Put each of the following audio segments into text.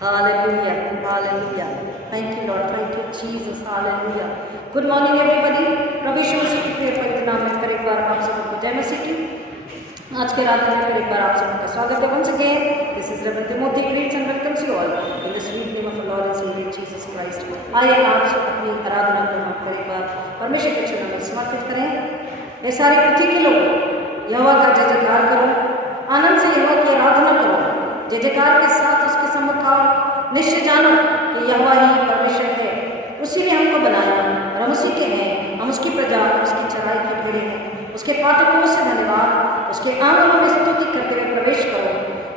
Hallelujah. Hallelujah. Thank you, Lord. Thank you, Jesus. Hallelujah. Good morning, everybody. प्रभु यीशु मसीह के प्रिय पवित्र नाम में फिर एक बार आप सबको जय मसीह की। आज के रात में फिर एक बार आप सबका स्वागत है। Once again, this is Reverend Timothy greets and welcomes you all in the sweet name of our Lord and Savior Jesus Christ. आइए आज अपनी आराधना को हम फिर एक बार परमेश्वर के चरणों में समर्पित करें। ये सारी पृथ्वी के लोग यहोवा का जय जयकार करो, आनंद से यहोवा की आराधना करो, जय जयकार के साथ उसके सम्मुख आओ। निश्चय जानो कि यहोवा ही परमेश्वर है, उसी ने हमको बनाया और हम उसी के हैं। हम उसकी प्रजा, उसकी चराई की भेड़ें हैं। उसके फाटकों से धन्यवाद, उसके आंगनों में स्तुति करते हुए प्रवेश करो,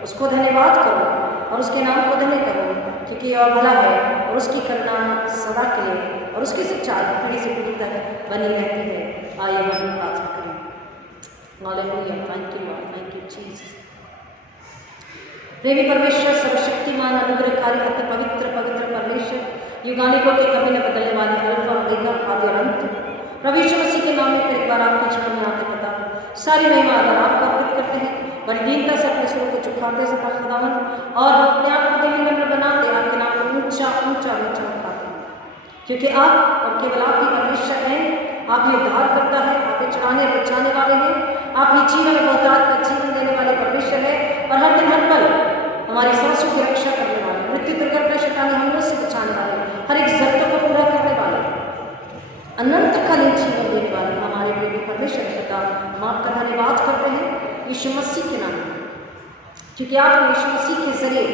उसको धन्यवाद करो और उसके नाम को धन्य करो, क्योंकि वह भला है और उसकी करुणा सदा के लिए और उसकी सच्चाई पीढ़ी से पीढ़ी तक बनी रहती है। आइए हम प्रार्थना करें। Hallelujah. Thank you Lord, thank you Jesus. प्रेमी परमेश्वर, सर्वशक्तिमान, अनुग्रहकारी, अति पवित्र पवित्र परमेश्वर, युगानिकों के कभी न बदलने वाले, अल्फा ओमेगा, आदि और अंत, प्रभु यीशु मसीह के नाम में फिर एक बार आपके चरणों में आते पता सारी महिमा आदर आपको अर्पित करते हैं। बड़ी दीनता से अपने स्वरूप को झुकाते से खुदावन और अपने आप को दिल में बनाते आपके नाम को ऊंचा ऊंचा ऊंचा उठाते हैं, क्योंकि आप और केवल आप ही परमेश्वर हैं। आप ही उद्धार करता है, आप ही छुड़ाने बचाने वाले हैं, आप ही जीवन बहुतायत का जीवन देने वाले परमेश्वर है और हर दिन हर पल हमारी सांसों की रक्षा करने वाले, मृत्यु दुर्घटना शैतानी हमलों से बचाने वाले, हर एक जरूरतों को पूरा करने वाले, अनंतकालीन जीवन देने वाले हमारे प्रेमी परमेश्वर पिता, हम आपका धन्यवाद करते हैं यीशु मसीह के नाम में, क्योंकि आपने यीशु मसीह के जरिए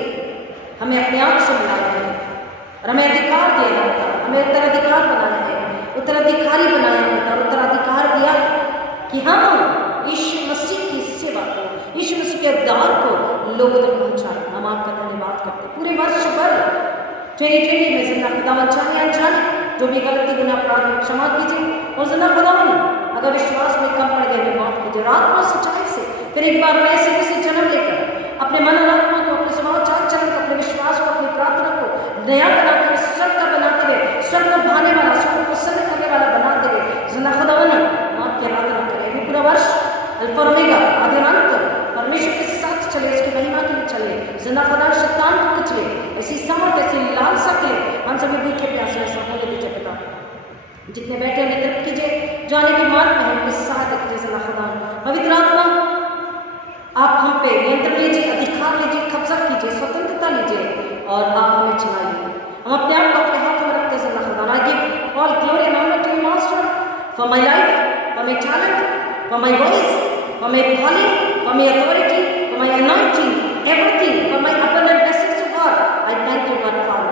हमें अपने आप से मिलाया है और हमें अधिकार दिया है, हमें उत्तराधिकार बनाया है, उत्तराधिकारी बनाया है और उत्तराधिकार दिया कि हम यीशु मसीह की सेवा को, यीशु मसीह के उद्धार को लोगों तक पहुंचाएं। हम आपका धन्यवाद करते हैं। पूरे वर्ष भर 2020 में जिंदा खुदावन जाने अनजाने जो भी गलती गुनाह अपराध क्षमा कीजिए और जिंदा खुदावन अगर विश्वास में कम पड़ गए माफ कीजिए। रात को सच्चाई से फिर एक बार नए सिरे से जन्म लेकर अपने मन और आत्मा को, अपने स्वभाव चाल चलन को, अपने विश्वास को, अपनी प्रार्थना को नया बनाते हुए, स्वर्ग का बनाते हुए, स्वर्ग को भाने वाला, स्वर्ग को प्रसन्न करने वाला बनाते हुए जिंदा खुदावन आपकी आराधना करें। पूरा वर्ष अल्फा ओमेगा, आदि और अंत परमेश्वर के साथ चले, इसकी महिमा के लिए चले, जिंदा खुदा शैतान को कुचले, ऐसी सामर्थ, ऐसी लालसा के लिए हम सभी भूखे प्यासे ऐसा होने दीजिए पिता। जितने बैठे हैं तृप्त कीजिए, जाने के मार्ग में हमें सहायता कीजिए। जिंदा खुदा पवित्र आत्मा आप हम पे नियंत्रण लीजिए, अधिकार लीजिए, कब्जा कीजिए, स्वतंत्रता लीजिए और आप हमें चलाइए। हम अपने आप को अपने हाथ में रखते हैं। जिंदा खुदा I give all glory and honour to you master for my life, for my talent, for my voice, for my calling, for my authority, for my anointing, everything, for my abundant blessings to God. I thank you, God Father.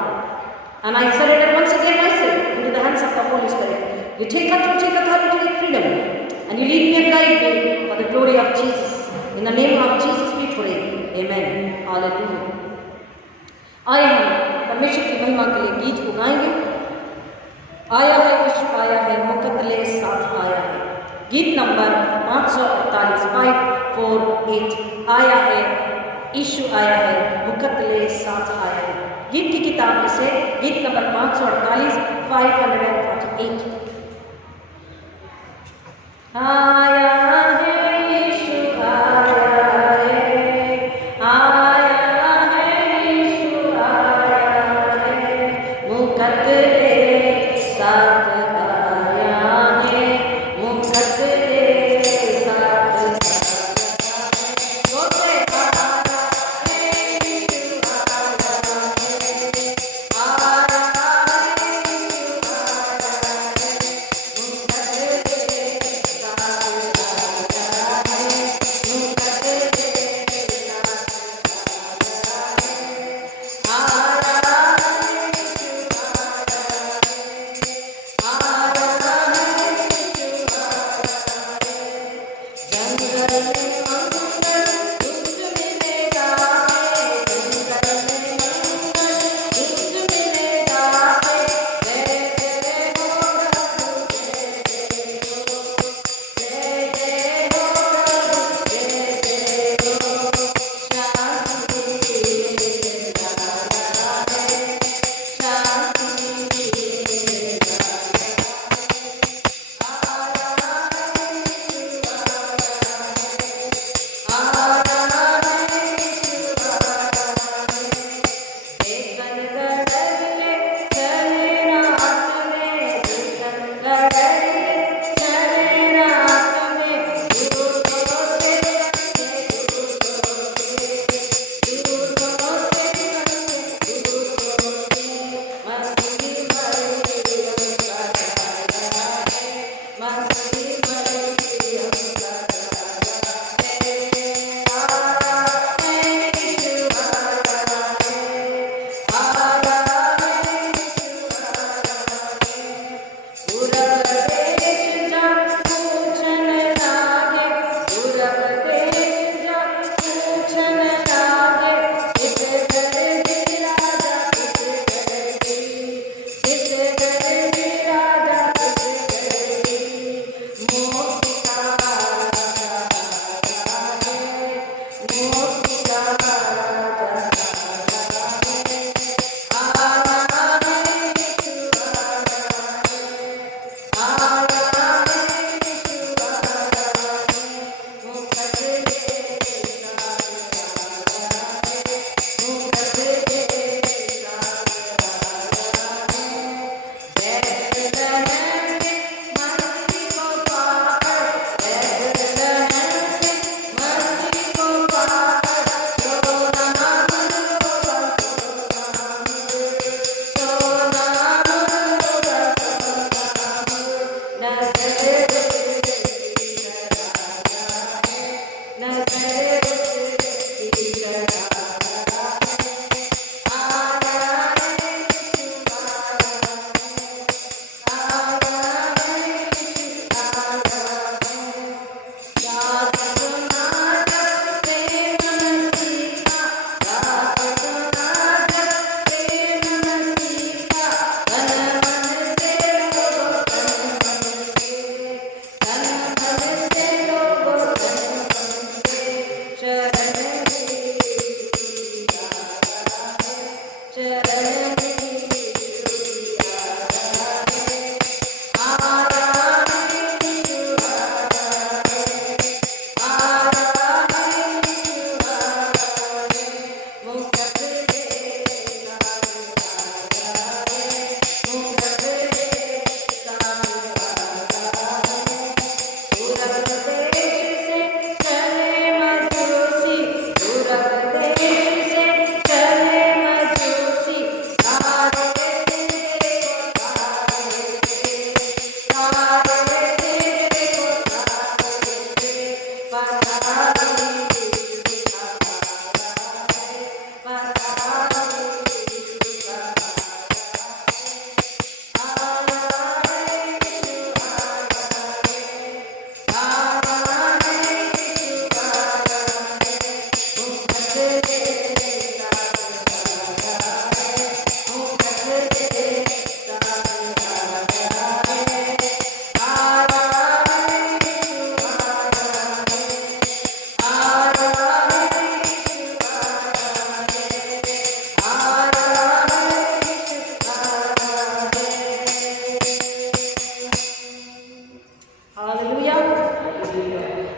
And I surrender once again myself into the hands of the Holy Spirit. You take control, take authority, take freedom. And you lead me and guide me for the glory of Jesus. In the name of Jesus we pray. Amen. Hallelujah. आए हम परमेश्वर की महिमा के लिए गीत को गाएंगे। आया है यीशु आया है, मुकद्दले साथ आया है। गीत नंबर 548 548 आया है यीशु आया है, मुकद्दले साथ आया है। गीत की किताब में से गीत नंबर 548 548 आया है यीशु आया है, आया है यीशु आया है, मुकद्दले साथ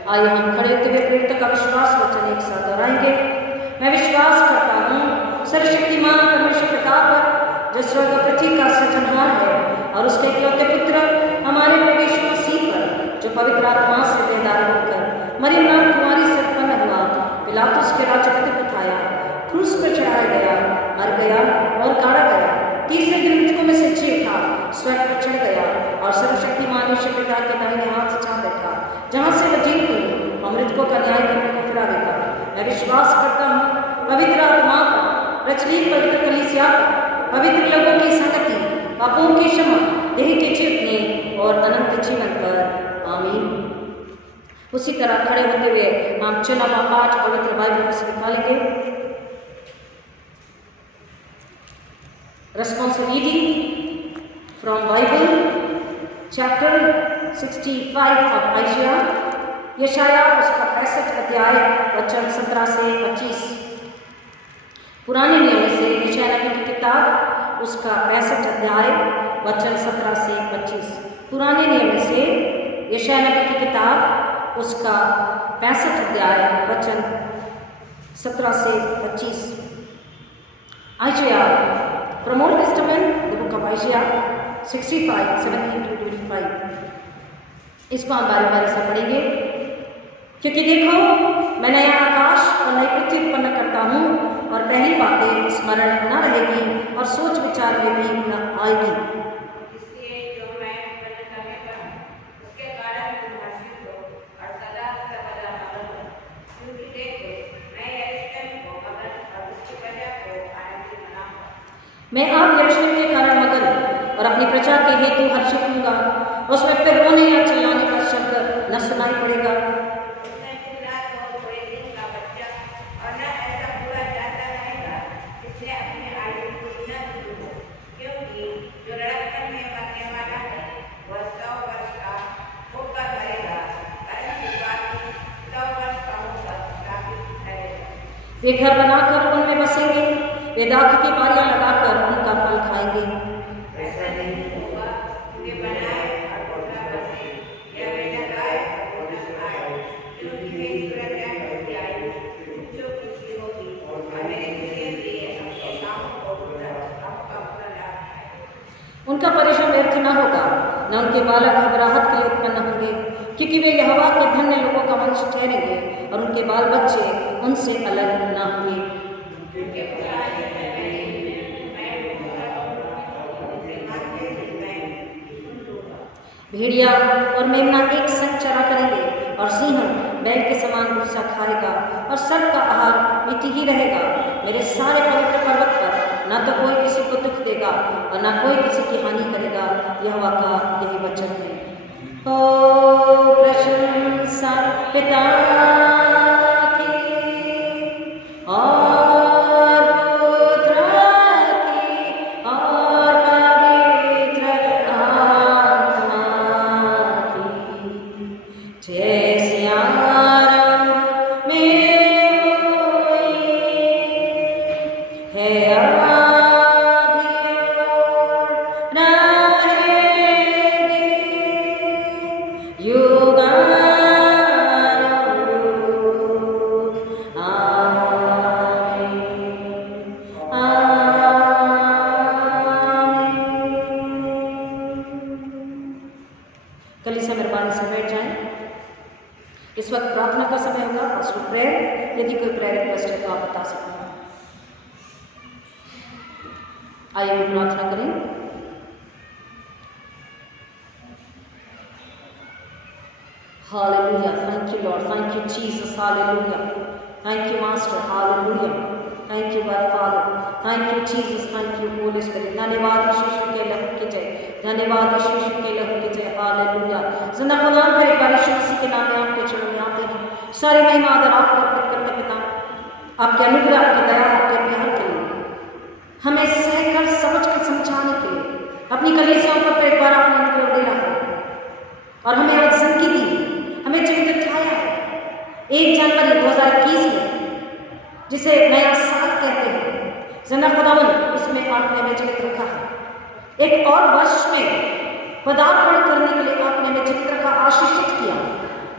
आइए हम खड़े होते हुए प्रेरित का विश्वास वचन एक साथ दोहराएंगे। मैं विश्वास करता हूँ सर्वशक्तिमान परमेश्वर पिता पर, जो स्वर्ग और पृथ्वी का सृजनहार है, और उसके इकलौते पुत्र हमारे प्रभु यीशु मसीह पर, जो पवित्र आत्मा से बेदार होकर मरियम नाम कुमारी से उत्पन्न हुआ, पिलातुस के राज्यपद को उठाया, क्रूस पर चढ़ाया गया, मर गया और गाड़ा गया, तीसरे दिन मृतकों में से जी उठा, स्वर्ग पर चढ़ गया और सर्वशक्तिमान ईश्वर पिता के दाहिने हाथ से जा बैठा, जहाँ से वह जीवित और मृतकों का न्याय करने को फिरावेगा। मैं विश्वास करता हूँ पवित्र आत्मा पर, प्रचलित पवित्र कलीसिया पर, पवित्र लोगों की संगति, पापों की क्षमा, देह के जीतने और अनंत जीवन पर। आमीन। उसी तरह खड़े होते हुए हम चुना 5 पवित्र बाइबल से निकालेंगे। Responsive reading from Bible, chapter 65 of Isaiah, यशाया उसका 65 अध्याय वचन 17 से 25। पुराने नियम से यशाया नबी की किताब उसका 65 अध्याय वचन 17 से 25। पुराने नियम से यशाया नबी की किताब उसका 65 अध्याय वचन 17 से 25। Isaiah from Old Testament, the book of Isaiah 65, 17 to 25। इसको हम बारी बारी से पढ़ेंगे। क्योंकि देखो मैं नया आकाश और नई पृथ्वी उत्पन्न करता हूँ, और पहली बातें स्मरण न रहेगी और सोच विचार में भी न आएगी। मैं आप यरूशलेम के कारण मगन और अपनी प्रजा के हेतु हर्षित होऊंगा। उसमें फिर रोने या चिल्लाने का शब्द न सुनाई पड़ेगा। वे घर बनाकर उनमें बसेंगे, वे दाख की बारियां लगाकर उनका फल खाएंगे। ऐसा नहीं होगा कि बनाए और ना बसे, या वे लगाए और ना खाए, क्योंकि वे ईश्वर क्या करते आए, जो खुशी होगी और मेरे लिए अपने काम को पूरा लाभ। उनका परिश्रम व्यर्थ न होगा, न उनके बालक घबराहट के लिए उत्पन्न होंगे, क्योंकि वे यहोवा के धन्य लोगों का वंश ठहरेंगे और उनके बाल बच्चे उनसे अलग न होंगे। भेड़िया और मेमना एक संग चरा करेंगे, और सिंह बैल के समान भूसा खाएगा, और सर्प का आहार मिट्टी ही रहेगा। मेरे सारे पवित्र पर्वत पर न तो कोई किसी को दुख देगा और न कोई किसी की हानि करेगा। यहोवा का यही वचन है। ओ प्रशंसा पिता की और पुत्र की और पवित्र आत्मा की, जैसे आरंभ में हुई है कलीसिया मेहरबानी से बैठ जाएं। इस वक्त प्रार्थना का समय होगा। पास्टर प्रेयर, यदि कोई प्रेयर रिक्वेस्ट है तो आप बता सकते हैं। आइए प्रार्थना करें। Hallelujah. Thank you, Lord. Thank you, Jesus. Hallelujah. Thank you, Master. Hallelujah. Thank you, God Father. Thank you, Jesus. Thank you, Holy Spirit. धन्यवाद यीशु के लहू के जय। धन्यवाद यीशु के लहू के जय। हालेलुया। जिंदा खुदा फिर एक बार यीशु मसीह के नाम में आपके चरणों में आते हैं। सारी महिमा आदर आपको अर्पित करते पिता, आपके अनुग्रह, आपकी दया, आपके प्यार के लिए, हमें सहकर समझ कर समझाने के लिए अपनी कलीसियाओं पर फिर एक बार आपने अनुग्रह दे रहा है और हमें आज जिंदगी दी, हमें जीवित उठाया है 1 जनवरी 2021 में, जिसे नया साल कहते हैं। जिंदा खुदावन इसमें आपने हमें जीवित रखा है। एक और वर्ष में पदार्पण करने के लिए आपने हमें जीवित रखा, आशीषित किया,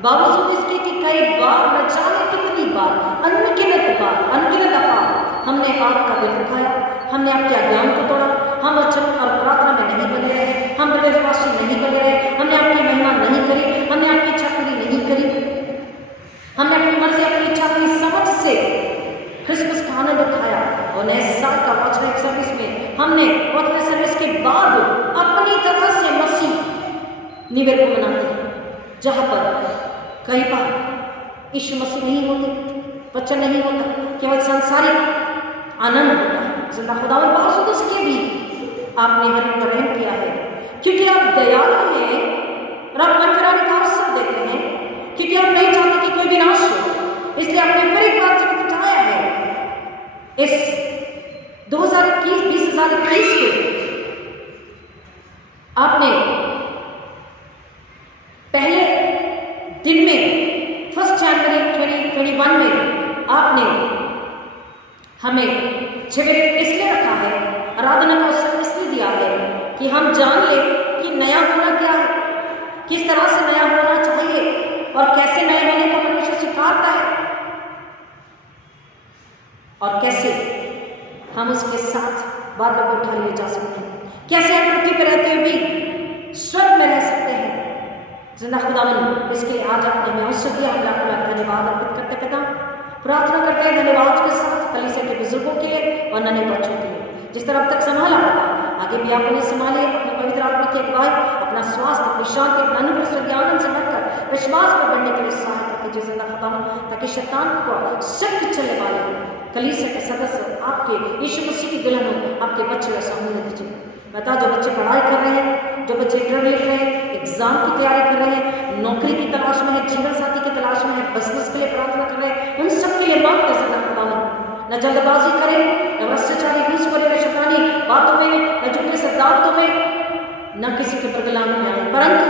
बावजूद इसके कि कई बार, न जाने कितनी बार, अनगिनत दफा हमने आपका दिल दुखाया, हमने आपके अज्ञान को तोड़ा, हम वचन और प्रार्थना में नहीं बने रहे, हम विश्वासी नहीं बने रहे, हमने आपकी महिमा नहीं करी, हमने आपकी इच्छा पूरी नहीं करी, हमने अपनी मर्जी, अपनी इच्छा, अपनी समझ से क्रिसमस का आनंद उठाया और नए साल का वॉचमैन सर्विस में हमने वॉचमैन सर्विस के बाद अपनी तरह से मसीह न्यू ईयर को मनाते हैं, जहाँ पर कई बार यीशु मसीह नहीं होते, वचन नहीं होता, केवल सांसारिक आनंद होता है। जिंदा खुदावन बावजूद उसके भी आपने हमें रहम किया है, क्योंकि आप दयालु हैं और आप मन फिराने का अवसर देते हैं, क्योंकि आप नहीं चाहते कि कोई विनाश हो, इसलिए आपने फिर एक बार जीवित उठाया है। इस 2021 के आपने पहले दिन में 1 जनवरी 2021 में आपने हमें जीवित इसलिए रखा है, आराधना का अवसर इसलिए दिया है कि हम जान ले कि नया होना क्या है, किस तरह से नया होना चाहिए और कैसे नए होने का परमेश्वर स्वीकारता है और कैसे हम उसके साथ बातों को उठा लिए जा सकते हैं, कैसे हम पृथ्वी पर रहते हुए भी स्वर्ग में रह सकते हैं। जिंदा खुदावन इसके लिए आज आपने हमें अवसर दिया, हम लाख लाख धन्यवाद अर्पित करते पिता, प्रार्थना करते हैं धन्यवाद के साथ कलीसिया के बुजुर्गों के लिए और नन्हे बच्चों के लिए, जिस तरह अब तक संभाला आगे भी आप उन्हें संभालिए, अपनी पवित्र आत्मा की अगुवाई, अपना स्वास्थ्य, अपनी शांति, अपना अनुग्रह, स्वर्गीय आनंद से भरकर विश्वास पर बढ़ने के लिए सहायता कीजिए जिंदा खुदावन, ताकि शैतान को सख्त चलने वाले कलीसिया के सदस्य आपके यीशु मसीह की दुल्हन हो, आपके बच्चे का सामने दीजिए। बता, जो बच्चे पढ़ाई कर रहे हैं, जो बच्चे इंटरव्यू लिख रहे हैं, एग्जाम की तैयारी कर रहे हैं, नौकरी की तलाश में है, जीवन साथी की तलाश में है, बिजनेस के लिए प्रार्थना कर रहे हैं, उन सब के लिए मांग कर जिंदा खुदावन, न जल्दबाजी करें, न भ्रष्टाचारी घूसखोरी न शैतानी बातों में, न झूठे सिद्धांतों में, न किसी के प्रगलाने में आए, परंतु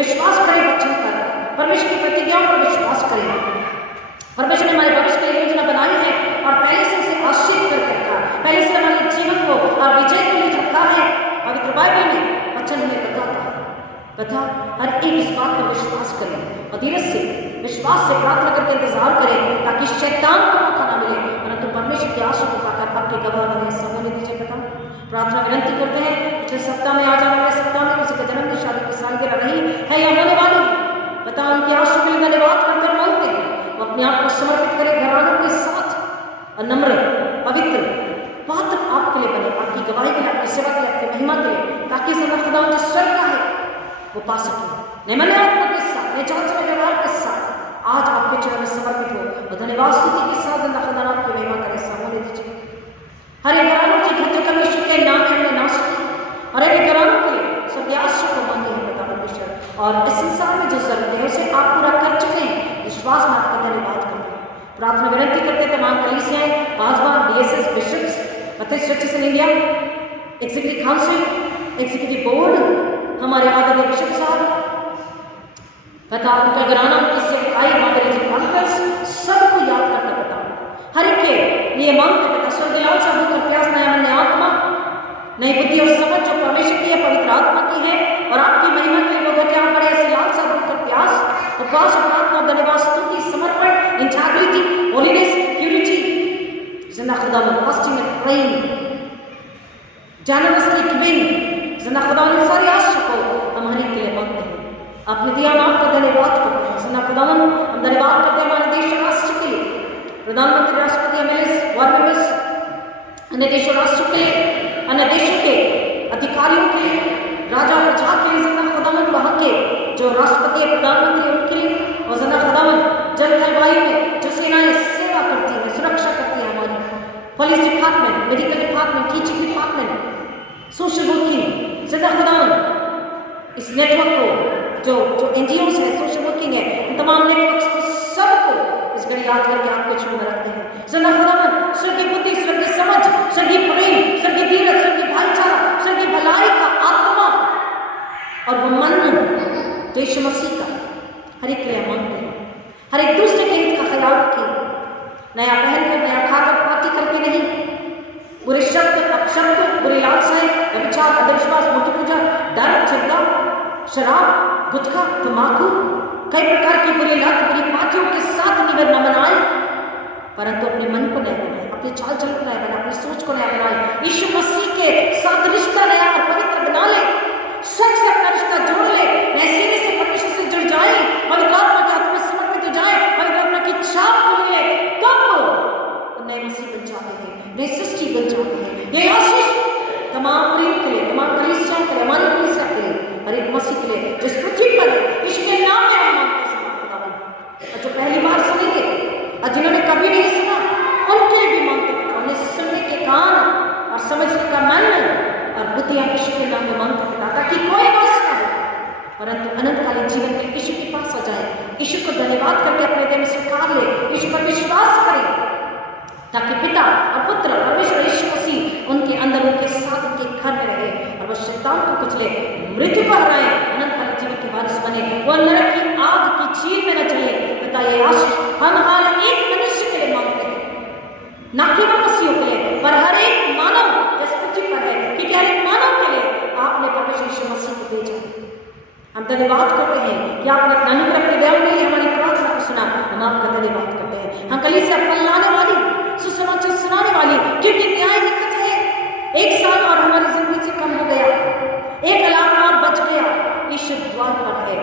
विश्वास करें वचन पर, परमेश्वर की प्रतिज्ञाओं पर विश्वास करें। परमेश्वर ने हमारे भविष्य के लिए योजना बनाई है और पहले से उसे आशीर्वाद करके रखा, पहले से हमारे जीवन को और विजय के लिए रखा है। पवित्र बाइबल में वचन हमें बताता हर एक इस बात पर विश्वास करें और धीरज से विश्वास से प्रार्थना करके इंतजार करें, ताकि शैतान को मौका ना मिले, परंतु परमेश्वर की आशीष को पाकर आपके गवाह बने। समय दीजिए पिता, प्रार्थना विनती करते हैं पिछले सप्ताह में, आज आने वाले सप्ताह में किसी का जन्म की शादी की सालगिरह रही है या होने वाली, बता उनकी आशीष के लिए धन्यवाद करते मांगते हैं, वो अपने आप को समर्पित करें घरानों के साथ, नम्र पवित्र पात्र आपके लिए बने, आपकी गवाही के लिए, आपकी सेवा के लिए, आपकी महिमा के लिए, ताकि समय खुदा जो स्वर्ग का है वो पा सके। नए आत्मा के साथ, नए जांच में व्यवहार के साथ आज आपके चरण में समर्पित हो और धन्यवाद स्तुति के साथ जिंदा खुदा आपकी महिमा करें। सामने दीजिए हर एक घरानों की घर जो परमेश्वर के नाम में हमने नाश की और हर एक घरानों के लिए सब आशीष को मांगे हैं पिता परमेश्वर, और इस संसार में जो जरूरत है उसे आप पूरा कर चुके हैं, विश्वास में आपका धन्यवाद करते हैं। प्रार्थना विनती करते तमाम कलीसियाएं, पासवान, DSS, bishops, methodist churches in India, executive council, executive board, हमारे आदरणीय बिशप साहब, तथा उनका घराना, उनकी सेवकाई, हमारे रीजन कॉन्फ्रेंस, सबको याद करना पड़ता है। हर एक के लिए मांगते पिता स्वर्गीय लाल साहब का प्रयास, नया मन, नया आत्मा, नई बुद्धि और समझ जो परमेश्वर की है, पवित्र आत्मा की है और आपकी महिमा के लोगों क्या पड़े, ऐसे लाल साहब का प्रयास, उपवास, प्रार्थना, धन्यवाद, स्तुति, समर्पण, इंटेग्रिटी, होलीनेस, प्यूरिटी, जिंदा खुदा में fasting and praying, generously giving, जिंदा खुदा ने सारी आशा को हमारे के लिए मांगते हैं। आपने दिया, हम आपका धन्यवाद करते हैं। जिंदा खुदावन हम धन्यवाद करते हैं हमारे देश और राष्ट्र के लिए, प्रधानमंत्री, राष्ट्रपति, MLAs, वार्ड मेंबर्स, अन्य देश और राष्ट्र के लिए, अन्य देशों के अधिकारियों के लिए, राजा प्रजा के लिए, जिंदा खुदावन वहाँ के जो राष्ट्रपति, प्रधानमंत्री, उनके जलवायु में जो सेनाएं सेवा करती है, सुरक्षा करती है, हमारी police department, medical department, teaching department, social working, जिंदा खुदावन इस नेटवर्क को जो जो एनजीओ है, सोशल वर्किंग है, इन तमाम नेटवर्क्स को सबको इस घड़ी याद करके आपके चुन में रखते हैं। जिंदा खुदावन स्वर्गीय बुद्धि, स्वर्गीय समझ, स्वर्गीय प्रेम, स्वर्गीय धीरज, स्वर्गीय भाईचारा, स्वर्गीय भलाई का आत्मा और वो मन जो यीशु मसीह का हर एक के लिए मांगते हैं, हर एक दूसरे के हित का ख्याल रखें, नया पहनकर, नया खाकर, पार्टी करके नहीं, बुरे शब्द, अपशब्द, बुरी लालसाएं, व्यभिचार, अंधविश्वास, मूर्ति पूजा, डर, झगड़ा, शराब, गुटखा, तंबाकू, कई प्रकार की बुरी लत, बुरी पार्टियों के साथ निवेदन न बनाए, परंतु अपने मन को नया बनाए, अपने चाल चलन को नया बनाए, अपनी सोच को नया बनाए, यीशु मसीह के साथ रिश्ता नया और पवित्र बना ले, सच से अपना रिश्ता जोड़ ले, नए सिरे से परमेश्वर से जुड़ जाए, पवित्र आत्मा के हाथ में समर्पित हो जाए, पवित्र आत्मा की छाप को ले, तब नए मसीह बन जाते हैं, नई सृष्टि बन जाते हैं। ये आशीष तमाम प्रेम के लिए, तमाम कलीसियाओं के लिए, हमारी कलीसिया के लिए, हर एक मसीह के लिए जिस पृथ्वी पर है, यीशु के नाम में हम मांगते हैं। और जो पहली बार सुनेंगे और जिन्होंने कभी नहीं सुना, उनके भी मांगते हैं, उन्हें सुनने के कान और समझने का मन और बुद्धियां यीशु के नाम में मांगते हैं, ताकि कोई नाश न हो, परंतु अनंतकालीन जीवन के यीशु के पास आ जाए, यीशु को धन्यवाद करके अपने हृदय में स्वीकार ले, यीशु पर विश्वास करें, ताकि पिता और पुत्र परमेश्वर यीशु मसीह उनके अंदर, उनके साथ, उनके घर में रहे और वह शैतान को कुचले, मृत्यु पर हराए, अनंतकालीन जीवन के वारिस बने, वह नरक की आग की चील में न चले। पिता ये आशीष हम हर एक मनुष्य के लिए मांगते हैं, ना केवल मसीहों के लिए, पर हर एक मानव इस पृथ्वी पर है, क्योंकि हर एक मानव के लिए आपने परमेश्वर यीशु मसीह को भेजा। हम धन्यवाद करते हैं कि आपने अपना अनुग्रह के दयालु के लिए हमारी प्रार्थना को सुना, हम आपका धन्यवाद करते हैं। हम कलीसिया फल लाने वाली, सुसमाचार सुनाने वाली, क्योंकि न्याय निकट है, 1 साल और हमारी जिंदगी से कम हो गया, एक अलार्म और बच गया, यीशु द्वार पर है,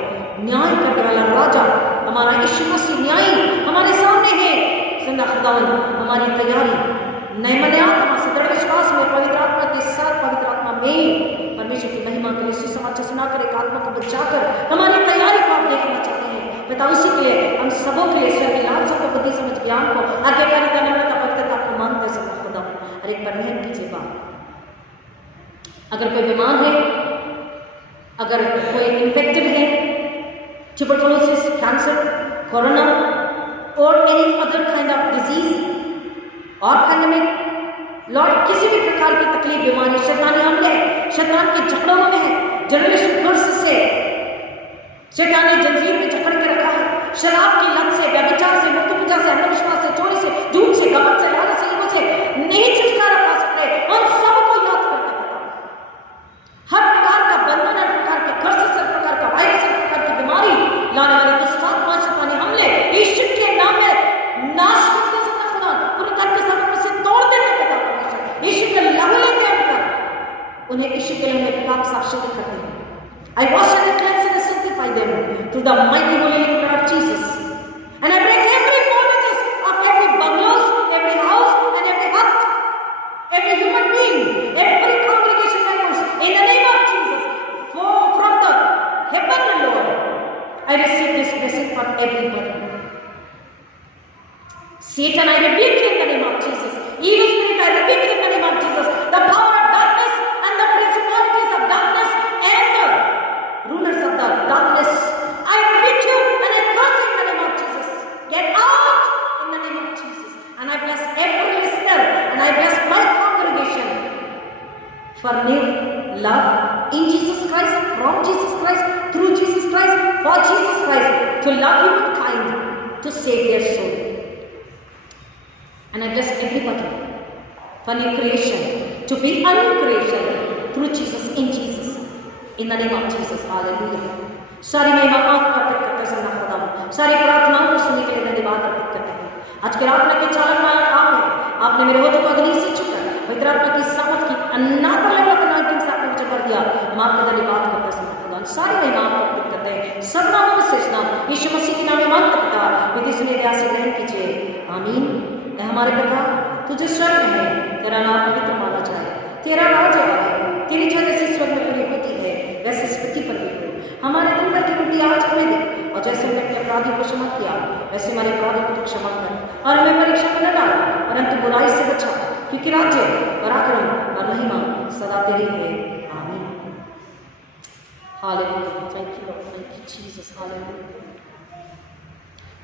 न्याय करने वाला राजा हमारा यीशु मसीह न्यायी हमारे सामने है। जिंदा खुदावन हमारी तैयारी नए मन आत्मा से, दृढ़ विश्वास में, पवित्र आत्मा के साथ, पवित्र आत्मा में परमेश्वर की महिमा के लिए सुसमाचार सुनाकर, एक आत्मा को बचाकर हमारी तैयारी को आप देखना चाहते हैं। पिता उसी के लिए हम सबों के लिए स्वर्गीय लालसा को, बुद्धि, समझ, ज्ञान को, आज्ञाकारी का, नम्रता, पवित्रता को मांगते हैं। खुदा हर एक पर रहम कीजिए। बात अगर कोई बीमार है, अगर कोई इन्फेक्टेड है, ट्यूबरकुलोसिस, कैंसर, कोरोना और any other kind of disease और पैंडेमिक, लॉर्ड किसी भी प्रकार की तकलीफ, बीमारी, शैतानी हमले है, शैतान के झगड़ों में है, जनरेशन कर्स से शैतान ने जंजीर में जकड़ के रखा है, शराब की लत से, व्यभिचार से, मूर्ति पूजा से, अंधविश्वास से, चोरी से, झूठ से, गलत से, लालच से, ईगो से नहीं छुटकारा पा सकते, उन सबको याद करते हैं। हर प्रकार का बंधन, हर प्रकार के कर्स, हर प्रकार का वायरस, हर प्रकार की बीमारी लाने वाले दुष्टात्मा, शैतानी हमले यीशु के नाम में नाश करते हैं। खुदा पूरी तरह से सब से तोड़ देने का परमेश्वर यीशु के लहू लेके आकर उन्हें यीशु के लिए पाप साक्षी करते हैं। I wash and cleanse and sanctify them through the mighty holy name of Jesus, and I break every bondages of every bungalows, every house, and every hut, every human being, every congregation members, in the name of Jesus. For from the heaven, Lord, I receive this blessing for everybody. Satan, I rebuke you in the name of Jesus. Evil spirit, I rebuke you in the name of Jesus. The power of darkness and the principalities of darkness and the rulers of the darkness, I rebuke you and I curse you in the name of Jesus. Get out in the name of Jesus. And I bless every listener and I bless my congregation for new love in Jesus Christ, from Jesus Christ, through Jesus Christ, for Jesus Christ, to love humankind, to save their soul. And I bless everybody for new creation, to be a new creation through Jesus, in Jesus, in the name of Jesus. Hallelujah. सारी महिमा आपको अर्पित करते हैं। जिंदा खुदा सारी प्रार्थनाओं को सुनने के लिए धन्यवाद अर्पित करते हैं। आज के रात के चालक मालक आप हैं, आपने मेरे होठों को अग्नि से छूकर पवित्र आत्मा की सामर्थ की अनादर लेवल पर नाइटिंग से आपने मुझे कर दिया। हम आपका धन्यवाद करते हैं। जिंदा खुदा सारी महिमा आपको अर्पित करते हैं। सब नामों में श्रेष्ठ नाम यीशु मसीह के नाम में मांगते पिता, विधि सुने दया से ग्रहण कीजिए। आमीन। हमारे पिता तुझे स्वर्ग में है, तेरा नाम पवित्र माना जाए, तेरा राज्य आए, तेरी इच्छा जैसी स्वर्ग में पूरी होती है वैसे इस पृथ्वी पर भी हो। हमारे दिन भर की रोटी आज हमें दे, और जैसे हमने अपने अपराधियों को क्षमा किया वैसे हमारे अपराधों को तो क्षमा कर, और हमें परीक्षा में न डाल परंतु बुराई से बचा, क्योंकि राज्य, पराक्रम और महिमा सदा तेरी है। आमीन। Hallelujah. Thank you Lord, thank you Jesus. Hallelujah.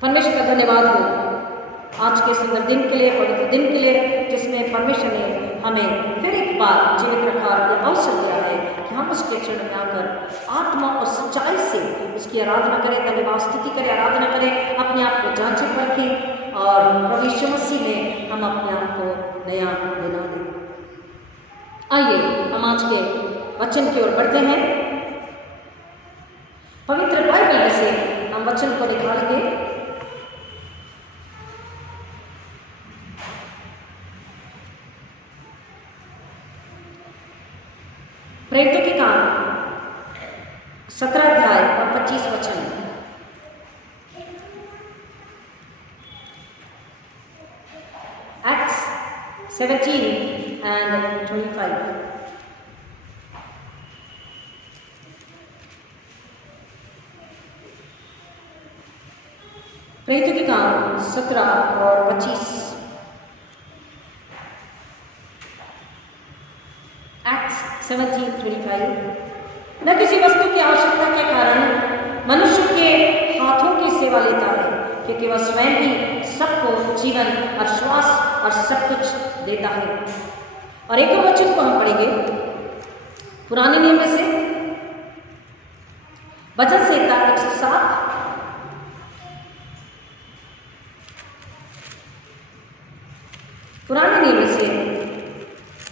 परमेश्वर का धन्यवाद हो आज के सुंदर दिन के लिए, पवित्र दिन के लिए, जिसमें परमेश्वर ने हमें फिर एक बार जीवित रखा और अवसर दिया है कि हम उसके चरण में आकर आत्मा और सच्चाई से उसकी आराधना करें, धन्यवाद स्तुति करें, आराधना करें, अपने आप को जांचें रखें और प्रभु यीशु मसीह में हम अपने आप को नया बना दें। आइए हम आज के वचन की ओर बढ़ते हैं। पवित्र बाइबल में से हम वचन को निकाल के प्रेरितों के काम 17 अध्याय और 25 वचन। Acts 17 and 25। प्रेरितों के काम 17 और 25। Acts 17:25। न किसी वस्तु की आवश्यकता के कारण मनुष्य के हाथों की सेवा लेता है, क्योंकि वह स्वयं ही सबको जीवन और श्वास और सब कुछ देता है। और एक और वचन को हम पढ़ेंगे पुराने नियम में से, वचन संहिता 107। पुराने नियम में से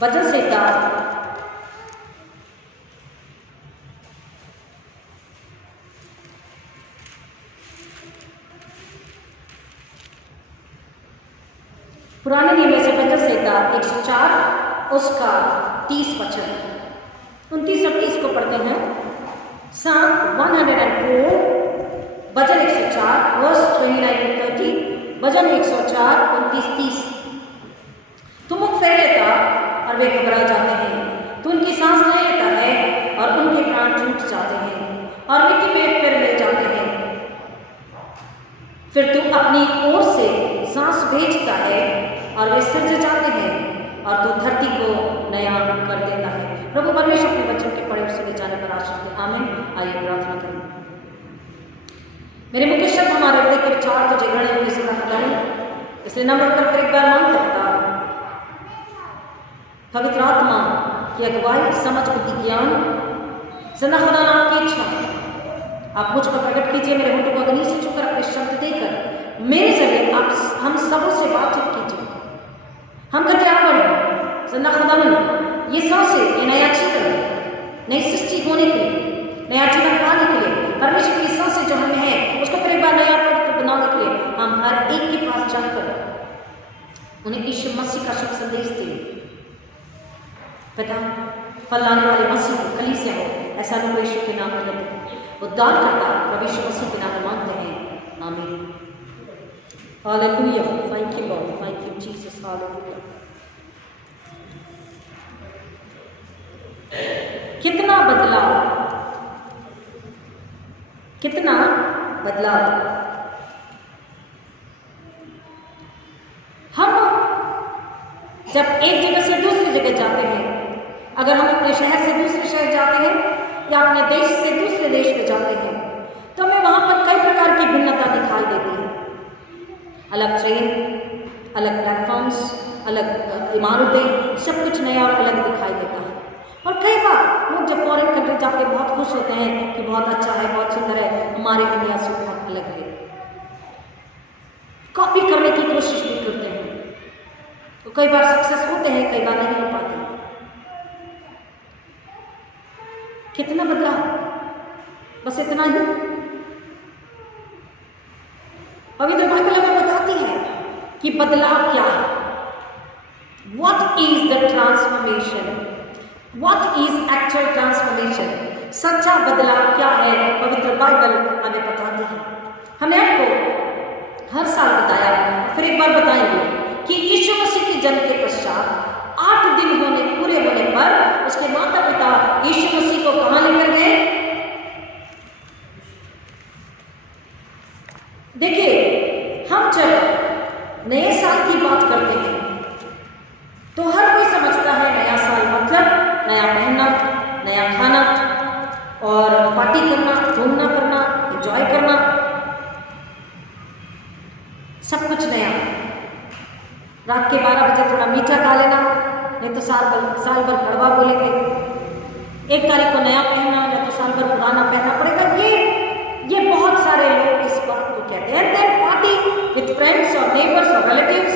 वचन संहिता 104 उसका 30 वचन। 29 और 30 को पढ़ते हैं। Psalm 104 भजन 104 वर्स 29 to 30, भजन 104 29 30। तू मुख फेर लेता और वे घबरा जाते हैं, तू उनकी सांस ले लेता है और उनके प्राण टूट जाते हैं और मिट्टी में फिर ले जाते हैं। फिर तू अपनी ओर से सांस भेजता है और वे सिरजे जाते हैं और तू धरती को नया कर देता है। प्रभु परमेश्वर के वचन के पढ़े सुने जाने पर आशीष दे। आमीन। आइए प्रार्थना करें। मेरे मुख्य शब्द हमारे हृदय के विचार तुझे ग्रहण की सदा खुदाऊं, इसलिए नम्र कर फिर एक बार मांग करता पवित्र आत्मा की अगुवाई, समझ, बुद्धि, ज्ञान, जिंदा खुदा नाम की इच्छा आप मुझ पर प्रकट कीजिए। मेरे होठों को अग्नि से छूकर अपने शब्द देकर मेरे जरिए आप हम सबों से बातचीत कीजिए। हम कहते हैं जिंदा खुदावन ये सांसें, ये नया जीवन, नई सृष्टि होने के लिए, नया जीवन पाने के लिए, परमेश्वर की सांसें जो हमें है उसको फिर एक बार नया पवित्र बनाने के लिए हम हर एक के पास जाकर उन्हें यीशु मसीह का शुभ संदेश दें। पिता, फल लाने वाले मसीह को, कलीसिया हो, ऐसा लोग यीशु के नाम में उद्धार करता प्रभु यीशु मसीह के नाम में मांगते हैं। आमीन। Hallelujah. Thank you Lord, thank you Jesus. Hallelujah. कितना बदलाव, कितना बदलाव। हम जब एक जगह से दूसरी जगह जाते हैं, अगर हम अपने शहर से दूसरे शहर जाते हैं या अपने देश से दूसरे देश में जाते हैं, तो हमें वहां पर कई प्रकार की भिन्नता दिखाई देती है। अलग ट्रेन, अलग प्लेटफॉर्म्स, अलग इमारतें, सब कुछ नया और अलग दिखाई देता है। और कई बार लोग जब फॉरेन कंट्री जाके बहुत खुश होते हैं कि बहुत अच्छा है, बहुत सुंदर है, हमारे दुनिया से बहुत अलग है, कॉपी करने की कोशिश भी करते हैं। तो कई बार सक्सेस होते हैं, कई बार नहीं हो पाते। कितना बदलाव, बस इतना ही। पवित्र बाइबल हमें बताती है कि बदलाव क्या है। What is the transformation? What is actual transformation? सच्चा बदलाव क्या है, पवित्र बाइबल हमें बताती है। हमने आपको हर साल बताया, फिर एक बार बताएंगे कि यीशु मसीह के जन्म के पश्चात 8 दिन पूरे होने पर उसके माता पिता यीशु मसीह को कहाँ लेकर गए? नए साल की बात करते हैं तो हर कोई समझता है नया साल मतलब नया पहनना, नया खाना और पार्टी करना, घूमना फिरना, एंजॉय करना, सब कुछ नया। रात के 12 बजे थोड़ा मीठा खा लेना, नहीं तो साल भर कड़वा बोलेंगे। 1 तारीख को नया पहनना, या तो साल भर पुराना पहनना पड़ेगा। ये बहुत सारे लोग इस बात को कहते हैं। देन पार्टी विद फ्रेंड्स और नेबर्स और रिलेटिव्स।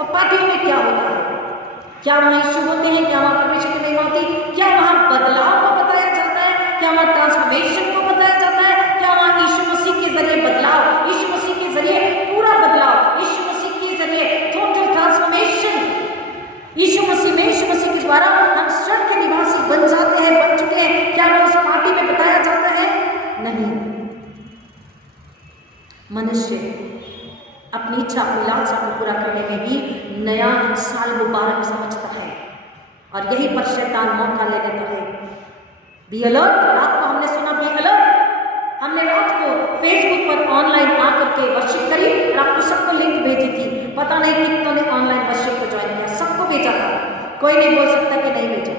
और पार्टियों में क्या होता है? क्या वहाँ इशू होते हैं? क्या वहाँ परमिशन की नहीं होती? क्या वहाँ बदलाव को बताया जाता है? क्या वहाँ ट्रांसफॉर्मेशन को बताया जाता है? क्या वहाँ यीशु मसीह के जरिए बदलाव, यीशु मसीह के जरिए पूरा बदलाव, यीशु मसीह के जरिए टोटल ट्रांसफॉर्मेशन, यीशु मसीह के द्वारा हम स्वर्ग के निवासी बन जाते हैं, बन चुके हैं, क्या वो उस पार्टी में बताया जाता है? नहीं। मनुष्य अपनी इच्छा, अपनी लालसा को पूरा करने में ही नया साल मुबारक समझता है, और यही पर शैतान मौका ले लेता है। Be alert. रात को हमने सुना बी अलर्ट। हमने रात को फेसबुक पर ऑनलाइन आकर के वर्शिप करी और आपको सबको लिंक भेजी थी। पता नहीं कितनों ने ऑनलाइन वर्शिप को ज्वाइन किया, सबको भेजा था, कोई नहीं बोल सकता कि नहीं भेजा।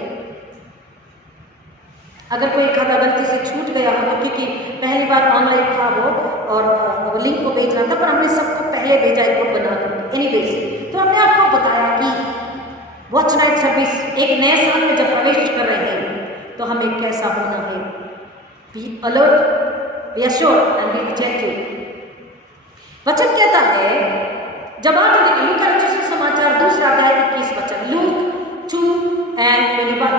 अगर कोई खाता गलती से छूट गया हो, क्योंकि पहली बार ऑनलाइन था वो और वो लिंक को भेज रहा था, पर हमने सबको पहले भेजा एक ग्रुप बनाकर। एनीवेज, तो हमने आपको बताया कि वॉच नाइट सर्विस एक नए साल में जब प्रवेश कर रहे हैं तो हमें कैसा होना है। Be alert, be assured and be attentive. वचन कहता है, जब 8 दिन लूका रचित सुसमाचार 2 अध्याय 21 वचन, लूक 2:21।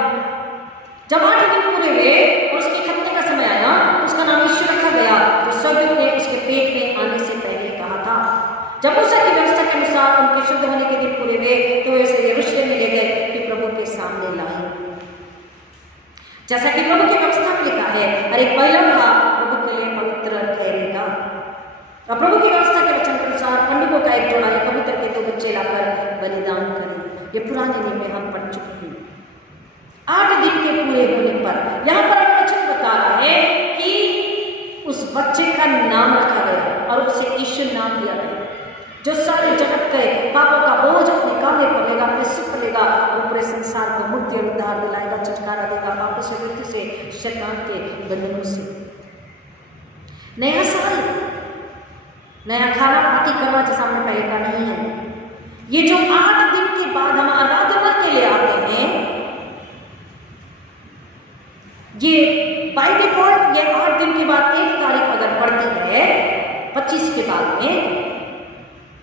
जब 8 दिन पूरे हुए और उसके खतने का समय आया, उसका नाम यीशु रखा गया, जो स्वर्गदूत ने उसके पेट में आने से पहले कहा था। जब मूसा की व्यवस्था के अनुसार उनके शुद्ध होने के दिन पूरे हुए तो वे उसे यरूशलेम में ले गए कि प्रभु के सामने लाए। जैसा कि प्रभु की व्यवस्था में लिखा है, हर एक पहला बूढ़ा प्रभु के लिए पवित्र ठहरेगा। और प्रभु की व्यवस्था के वचन के अनुसार पंडितों का एक जोड़ा या कबूतर के 2 बच्चे लाकर बलिदान करें। ये पुराने दिन में हम पढ़ चुके हैं। 8 दिन के पूरे होने पर यहाँ पर वचन बता रहा है कि उस बच्चे का नाम रखा गया और उसे यीशु नाम दिया गया, जो सारे जगत के पापों का बोझ अपने कांधे पर लेगा, अपने सिर पर लेगा और पूरे संसार को मुक्ति और उद्धार दिलाएगा, छुटकारा देगा पापों से, मृत्यु से, शैतान के बंधनों से। नया साल, नया खाना पार्टी करना जैसा हमने पहले कहा नहीं है। ये जो 8 दिन के बाद हम आराधना के लिए आते हैं, ये बाय डिफॉल्ट ये 8 दिन के बाद 1 तारीख अगर पड़ती है 25 के बाद में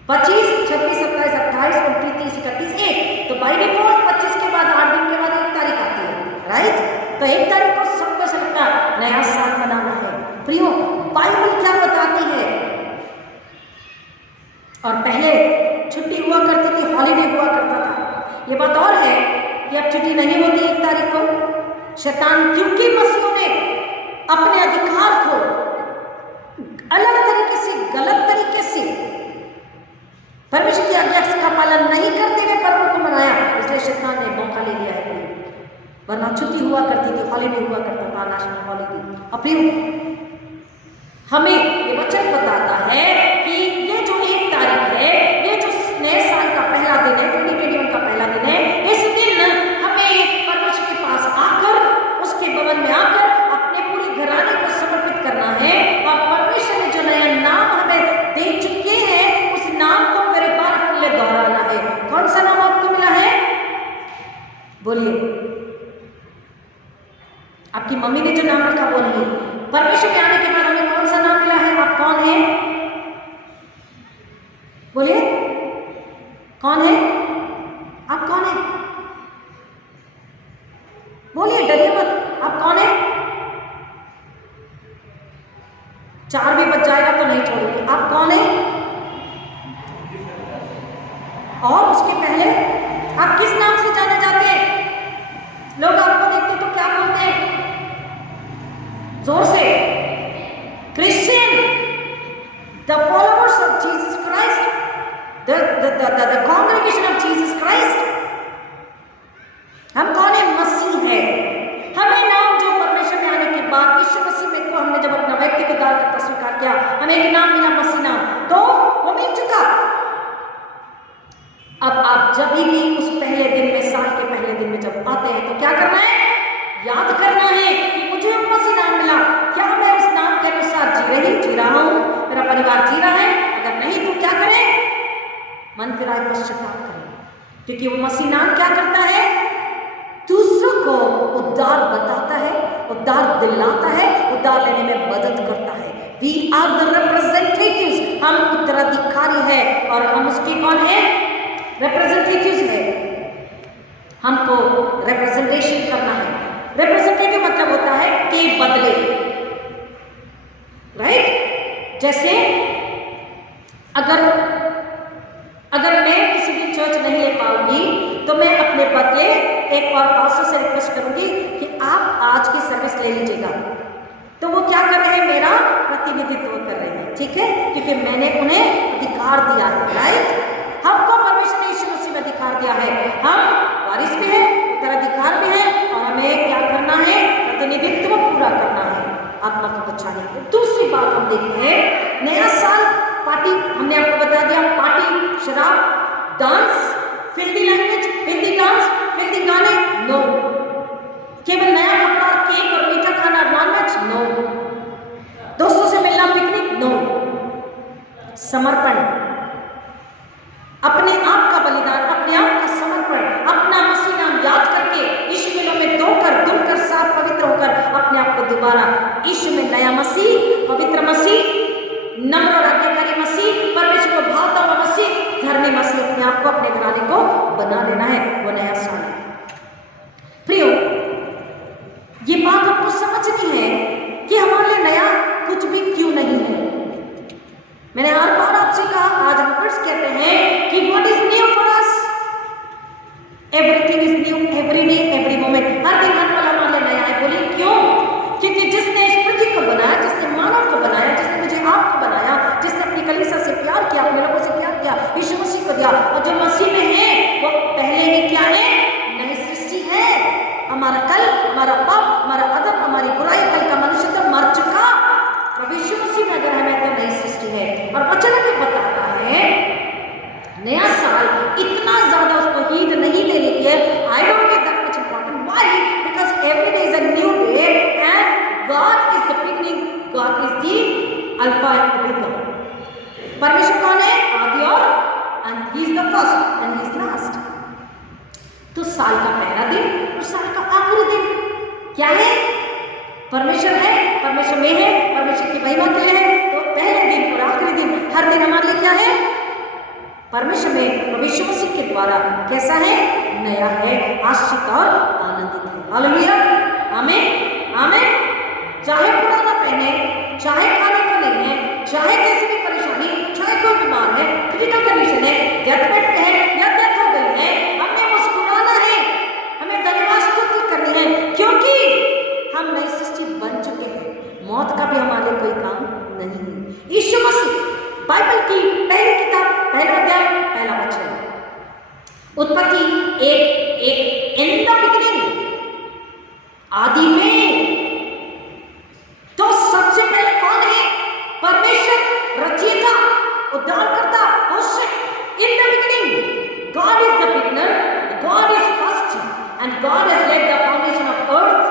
25, 26, 27, 28, 29, 30, 31, 1, तो बाय डिफॉल्ट 25 के बाद 8 दिन के बाद 1 तारीख आती है, राइट? तो 1 तारीख को सबको सबका नया साल मनाना है। प्रियो, बाइबल क्या बताती है? और पहले छुट्टी हुआ करती थी, हॉलीडे हुआ करता था। ये बात और है कि अब छुट्टी नहीं होती 1 तारीख को। शैतान, क्योंकि मसीहों ने अपने अधिकार को अलग तरीके से, गलत तरीके से परमेश्वर की आज्ञा का पालन नहीं करते हुए पर्वों को मनाया, इसलिए शैतान ने मौका ले लिया है। वरना छुट्टी हुआ करती थी, हॉलीडे हुआ करता था, नेशनल हॉलीडे। अब फिर हमें ये वचन बताता है कि ये जो 1 तारीख है, ये जो नए साल का पहला दिन है, 2021 का पहला दिन है, इस दिन हमें परमेश्वर के पास आकर, उसके भवन में आकर अपने पूरे घराने को समर्पित करना है। और परमेश्वर ने जो नया नाम हमें दे चुके हैं, उस नाम को मेरे बार अपने लिए दोहराना है। कौन सा नाम आपको मिला है? बोलिए। आपकी मम्मी ने जो नाम रखा वो नहीं, परमेश्वर के आने के बाद हमें कौन सा नाम मिला है? आप कौन है? बोलिए, कौन है? आप कौन है? बोलिए, डरिए मत। आप कौन है? 4 भी बच जाएगा तो नहीं छोड़ेंगे। आप कौन है? और उसके पहले आप किस नाम से जाने जाते हैं? लोग आपको देखते तो क्या बोलते हैं? जोर से। Christian, the followers of Jesus Christ, the congregation of Jesus Christ. हम कौन है? मसीह है। हमें नाम जो परमेश्वर में आने के बाद यीशु मसीह में को हमने जब अपना व्यक्तिगत दान करता स्वीकार किया, हमें एक नाम मिला, मसीह नाम, तो वो मिल चुका। अब आप जब भी उस पहले दिन में, साल के पहले दिन में जब आते हैं तो क्या करना है? याद करना है कि मुझे मसीह नाम मिला, क्या मैं उस नाम के अनुसार जी रहा हूं, मेरा परिवार जी रहा है? अगर नहीं तो क्या करें? मन फिराए पश्चाताप करें, क्योंकि वो मसीह नाम क्या करता है? दूसरों को उद्धार बताता है, उद्धार दिलाता है, उद्धार लेने में मदद करता है। We are the representatives, हम उत्तराधिकारी हैं और हम उसके कौन है? रिप्रेजेंटेटिव्स है। हमको रिप्रेजेंटेशन करना है। रिप्रेजेंटेटिव मतलब होता है के बदले, राइट? जैसे अगर मैं किसी दिन चर्च नहीं ले पाऊंगी तो मैं अपने बदले एक और पास्टर से रिक्वेस्ट करूंगी कि आप आज की सर्विस ले लीजिएगा। तो वो क्या कर रहे हैं? मेरा प्रतिनिधित्व कर रहे हैं, ठीक है? क्योंकि मैंने उन्हें अधिकार दिया है, राइट? हमको परमेश्वर ने यीशु मसीह में अधिकार दिया है, हम वारिस भी हैं, उत्तराधिकार भी हैं और हमें क्या करना है? प्रतिनिधित्व पूरा करना है आत्मा को बचाने के लिए। दूसरी बात हम देखते हैं, नया साल पार्टी, हमने आपको बता दिया, पार्टी, शराब, dance, filthy language, filthy dance, filthy गाने, नो। केवल नया कपड़ा, केक और मीठा खाना, नॉनवेज, नो। दोस्तों से मिलना, पिकनिक, नो। समर्पण, अपने आप का बलिदान, अपने आप का समर्पण, अपना मसीह नाम याद करके यीशु मिलों में धुलकर साफ पवित्र होकर अपने आप को दोबारा यीशु में नया मसीह, पवित्र मसीह, नम्र और आज्ञाकारी मसीह, परमेश्वर को भाता हुआ मसीह, धर्मी मसीह, अपने आप को, अपने घराने को बना लेना है। वो नया साल। प्रियो, ये बात आपको समझनी है कि हमारे लिए नया कुछ भी क्यों नहीं है। मैंने हर बार आपसे कहा, आज हम फिर कहते हैं कि what is new for us? Everything is new, every day, every moment, हर दिन हर पल हमारे लिए नया है। बोलिए क्यों? क्योंकि जिसने इस पृथ्वी को बनाया, जिसने मानव को बनाया, जिसने मुझे आपको बनाया, जिसने अपनी कलीसिया से प्यार किया, अपने लोगों से प्यार किया, यीशु मसीह को दिया, और जो मसीह में है वो पहले ही क्या है? नई सृष्टि है। हमारा कल, हमारा पाप, हमारा अदब, हमारी बुराई, कल का मनुष्य तो मर चुका, प्रभु यीशु मसीह में अगर हमें तो नई सृष्टि है। और वचन में बताता है नया साल इतना ज्यादा उसको हीट नहीं लेने की है। I don't get that much important. Why? Because every day is a new day and God is the beginning, God is the alpha and omega. परमेश्वर कौन है? आदि और अंत, ही is the first and he is last. तो साल का पहला दिन और साल का आखिरी दिन क्या है? परमेश्वर है, परमेश्वर में है, परमेश्वर की महिमा के लिए है। तो पहले दिन और आखिरी दिन, हर दिन हमारे लिए क्या है? परमेश्वर में प्रभु यीशु मसीह के द्वारा कैसा है? नया है, आश्रित और आनंदित है। हालेलुया, आमीन, आमीन। चाहे पुराना पहने, चाहे खाने को नहीं है, चाहे कैसी भी परेशानी, चाहे कोई बीमार है, क्रिटिकल कंडीशन है, डेथ बेड पे है या डेथ हो गई है, हमें मुस्कुराना है, हमें धन्यवाद स्तुति करनी है, क्योंकि हम नई सृष्टि बन चुके हैं। मौत का भी हमारे कोई काम नहीं है। यीशु मसीह, बाइबल की पहली किताब, पहला अध्याय, पहला वचन, उत्पत्ति एक इन द बिगिनिंग, आदि में। तो सबसे पहले कौन है? परमेश्वर, रचयिता, उद्धारकर्ता, host. In the beginning, God is the beginner, God is first and God has lead the foundation of earth.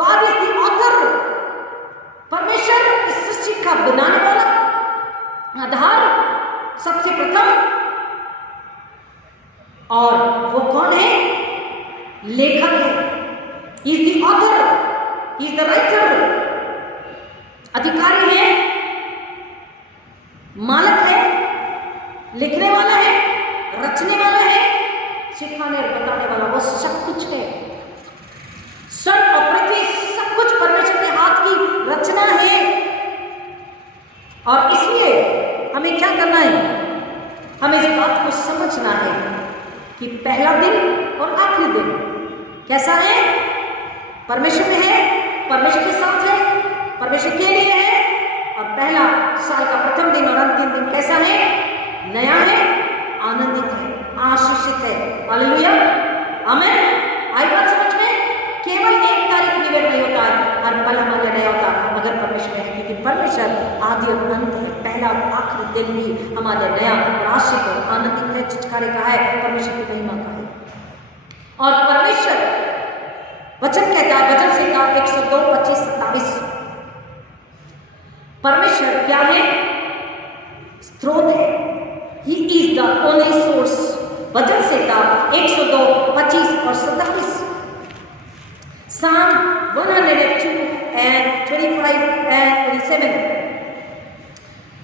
God is the author. परमेश्वर इस सृष्टि का बनाने वाला, आधार, सबसे प्रथम। और वो कौन है? लेखक है। He is the author, he is the writer. अधिकारी है, मालक है, लिखने वाला है, रचने वाला है, सिखाने और बताने वाला, वो सब कुछ है। स्वर्ग और पृथ्वी सब कुछ परमेश्वर के हाथ की रचना है। और इसलिए हमें क्या करना है? हमें इस बात को समझना है कि पहला दिन और आखिरी दिन कैसा है? परमेश्वर में है, परमेश्वर के साथ है, परमेश्वर के लिए है। और पहला साल का प्रथम दिन और अंतिम दिन कैसा है? नया है, आनंदित है, आशीषित है। हालेलुया, आमीन। आई बात समझ में? केवल एक तारीख निवेद नहीं होता है, हर पल हमारे नया होता अगर परमेश्वर है, क्योंकि परमेश्वर आदि और अंत है। पहला और आखिरी दिन भी हमारे नया और आशीष और आनंदित है। छुटकारे का है, परमेश्वर की महिमा का है। और परमेश्वर वचन कहता है, वचन से का 102:25-27, परमेश्वर क्या है? स्रोत है। He is the only source. वचन से का 102:25 और 27, Psalm 102:25-27,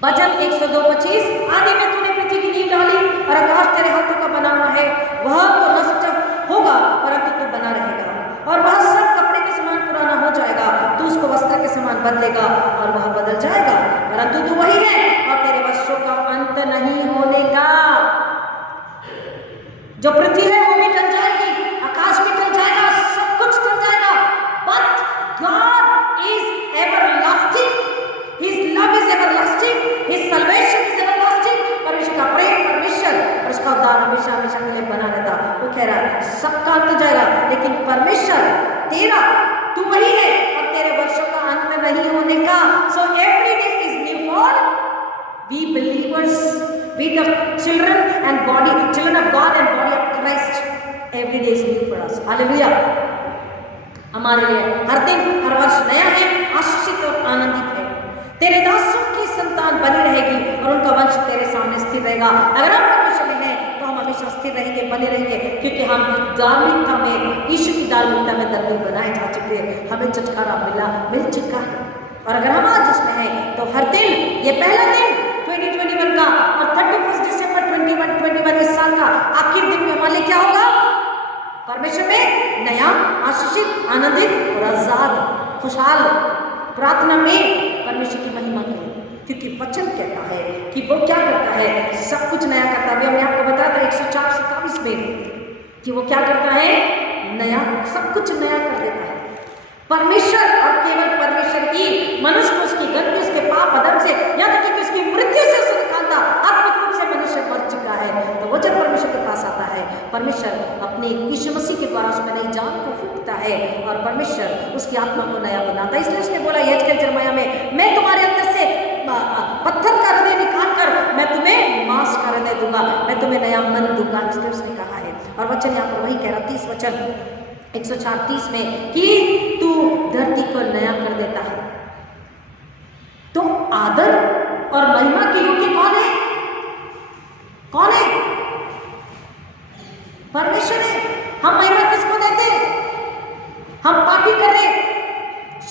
वचन 102:25, आदि में तूने पृथ्वी की नींव डाली और आकाश तेरे हाथों का बना हुआ है, वह तो नष्ट होगा परंतु तू बना रहेगा, और वह सब कपड़े के समान पुराना हो जाएगा, तू उसको वस्त्र के समान बदलेगा और वह बदल जाएगा, परंतु तू वही है और तेरे वर्षों का अंत नहीं होने का। जो पृथ्वी है वो भी टल जाएगी, आकाश भी टल जाएगा, सब कुछ टल जाएगा, but God is everlasting, his love is everlasting, his salvation is everlasting. परमेश्वर का प्रेम, परमेश्वर और उसका उद्धार हमेशा हमेशा के लिए बना रहता। वो कह रहा है सबका अंत जाएगा, लेकिन परमेश्वर तेरा, तू वही है और तेरे वर्षों का अंत नहीं होने का। So every day is new for we believers, we the children and body, children of God and body of Christ. Every day is new for us. Hallelujah. हमारे लिए हर दिन, हर वर्ष नया है, आशीषित और आनंदित है। तेरे दासों की संतान बनी रहेगी और उनका वंश तेरे सामने स्थिर रहेगा। अगर हम परमेश्वर में हैं तो हम हमेशा स्थिर रहेंगे, बने रहेंगे, क्योंकि हम धार्मिकता में, यीशु की धार्मिकता में धर्मी बनाए जा चुके हैं, हमें छुटकारा मिल चुका है। और अगर हम आज उसमें हैं तो हर दिन, ये पहला दिन 2021 का और 31 दिसंबर 2021 इस साल का आखिर दिन में हमारे क्या होगा? परमेश्वर में नया, आशीषित, आनंदित और आजाद, खुशहाल प्रार्थना में परमेश्वर की महिमा करें, क्योंकि वचन कहता है कि वो क्या करता है? सब कुछ नया करता है। हमने आपको बताया था 104:27 में कि वो क्या करता है? नया, सब कुछ नया कर देता है। परमेश्वर और केवल परमेश्वर ही मनुष्य को उसकी गंदगी, उसके पाप अधर्म से, या तक कि उसकी मृत्यु से उसे निकालता। आत्मिक रूप से मनुष्य मर चुका है तो वो जब परमेश्वर के पास आता है, परमेश्वर अपने यीशु मसीह के द्वारा उसमें नई जान को फूंकता है और परमेश्वर उसकी आत्मा को नया बनाता है। इसलिए उसने बोला यहेजकेल जरमाया में, मैं तुम्हारे अंदर से पत्थर का हृदय निकाल कर मैं तुम्हें मांस का हृदय दूंगा, मैं तुम्हें नया मन दूंगा। इसलिए उसने कहा है, और वचन यहाँ पर वही कह रहा, 30 वचन 104:30 में, कि तू धरती को नया कर देता है। तो आदर और महिमा के योग्य कौन है? कौन है? परमेश्वर है। हम महिमा किसको देते? हम पार्टी कर रहे,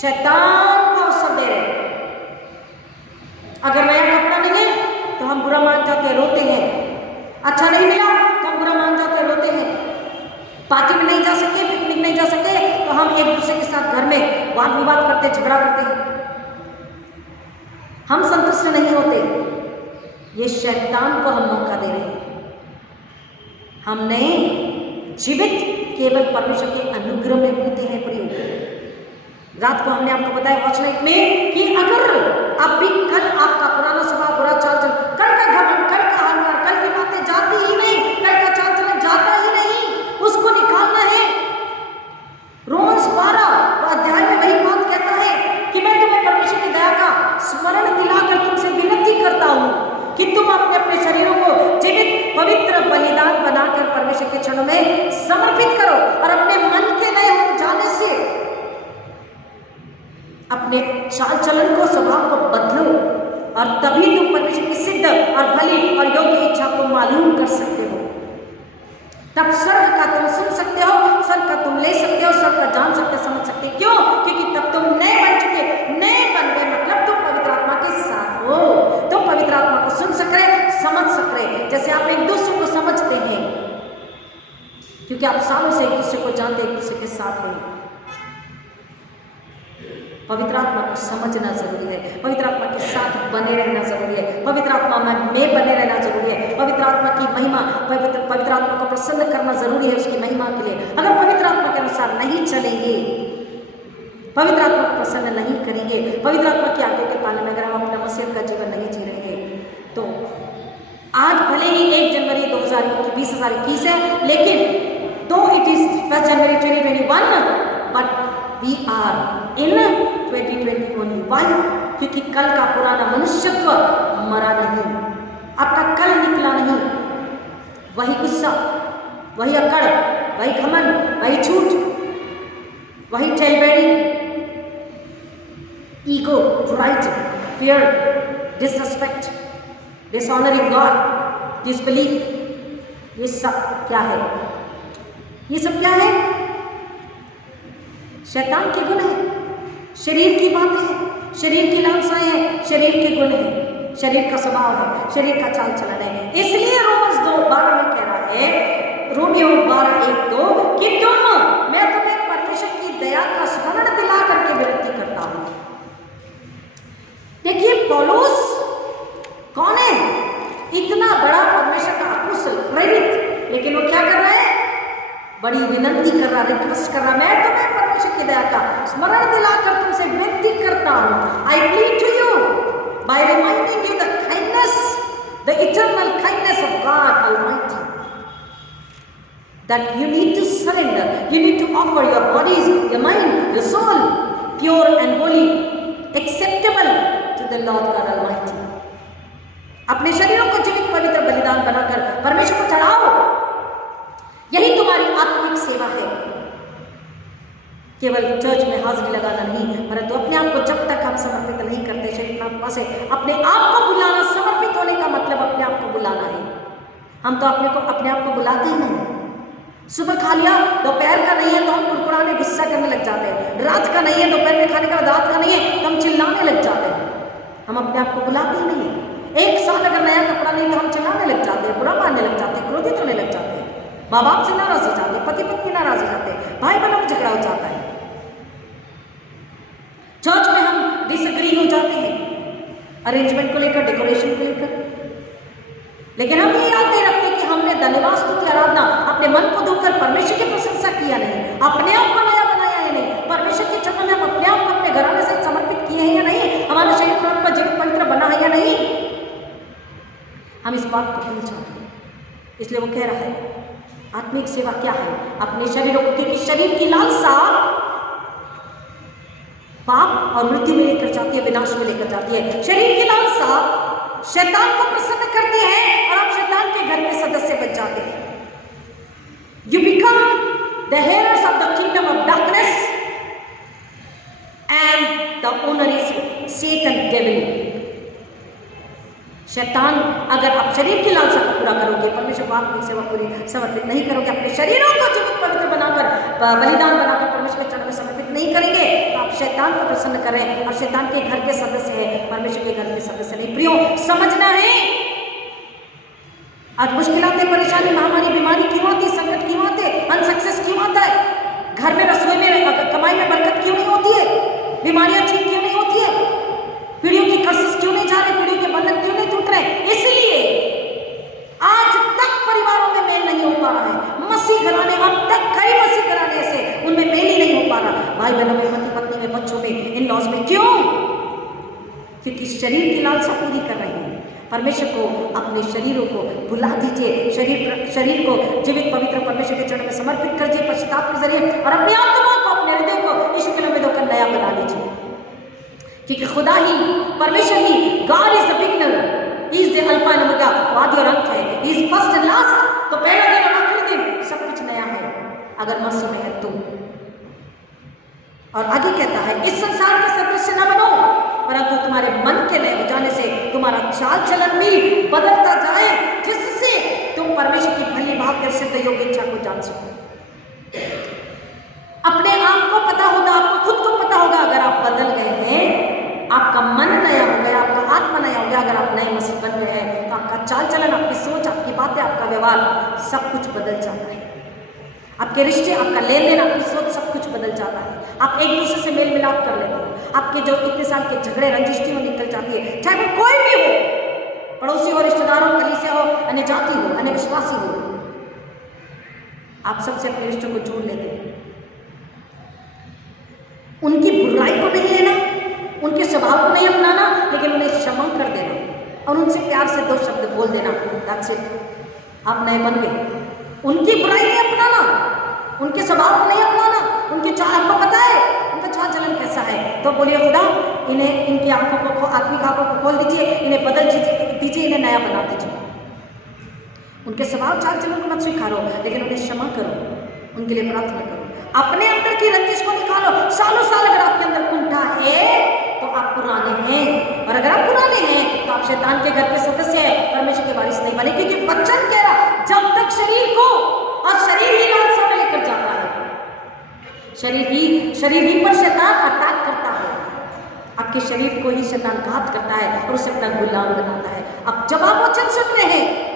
शैतान को अवसर दे रहे। अगर नया कपड़ा नहीं है तो हम बुरा मान जाते हैं, रोते हैं। अच्छा नहीं मिला तो हम बुरा मान जाते हैं, रोते हैं। पार्टी में नहीं जा सके, पिकनिक नहीं जा सके तो हम एक दूसरे के साथ घर में वाद विवाद करते, झगड़ा करते हैं। हम संतुष्ट नहीं होते। ये शैतान को हम मौका दे रहे हैं। हमने जीवित केवल परमेश्वर के अनुग्रह में होते हैं प्रयोग। रात को हमने आपको बताया वॉच नाइट में कि अगर अब भी कल आपका पुराना स्वभाव, बुरा चाल चलन, कल का घमंड, कल का अहंकार, कल की बातें जाती ही नहीं, कल का चाल चलन जाता ही नहीं, उसको निकालना है। रोमन्स 12 अध्याय में वही बात कहता है कि मैं तुम्हें परमेश्वर की दया का स्मरण दिलाकर तुमसे विनती करता हूं कि तुम अपने अपने शरीरों को जीवित पवित्र बलिदान बनाकर परमेश्वर के चरणों में समर्पित करो और अपने मन के नए हो जाने से अपने चाल चलन को, स्वभाव को बदलो, और तभी तुम परमेश्वर की सिद्ध और भली और योग्य इच्छा को मालूम कर सकते हो। तब स्वर्ग का तुम सुन सकते हो, स्वर्ग का तुम ले सकते हो, स्वर्ग का जान सकते, समझ सकते। क्यों? क्योंकि तब तुम नए बन चुके। नए बन गए मतलब तुम पवित्र आत्मा के साथ हो, तुम पवित्र आत्मा को सुन सक रहे, समझ सक रहे, जैसे आप एक दूसरे को समझते हैं, क्योंकि आप सालों से एक दूसरे को जानते, एक दूसरे के साथ हैं। पवित्र आत्मा को समझना जरूरी है, पवित्र आत्मा के साथ बने रहना जरूरी है, पवित्र आत्मा में बने रहना जरूरी है, पवित्र आत्मा की महिमा, पवित्र आत्मा को प्रसन्न करना जरूरी है उसकी महिमा के लिए। अगर पवित्र आत्मा के अनुसार नहीं चलेंगे, पवित्र आत्मा को प्रसन्न नहीं करेंगे, पवित्र आत्मा की आज्ञा के पालन में अगर हम अपना मसीह का जीवन नहीं जी रहेंगे, तो आज भले ही 1 जनवरी 2021 है, लेकिन दो it is 1 January 2021, but we are in 2021। Why? क्योंकि कल का पुराना मनुष्यत्व मरा नहीं, आपका कल निकला नहीं। वही गुस्सा, वही अकड़, वही घमंड, वही झूठ, वही टेलबेड़ी, ego, pride, fear, disrespect, dishonouring God, disbelief, ये सब क्या है? ये सब क्या है? शैतान के गुण है, शरीर की बातें हैं, शरीर की लालसाएं हैं, शरीर के गुण हैं, शरीर का स्वभाव है, शरीर का चाल चलन है। इसलिए रोमन्स 2:12 में कह रहा है, रोमियो 12:1-2 कि मैं तुम्हें परमेश्वर की दया का स्मरण दिला करके विनती करता हूं। देखिए पौलुस कौन है? इतना बड़ा परमेश्वर का अपोस्तल, प्रेरित, लेकिन वो क्या कर रहा है? बड़ी विनती कर रहा, रिक्वेस्ट कर रहा, मैं तुम्हें परमेश्वर की दया का स्मरण दिलाकर तुमसे विनती करता हूं। I plead to you by reminding you the kindness, the eternal kindness of God almighty, that you need to surrender, you need to offer your bodies, your mind, your soul, pure and holy, acceptable to the Lord God Almighty. अपने शरीरों को जीवित पवित्र बलिदान बनाकर परमेश्वर को चढ़ाओ। यही तुम्हारी आत्मिक सेवा है। केवल चर्च में हाजिरी लगाना नहीं, परंतु अपने आप को जब तक हम समर्पित नहीं करते शरीर आत्मा से, अपने आप को बुलाना, समर्पित होने का मतलब अपने आप को बुलाना है। हम तो अपने आप को बुलाते ही नहीं। सुबह खा लिया, दोपहर का नहीं है तो हम कुड़कुड़ाने गुस्सा करने लग जाते हैं। रात का नहीं है, दोपहर में खाने का रात का नहीं है तो हम चिल्लाने लग जाते हैं। हम अपने आप को बुलाते ही नहीं है। एक साल अगर नया कपड़ा नहीं तो हम चिल्लाने लग जाते हैं, बुरा मानने लग जाते हैं, क्रोधित होने लग जाते हैं, माँ बाप से नाराज हो जाते हैं, पति पत्नी नाराज हो जाते हैं, भाई बहनों में झगड़ा हो जाता है, चर्च में हम डिसएग्री हो जाते हैं अरेंजमेंट को लेकर, डेकोरेशन को लेकर। लेकिन हम ये याद नहीं रखते कि हमने धन्यवाद स्तुति आराधना अपने मन को धोकर परमेश्वर की प्रशंसा किया नहीं, अपने आप को नया बनाया है नहीं, परमेश्वर के चरणों में हम अपने आप को अपने घराने से समर्पित किए हैं या नहीं, हमारा शरीर प्राण पर जीवित पवित्र बना है या नहीं, हम इस बात को भूल जाते हैं। इसलिए वो कह रहा है आत्मिक सेवा क्या है? अपने शरीरों को, क्योंकि शरीर की लालसा पाप और मृत्यु में लेकर जाती है, विनाश में लेकर जाती है। शरीर की लालसा शैतान को प्रसन्न करती है और आप शैतान के घर के सदस्य बन जाते हैं। You become the heirs of the kingdom of darkness and the owner is Satan, devil. शैतान, अगर आप शरीर की लालसा को पूरा करोगे, परमेश्वर को आत्मिक सेवा पूरी समर्पित नहीं करोगे, अपने शरीरों को जीवित पवित्र बनाकर बलिदान बनाकर परमेश्वर के चरण में समर्पित नहीं करेंगे, तो आप शैतान को प्रसन्न कर रहे हैं और शैतान के घर के सदस्य हैं, परमेश्वर के घर के सदस्य नहीं। प्रियो, समझना है आज मुश्किलातें, परेशानी, महामारी, बीमारी क्यों आती, संकट क्यों आते, अनसक्सेस क्यों आता है, घर में, रसोई में, कमाई में बरकत क्यों नहीं होती है, बीमारियां ठीक क्यों नहीं होती है, पीढ़ियों की कर्सेस क्यों नहीं जा रहे, पीढ़ियों के बंधन क्यों नहीं टूट रहे? इसलिए आज तक परिवारों में मेल नहीं हो पा रहा है। मसीह घराने, अब तक कई मसीह घराने ऐसे, उनमें मेल ही नहीं हो पा रहा, भाई बहनों में, पति पत्नी में, बच्चों में, इन लॉज में। क्यों? क्योंकि शरीर की लालसा पूरी कर रहे हैं। परमेश्वर को अपने शरीरों को भुला दीजिए, शरीर को जीवित पवित्र परमेश्वर के चरण में समर्पित कर दीजिए पश्चाताप के जरिए, और अपने आत्मा को, अपने हृदय को यीशु के नाम में धोकर नया बना लीजिए। क्योंकि खुदा ही, परमेश्वर ही, God is the beginner, he is the alpha and omega, आदि और अंत है, he is first and last. तो पहला दिन और आखिरी दिन सब कुछ नया है अगर मसीह में है तुम। और आगे कहता है, इस संसार के सदस्य न बनो, परंतु तुम्हारे मन के नए हो जाने से तुम्हारा चाल चलन भी बदलता जाए, जिससे तुम परमेश्वर की भली भाव के सिद्ध योग्य इच्छा को जान सको। अपने आप को पता होगा, आपको खुद को पता होगा, अगर आप बदल गए हैं, आपका मन नया हो गया, आपका आत्मा नया हो गया, अगर आप नए मसीह बन गए हैं, तो आपका चाल चलन, आपकी सोच, आपकी बातें, आपका व्यवहार, सब कुछ बदल जाता है। आपके रिश्ते, आपका लेन देन, आपकी सोच, सब कुछ बदल जाता है। आप एक दूसरे से मेल मिलाप कर लेते हो। आपके जो इतने साल के झगड़े, रंजिश में निकल जाती है, चाहे वो कोई भी हो, पड़ोसी हो, रिश्तेदार हो, कलीसिया हो, अन्य जाति हो, अन्य विश्वासी हो, आप सबसे अपने रिश्तों को जोड़ लेते हैं। उनकी बुराई को नहीं लेना, उनके स्वभाव को नहीं अपनाना, लेकिन उन्हें क्षमा कर देना और उनसे प्यार से दो शब्द बोल देना, दैट्स इट, आप नए बन गए। उनकी बुराई नहीं अपनाना, उनके स्वभाव को नहीं अपनाना, उनकी चाल, आपको पता है उनका चाल चलन कैसा है, तो बोलिए खुदा इन्हें, इनकी आंखों को, आत्मिक आंखों को खोल दीजिए, इन्हें बदल दीजिए, इन्हें नया बना दीजिए। उनके स्वभाव चाल चलन को मत स्वीकारो, लेकिन उन्हें क्षमा करो, उनके लिए प्रार्थना करो। अपने अंदर की रंजिश को निकालो। सालों साल अगर आपके अंदर कुंठा है तो आप पुराने हैं, और अगर आप पुराने हैं तो आप शैतान के घर के सदस्य हैं, परमेश्वर के वारिस नहीं बने। क्योंकि वचन कह रहा, जब तक शरीर को और शरीर ही लालसा में लेकर जाता है, शरीर ही पर शैतान अटैक करता है। आपके शरीर को ही शैतान घात करता है और उसे अपना गुलाम बनाता है। अब जब आप वचन सुन रहे हैं,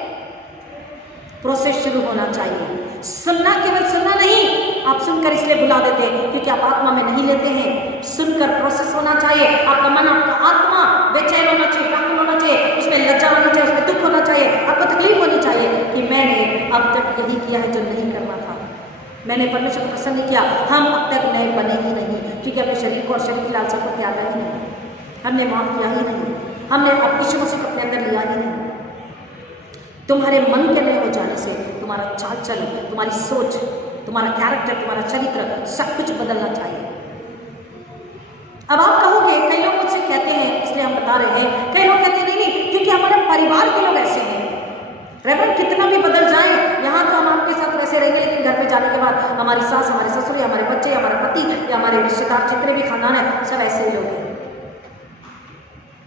प्रोसेस शुरू होना चाहिए। सुनना केवल सुनना नहीं, आप सुनकर इसलिए भुला देते हैं क्योंकि आप आत्मा में नहीं लेते हैं। सुनकर प्रोसेस होना चाहिए। आपका मन, आपका आत्मा बेचैन होना चाहिए, व्याकुल होना चाहिए, उसमें लज्जा होनी चाहिए, उसमें दुख होना चाहिए, आपको तकलीफ होनी चाहिए कि मैंने अब तक यही किया है जो नहीं करना था, मैंने परमेश्वर को प्रसन्न नहीं किया। हम अब तक नए बने ही नहीं, क्योंकि अपने शरीर को और शरीर की लालसा को त्यागा ही नहीं, हमने माफ किया ही नहीं, हमने अब यीशु मसीह को अपने अंदर लिया ही नहीं। तुम्हारे मन के नए हो जाने से तुम्हारा चाल चलन, तुम्हारी सोच, तुम्हारा कैरेक्टर, तुम्हारा चरित्र सब कुछ बदलना चाहिए। अब आप कहोगे, कई लोग मुझसे कहते हैं, इसलिए हम बता रहे हैं, कई लोग कहते नहीं क्योंकि हमारे परिवार के लोग ऐसे हैं। रेवरेंड कितना भी बदल जाए, यहाँ तो हम आपके साथ वैसे रहेंगे, लेकिन घर पे जाने के बाद हमारी सास, हमारे ससुर, हमारे बच्चे, हमारा पति या हमारे रिश्तेदार, जितने भी खानदान है, सब ऐसे ही लोग हैं।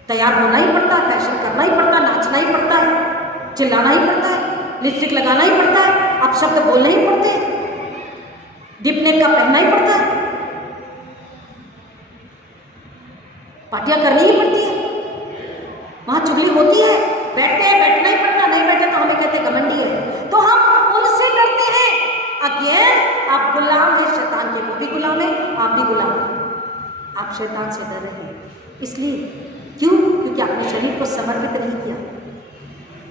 तैयार होना ही पड़ता है, फैशन करना ही पड़ता है, नाचना ही पड़ता है, चिल्लाना ही पड़ता है, लिपस्टिक लगाना ही पड़ता है, आप शब्द बोलने ही पड़ते हैं, डिपनेक का पहनना ही पड़ता है, पार्टियां करनी ही पड़ती है, वहां चुगली होती है, बैठते हैं, बैठना ही पड़ता, नहीं बैठे तो हमें कहते घमंडी है। तो हम उनसे डरते हैं। अगेन आप गुलाम हैं शैतान के, वो भी गुलाम है, आप भी गुलाम हैं। आप शैतान से डर रहे हैं, इसलिए क्यों? क्योंकि आपने शरीर को समर्पित नहीं किया।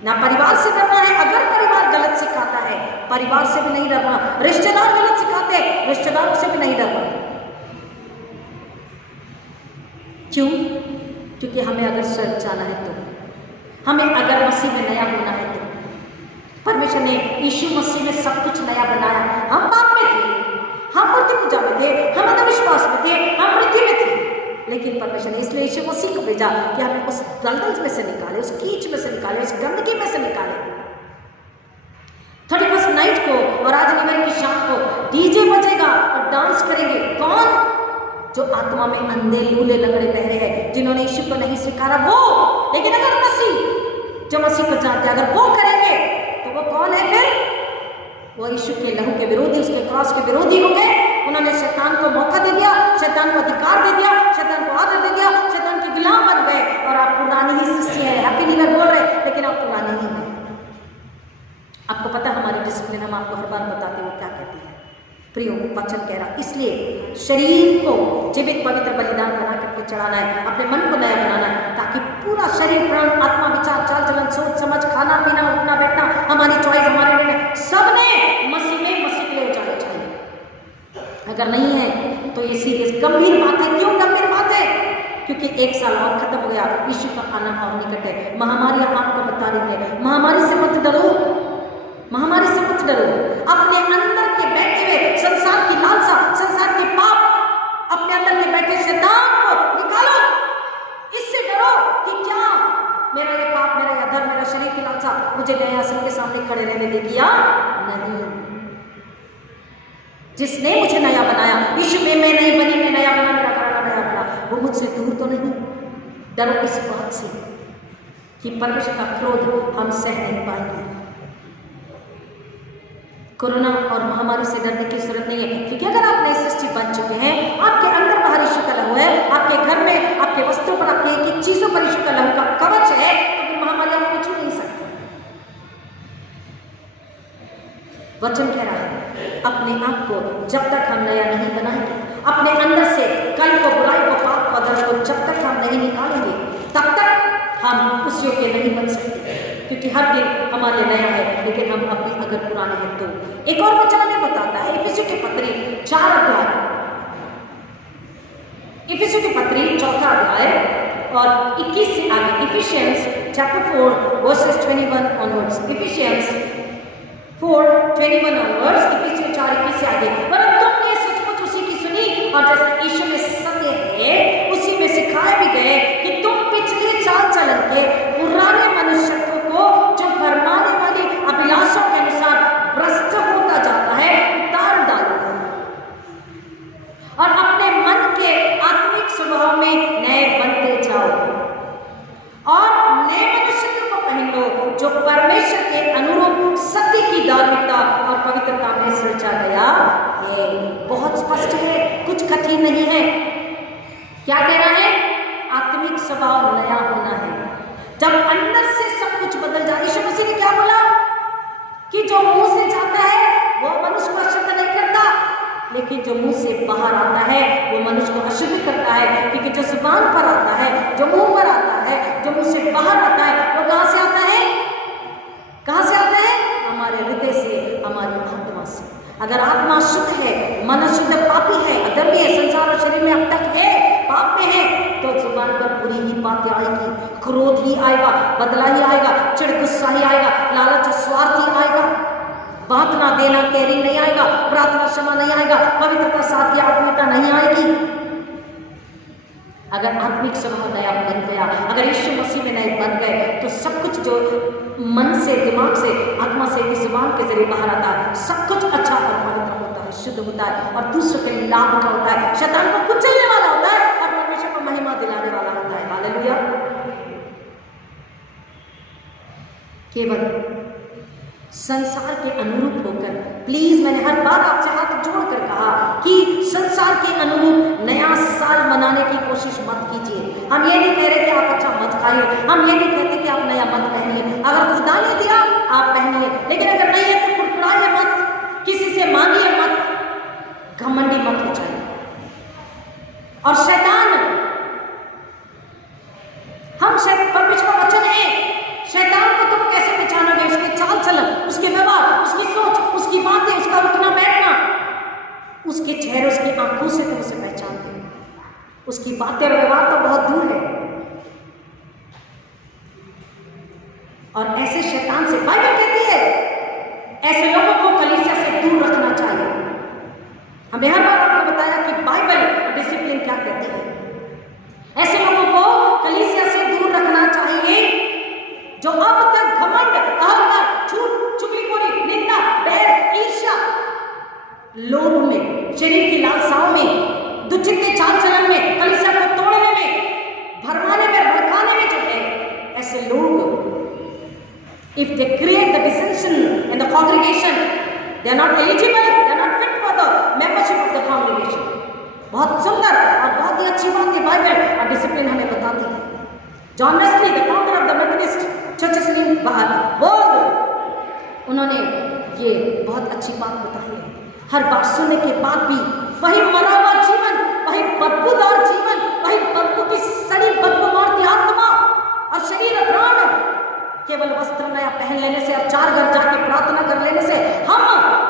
ना परिवार से डरना है, अगर परिवार गलत सिखाता है, परिवार से भी नहीं डरना। रिश्तेदार गलत सिखाते हैं, रिश्तेदारों से भी नहीं डरना। क्यों? क्योंकि हमें अगर स्वर्ग जाना है तो, हमें अगर मसीह में नया होना है तो, परमेश्वर ने यीशु मसीह में सब कुछ नया बनाया। हम पाप में थे, हम मूर्ति पूजा में थे, हम अंधविश्वास में थे, हम मृत्यु में थे, लेकिन परमेश्वर ने इसलिए यीशु मसीह को भेजा कि हमें उस दलदल में से निकाले, उस कीच में से निकाले, उस गंदगी में से निकाले। 31st नाइट को और आज नवंबर की शाम को डीजे बजेगा और डांस करेंगे। कौन? जो आत्मा में अंधे, लूले, लंगड़े, बहरे हैं, जिन्होंने यीशु को नहीं स्वीकारा वो। लेकिन अगर मसीह, जो मसीह को जानते हैं, अगर वो करेंगे तो वो कौन है फिर? वो यीशु के लहू के विरोधी, उसके क्रॉस के विरोधी हो गए। उन्होंने शैतान को मौका दे दिया, शैतान को अधिकार दे दिया, शैतान को आदर दे दिया, शैतान के गुलाम बन गए। और आप पुरानी ही शिष्य हैं, हैप्पी न्यू ईयर बोल रहे, लेकिन आप पुराने ही हैं। आपको पता है हमारी डिसिप्लिन, हम आपको हर बार बताते हैं वो क्या कहती है। प्रियो, वचन कह रहा, इसलिए शरीर को जीवित पवित्र बलिदान बना करके चढ़ाना है, अपने मन को नया बनाना है, ताकि पूरा शरीर, प्राण, आत्मा, विचार, चाल चलन, सोच समझ, खाना पीना, उठना बैठना, हमारी चॉइस, हमारे निर्णय, सब ने मसीह में, मसीह के लिए हो जाना चाहिए। अगर नहीं है तो ये सीरियस गंभीर बात है। क्यों गंभीर बात है? क्योंकि 1 साल और खत्म हो गया, यीशु का आना और निकट है। महामारी आपको बता रही है, महामारी से मत डरो, महामारी से मत डरो। अपने अंदर के बैठे हुए संसार की लालसा, संसार के पाप, अपने अंदर के बैठे शैतान को निकालो। इससे डरो कि क्या मेरा ये पाप, मेरा ये अधर्म, मेरा शरीर की लालसा मुझे नया सबके सामने खड़े रहने देगी या नहीं? जिसने मुझे नया बनाया, यीशु में मैं नहीं बनी, मैं नया बना, मेरा घराना नया बना, वो मुझसे दूर तो नहीं। डरो इस बात से कि परमेश्वर का क्रोध हम सह नहीं पाएंगे। कोरोना और महामारी से डरने की जरूरत नहीं है, क्योंकि अगर आप नई सृष्टि बन चुके हैं, आपके अंदर बाहर यीशु का लहू है, आपके घर में, आपके वस्त्रों पर, आपके एक एक चीजों पर यीशु का लहू का कवच है, तो महामारी आपको छू नहीं सकती। वचन कह रहा है, अपने आप को जब तक हम नया नहीं बनाएंगे, अपने अंदर से कल को, बुराई को, पाप को, अदर को जब तक हम नहीं निकालेंगे, तब तक हम उस योग्य नहीं बन सकते। क्योंकि हर दिन हमारे नया है, लेकिन हम अब भी अगर पुराने हैं तो। एक और वचन हमें बताता है, इफिसियों की पत्री 4 अध्याय, इफिसियों की पत्री 4 अध्याय और 21 से आगे। Ephesians chapter 4 verses 21 onwards. Ephesians 4:21 onwards, इफिसियों 4:21 से आगे। परंतु तुमने सचमुच उसी की सुनी, और जैसे यीशु में सत्य है, उसी में सिखाए भी गए कि तुम पिछले चाल चलन के पुराने मनुष्यत्व को, जो भरमाने वाली अभिलाष भेजा गया है। बहुत स्पष्ट है, कुछ कठिन नहीं है। क्या कह रहा है? आत्मिक स्वभाव नया होना है। जब अंदर से सब कुछ बदल जाए। यीशु मसीह ने क्या बोला कि जो मुंह से जाता है वो मनुष्य को अशुद्ध नहीं करता, लेकिन जो मुंह से बाहर आता है वो मनुष्य को अशुद्ध करता है। क्योंकि जो जुबान पर आता है, जो मुंह पर आता है, जो मुंह से बाहर आता है, वो कहां से आता है? कहां से आता है? हमारे हृदय से, हमारी आत्मा से। अगर आत्मा शुद्ध है, मन शुद्ध, पापी है, अधर्मी है, संसार और शरीर में अब तक है, पाप में है, तो जुबान पर बुरी ही बातें आएगी, क्रोध ही आएगा, बदला ही आएगा, चिढ़ गुस्सा ही आएगा, लालच स्वार्थ ही आएगा, बात ना देना कैरिंग नहीं आएगा, प्रार्थना क्षमा नहीं आएगा, पवित्रता साथ आत्मीयता नहीं आएगी। अगर आत्मिक स्वभाव नया बन गया, अगर यीशु मसीह में नए बन गए, तो सब कुछ जो मन से, दिमाग से, आत्मा से, जुबान के जरिए बाहर आता है, सब कुछ अच्छा और पवित्र होता है, शुद्ध होता है और दूसरों के लाभ का होता है, शैतान को कुचलने वाला होता है और परमेश्वर को महिमा दिलाने वाला होता है। हालेलुया। केवल संसार के अनुरूप होकर, प्लीज, मैंने हर बार आपसे हाथ जोड़कर कहा कि संसार के अनुरूप नया साल मनाने की कोशिश मत कीजिए। हम ये नहीं कह रहे कि आप अच्छा मत खाइए, हम ये नहीं कहते कि आप नया मत पहनिए। अगर खुदा ने दिया आप पहनिए, लेकिन अगर नहीं है तो कुड़कुड़ाइए मत, किसी से मांगिए मत, घमंडी मत हो जाइए। और शैतान, हम परमेश्वर का वचन है, शैतान को तुम कैसे पहचानोगे? उसके चाल चलन, उसके व्यवहार, उसकी सोच, उसकी बातें, उसका उठना बैठना, उसके चेहरे, उसकी आंखों से तुम उसे पहचानते हो। उसकी बातें और व्यवहार तो बहुत दूर है। और ऐसे शैतान से बाइबल कहती है ऐसे लोगों को कलीसिया से दूर रखना चाहिए। हमने हर बार आपको बताया कि बाइबल डिसिप्लिन क्या कहती है। ऐसे लोगों को कलीसिया से दूर रखना चाहिए जो अब तक घमंड, अहंकार, झूठ, चुगलीखोरी, निंदा, बैर, ईर्ष्या, लोभ में, शरीर की लालसाओं में, दुचित्ते चाल चलन में, कलीसिया को तोड़ने में, भरमाने में, भड़काने में जो है, ऐसे लोग, if they create the dissension in the congregation, they are not eligible, they are not fit for the membership of the congregation। बहुत सुंदर और बहुत ही अच्छी बात है बाइबल और डिसिप्लिन हमें बताती है। John Wesley, the founder of the Methodist churches in world, उन्होंने ये बहुत अच्छी बात बताई है। हर बात सुनने के बाद भी वही मरा हुआ जीवन, वही बदबूदार जीवन, वही बदबू की सड़ी बदबू मारती आत्मा और शरीर और प्राण, केवल वस्त्र नया पहन लेने से और 4 घर जाके प्रार्थना कर लेने से हम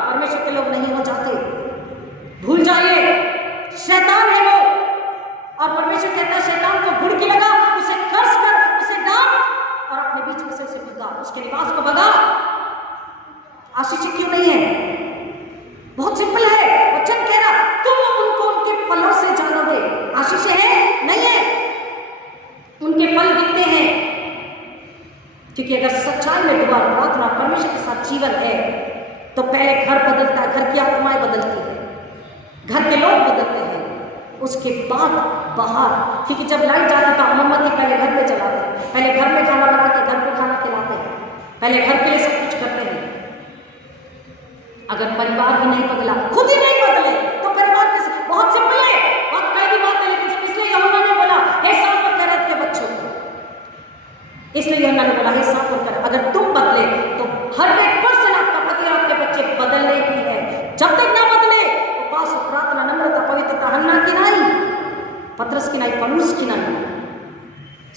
परमेश्वर के लोग नहीं हो जाते। भूल जाइए, शैतान है वो, और परमेश्वर कहता है शैतान को गुड़की लगा, उसे कर्स कर, उसे डांट और अपने बीच में से उसे भगा, उसके निवास को भगा। आशीष क्यों नहीं है? बहुत सिंपल है, वचन कह रहा तुम उनको उनके फलों से जानोगे। आशीष है? नहीं है। उनके फल दिखते हैं, क्योंकि अगर सच्चाई में दुआ, प्रार्थना, परमेश्वर के साथ जीवन है तो पहले घर बदलता है, घर की आत्माएं बदलती है, घर के लोग बदलते हैं, उसके बाद बाहर। क्योंकि जब लाइट जाती तो मोमबत्ती पहले घर में जलाते हैं, पहले घर में खाना बना के घर को खाना खिलाते हैं, पहले घर के लिए सब कुछ करते हैं। अगर परिवार ही नहीं बदला, खुद ही नहीं बदले, तो परिवार कैसे? बहुत सिंपल है, बहुत कड़वी बात है, लेकिन इसलिए यूहन्ना ने बोला हे सांप और करैत के बच्चों, इसलिए यूहन्ना ने बोला हे सांप और करैत, अगर तुम बदले तो 100% आपका पति और आपके बच्चे बदलने ही है। जब तक ना बदले, उपास, प्रार्थना, नम्रता, पवित्रता, हन्ना की नहीं, पतरस की नहीं, पौलुस की नहीं।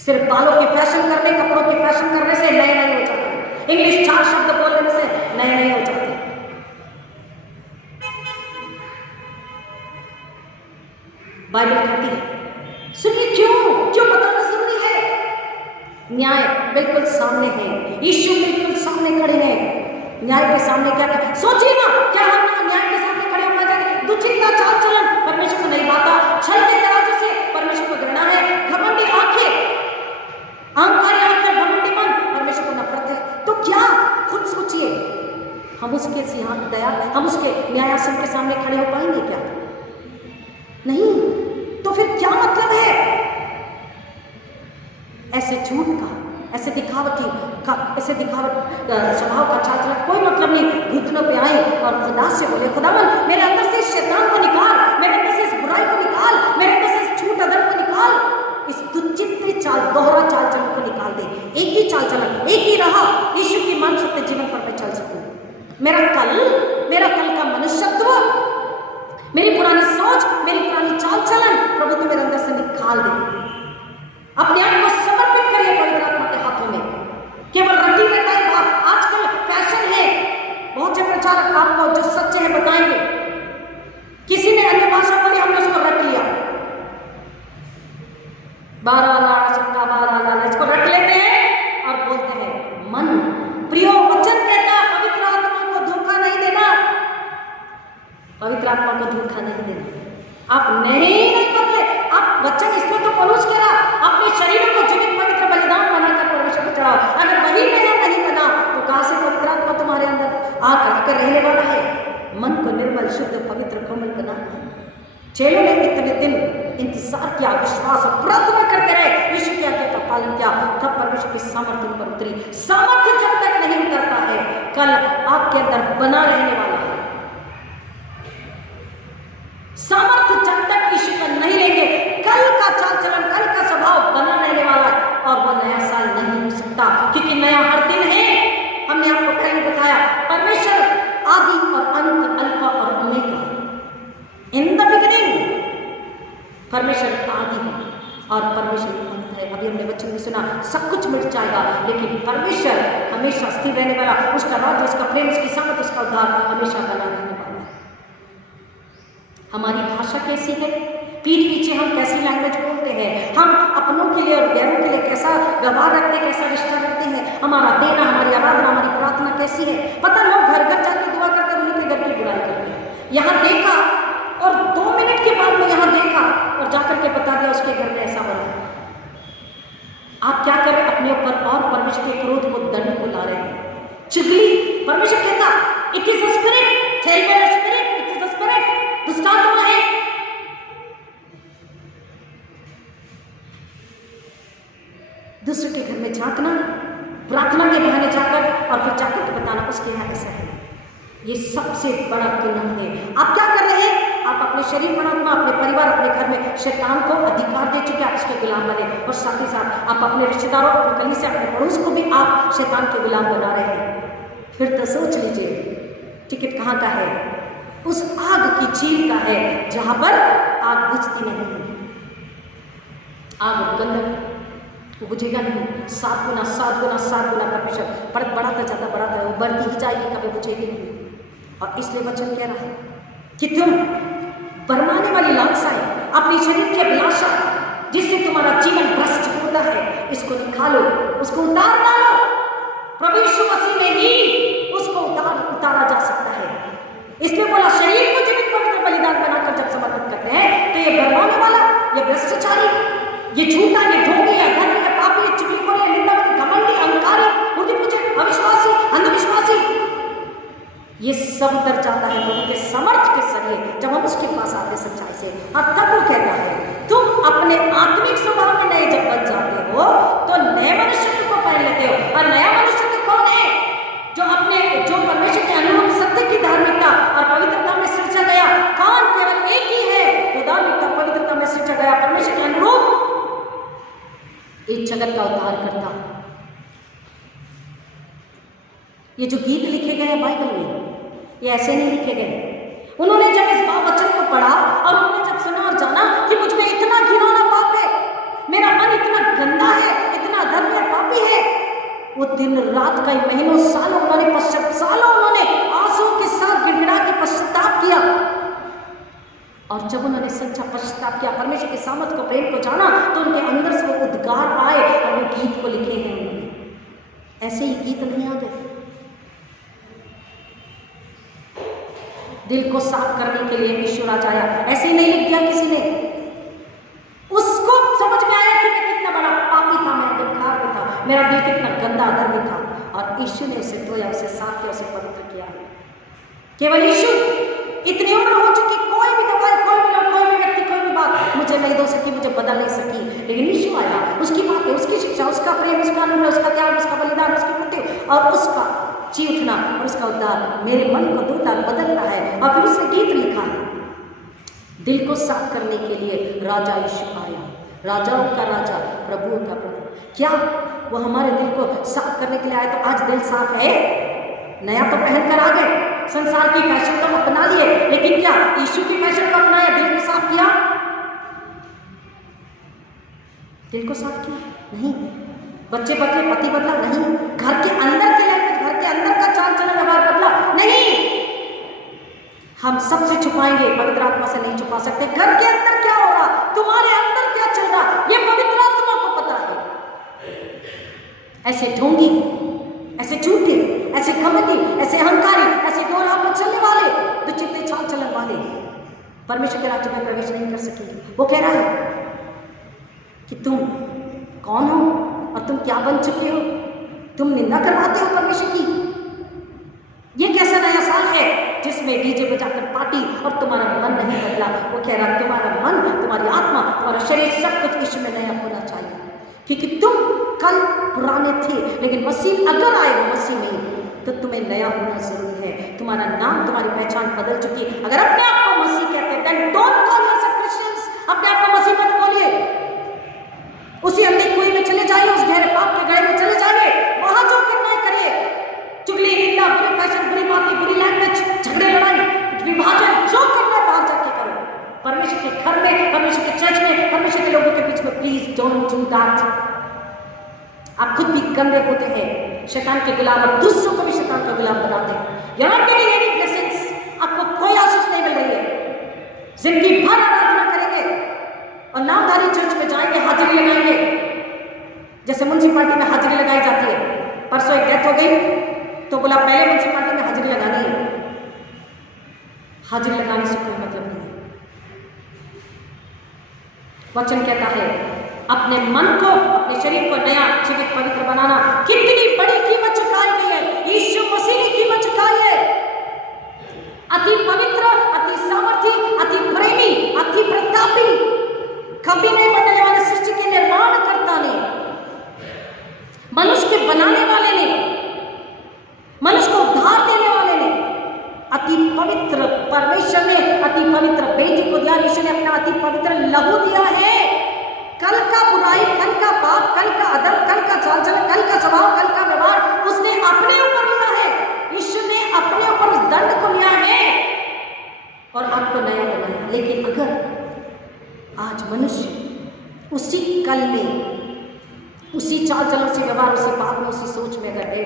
सिर्फ बालों के फैशन करने, कपड़ों के फैशन करने से नए नहीं हो जाते, इंग्लिश 4 शब्द बोलने से नए नहीं हो जाते। बाइबल कहती है, सुनिए क्यों बताना जरूरी है? न्याय बिल्कुल सामने है, यीशु बिल्कुल सामने खड़े हैं। न्याय के सामने क्या कर, सोचिए ना, क्या हम न्याय के सामने खड़े होकर जाएंगे? दुचित्ता चाल चलन परमेश्वर को नहीं भाता, छल के तराजू से परमेश्वर को घृणा है, घमंडी आंखें, अहंकारी आंखें, घमंडी मन, परमेश्वर को नफरत है। तो क्या, खुद सोचिए, हम उसके सिंहासन दया, हम उसके न्यायासन के सामने खड़े हो पाएंगे क्या? नहीं। तो फिर क्या मतलब है? ऐसे झूठ का, ऐसे दिखावटी का, ऐसे दिखावट स्वभाव का चाल चलन कोई मतलब नहीं। घुटनों पे आए और खुदा से बोले, खुदावन मेरे अंदर से इस शैतान को निकाल, मेरे अंदर से इस बुराई को निकाल, मेरे अंदर से इस झूठ अदर को निकाल, इस दुचित्त चाल दोहरा चाल चलन को निकाल दे। एक ही चाल चलन, एक ही राह यीशु की मान सत्य जीवन पर मैं चल सकूं। मेरा कल का मनुष्यत्व, मेरी पुरानी सोच, मेरी पुरानी चाल चलन प्रभु तू मेरे अंदर से निकाल दे। अपने आप को समर्पित करिए पवित्र आत्मा के हाथों में। केवल रटी रहता है बात, आजकल फैशन है, बहुत से प्रचारक आपको जो सच्चे हैं बताएंगे, किसी ने अन्य भाषा बोली, हमने उसको रट लिया, इसको रट लेते हैं और बोलते हैं मन प्रियो वचन कहता पवित्र आत्मा को धोखा नहीं देना, पवित्र आत्मा को धोखा नहीं देना। आप नहीं बदले, आप वचन इसमें तो पौलुस कह रहा, अपने शरीर को जीवित पवित्र बलिदान बनाकर परमेश्वर को चढ़ाओ। अगर वही नया नहीं बना तो कहां से पवित्र आत्मा तुम्हारे अंदर आकर रहने वाला है? मन को निर्मल शुद्ध पवित्र कोमल बना। चेलों ने इतने दिन इंतजार किया, विश्वास और प्रार्थना करते रहे, यीशु की आज्ञा का पालन किया, तब परमेश्वर की सामर्थ्य उन पर उतरी। सामर्थ्य जब तक नहीं उतरता है, कल आपके अंदर बना रहने वाला है। सामर्थ्य जब तक यीशु का नहीं लेंगे, कल का चाल चलन, कल का स्वभाव बना रहने वाला है और वह नया साल नहीं हो सकता, क्योंकि नया हर दिन है। हमने आपको पहले बताया परमेश्वर आदि और अंत, अल्फा और ओमेगा, इन द बिगिनिंग परमेश्वर आदि है और परमेश्वर अंत है। अभी हमने बच्चों में सुना सब कुछ मिट जाएगा, लेकिन परमेश्वर हमेशा स्थिर रहने वाला, उसका राज्य, उसका प्रेम, उसकी सामर्थ, उसका उद्धार हमेशा बना रहने वाला है। हमारी भाषा कैसी है, पीठ पीछे हम कैसी लैंग्वेज बोलते हैं, हम अपनों के लिए और गैरों के लिए कैसा व्यवहार रखते हैं, कैसा रिश्ता रखते हैं, हमारा देना, हमारी आराधना, हमारी प्रार्थना कैसी है। पता लोग घर घर जाके दुआ करते, उन्हीं के घर की बुराई करते हैं। यहाँ देखा और 2 मिनट के बाद में यहाँ देखा और जाकर के बता दिया उसके घर में ऐसा हो रहा है। आप क्या करें? अपने ऊपर और परमेश्वर के क्रोध को, दंड को ला रहे हैं। चुगली, परमेश्वर कहता it is a spirit, it is a spirit, दुष्टात्मा है। दूसरे के घर में झांकना, प्रार्थना के बहाने जाकर और फिर जाकर के बताना उसके यहाँ ऐसा है, ये सबसे बड़ा गुनाह है। आप क्या कर रहे हैं? आप अपने शरीर, परमात्मा, अपने परिवार, अपने घर में शैतान को अधिकार दे चुके, आप उसके गुलाम बने, और साथ ही साथ आप अपने रिश्तेदारों, अपने कलीसिया, अपने पड़ोस को भी आप शैतान के गुलाम बना रहे हैं। फिर तो सोच लीजिए टिकट कहाँ का है? उस आग की झील का है जहां पर आग बुझती नहीं है। आग गंधक वो बुझेगा नहीं, 7 गुना परमेश्वर बढ़ाता जाता, वो बढ़ती ही जाएगी, कभी बुझेगी नहीं। और इसलिए वचन कह रहा है कि तुम बरमाने वाली लालसाएं, अपनी शरीर की अभिलाषा जिससे तुम्हारा जीवन भ्रष्ट होता है, इसको निकालो, उसको उतार डालो। प्रभु यीशु मसीह में ही उसको उतारा जा सकता है। इसलिए बोला शरीर को जीवित पवित्र बलिदान बनाकर जब समर्पित करते हैं तो ये बरमाने वाला, ये भ्रष्टाचारी, ये झूठा, ये ढोंगी, ये अधर्मी, ये पापी, ये चुगलखोर, ये निंदावादी, घमंडी, अहंकारी, मूर्ति पूजक, अविश्वासी, अंधविश्वासी, ये सब उतर जाता है प्रभु के समर्थ के जरिए जब हम उसके पास आते सच्चाई से। और तब वो कहता है तुम अपने आत्मिक स्वभाव में नए जब बन जाते हो तो नए मनुष्य को पहन लेते हो। और नया मनुष्य कौन है? जो परमेश्वर के अनुरूप सत्य की धार्मिकता और पवित्रता में सृजा गया। कौन? केवल एक ही है जो धार्मिकता पवित्रता में सृजा गया, परमेश्वर के अनुरूप इस जगत का उद्धार करता। ये जो गीत लिखे गए हैं बाइबल में, ये ऐसे नहीं लिखे गए। उन्होंने जब इस वचन को पढ़ा और उन्होंने जब सुना और जाना कि मुझ में इतना घिनौना पाप है, मेरा मन इतना गंदा है, इतना अधर्मी और पापी है, वो दिन रात कई महीनों सालों उन्होंने आंसू के साथ गिड़गिड़ा के पश्चाताप किया। और जब उन्होंने सच्चा पश्चाताप किया, परमेश्वर के सामर्थ को, प्रेम को जाना, तो उनके अंदर से वो उद्गार आए और वो गीत को लिखे हैं उन्होंने। ऐसे ही गीत नहीं आ गए। दिल को साफ करने के लिए ईश्वर आज आया, ऐसे ही नहीं लिख दिया किसी ने। उसको समझ में आया कि मैं कितना बड़ा पापी था, मैं अधिकार में था, मेरा दिल कितना गंदा अधर्मी था, और ईश्वर ने उसे धोया, उसे साफ किया, उसे पवित्र किया। केवल ईश्वर, इतनी उम्र हो चुकी, कोई भी दवाई, कोई भी लोग, कोई भी व्यक्ति, कोई भी बात मुझे नहीं दो सकी, मुझे बदल नहीं सकी, लेकिन ईश्वर आया, उसकी बातें, उसकी शिक्षा, उसका प्रेम, उसका अनुग्रह, उसका त्याग, उसका बलिदान, उसकी मृत्यु और उसका जी उठना और उसका उद्धार मेरे मन को धोता बदलता है। और फिर उसने गीत लिखा है, दिल को साफ करने के लिए राजा यीशु आया, राजाओं का राजा, प्रभुओं का प्रभु। क्या वो हमारे दिल को साफ करने के लिए आया? तो आज दिल साफ है? नया तो पहन कर आ गए, संसार की फैशन तो अपना लिए, लेकिन क्या यीशु की फैशन को अपनाया? दिल को साफ किया? दिल को साफ किया? नहीं। बच्चे बदले, पति बदला? नहीं। घर के अंदर की लैंग्वेज, घर के अंदर का चाल चलन व्यवहार बदला? नहीं। हम सबसे छुपाएंगे, पवित्र आत्मा से नहीं छुपा सकते। घर के अंदर क्या हो रहा, तुम्हारे अंदर क्या चल रहा, ये पवित्र आत्मा को पता है। ऐसे ढोंगी, ऐसे झूठे, ऐसे घमंडी, ऐसे अहंकारी, ऐसे गोरा पर चलने वाले, दुचित्ते चाल चलन वाले परमेश्वर के राज्य में प्रवेश नहीं कर सकेंगे। वो कह रहा है कि तुम कौन हो और तुम क्या बन चुके हो? तुम निंदा करवाते हो परमेश्वर की। ये कैसा नया साल है जिसमें डीजे बजाकर पार्टी और तुम्हारा मन नहीं बदला? वो कह रहा तुम्हारा मन, तुम्हारी आत्मा, तुम्हारा शरीर, सब कुछ यीशु में नया होना चाहिए, क्योंकि तुम कल पुराने थे, लेकिन मसीह अगर आए वो मसीह में, तो तुम्हें नया होना जरूरी है। तुम्हारा नाम, तुम्हारी पहचान बदल चुकी है। अगर अपने आप को मसीह कहते हैं, then don't call yourself Christians। अपने आप को मसीह मत बोलिए। उसी अंधे कुएं में चले जाइए, उस गहरे पाप के गड्ढे में चले जाइए, वहां जो करना है करिए। चुगली, निंदा, बुरी फैशन, बुरी बातें, बुरी लैंग्वेज, झगड़े, लड़ाई, विभाजन, जो करना है बाहर जाके करो। परमेश्वर के घर में, परमेश्वर के चर्च में, परमेश्वर के लोगों के बीच में प्लीज डोंट डू दैट। आप खुद भी गंदे होते हैं, शैतान के गुलाम, और दूसरों को भी शैतान का गुलाम बनाते हैं। You're not getting any blessings। आपको कोई आशीष नहीं मिल रही है। जिंदगी भर आराधना करेंगे और नामधारी चर्च में जाएंगे, हाजिरी लगाएंगे, जैसे म्युनिसिपालिटी में हाजिरी लगाई जाती है। परसों एक डेथ हो गई तो बोला पहले म्युनिसिपालिटी में हाजिरी लगानी है। हाजिरी लगाने से कोई मतलब नहीं है। वचन कहता है अपने मन को, अपने शरीर को नया, जीवित, पवित्र बनाना कितनी बड़ी कीमत चुकाई गई है। यीशु मसीह ने कीमत चुकाई है। अति पवित्र, अति सामर्थी, अति प्रेमी, अति प्रतापी, कभी नहीं बदलने वाले सृष्टि के निर्माणकर्ता ने, मनुष्य के बनाने वाले ने, मनुष्य को उद्धार देने वाले ने, अति पवित्र परमेश्वर ने अति पवित्र बेटी को दिया। यीशु ने अपना अति पवित्र लहू दिया है। कल का बुराई, कल का पाप, कल का अदब, कल का चाल चलन, कल का स्वभाव, कल का व्यवहार उसने अपने ऊपर लिया है। यीशु ने अपने ऊपर उस दंड को लिया है और आपको नया बनाया। लेकिन अगर आज मनुष्य उसी कल में, उसी चाल चलन से व्यवहार, उसी पाप में, उसी सोच में अगर है,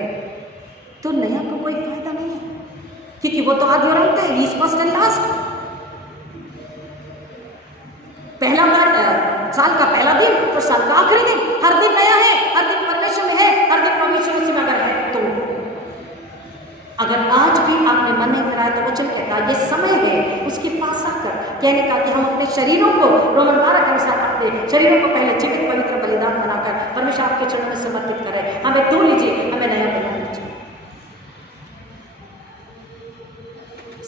तो नया को कोई फायदा नहीं है, क्योंकि वो तो आदि और अंत है, फर्स्ट एंड लास्ट। पहला साल का पहला दिन तो साल का आखिरी दिन, हर दिन नया है, हर दिन परमेश्वर में है, हर दिन परमेश्वर उसी में अगर है। तो अगर आज भी आपने मन नहीं कराया तो वचन कहता है ये समय है उसके पास आकर कहने का कि हम अपने शरीरों को, रोमन 12 के अनुसार अपने शरीरों को पहले जीवित, पवित्र बलिदान बनाकर परमेश्वर आपके चरणों में समर्पित करें। हमें धो लीजिए, हमें नया बना लीजिए।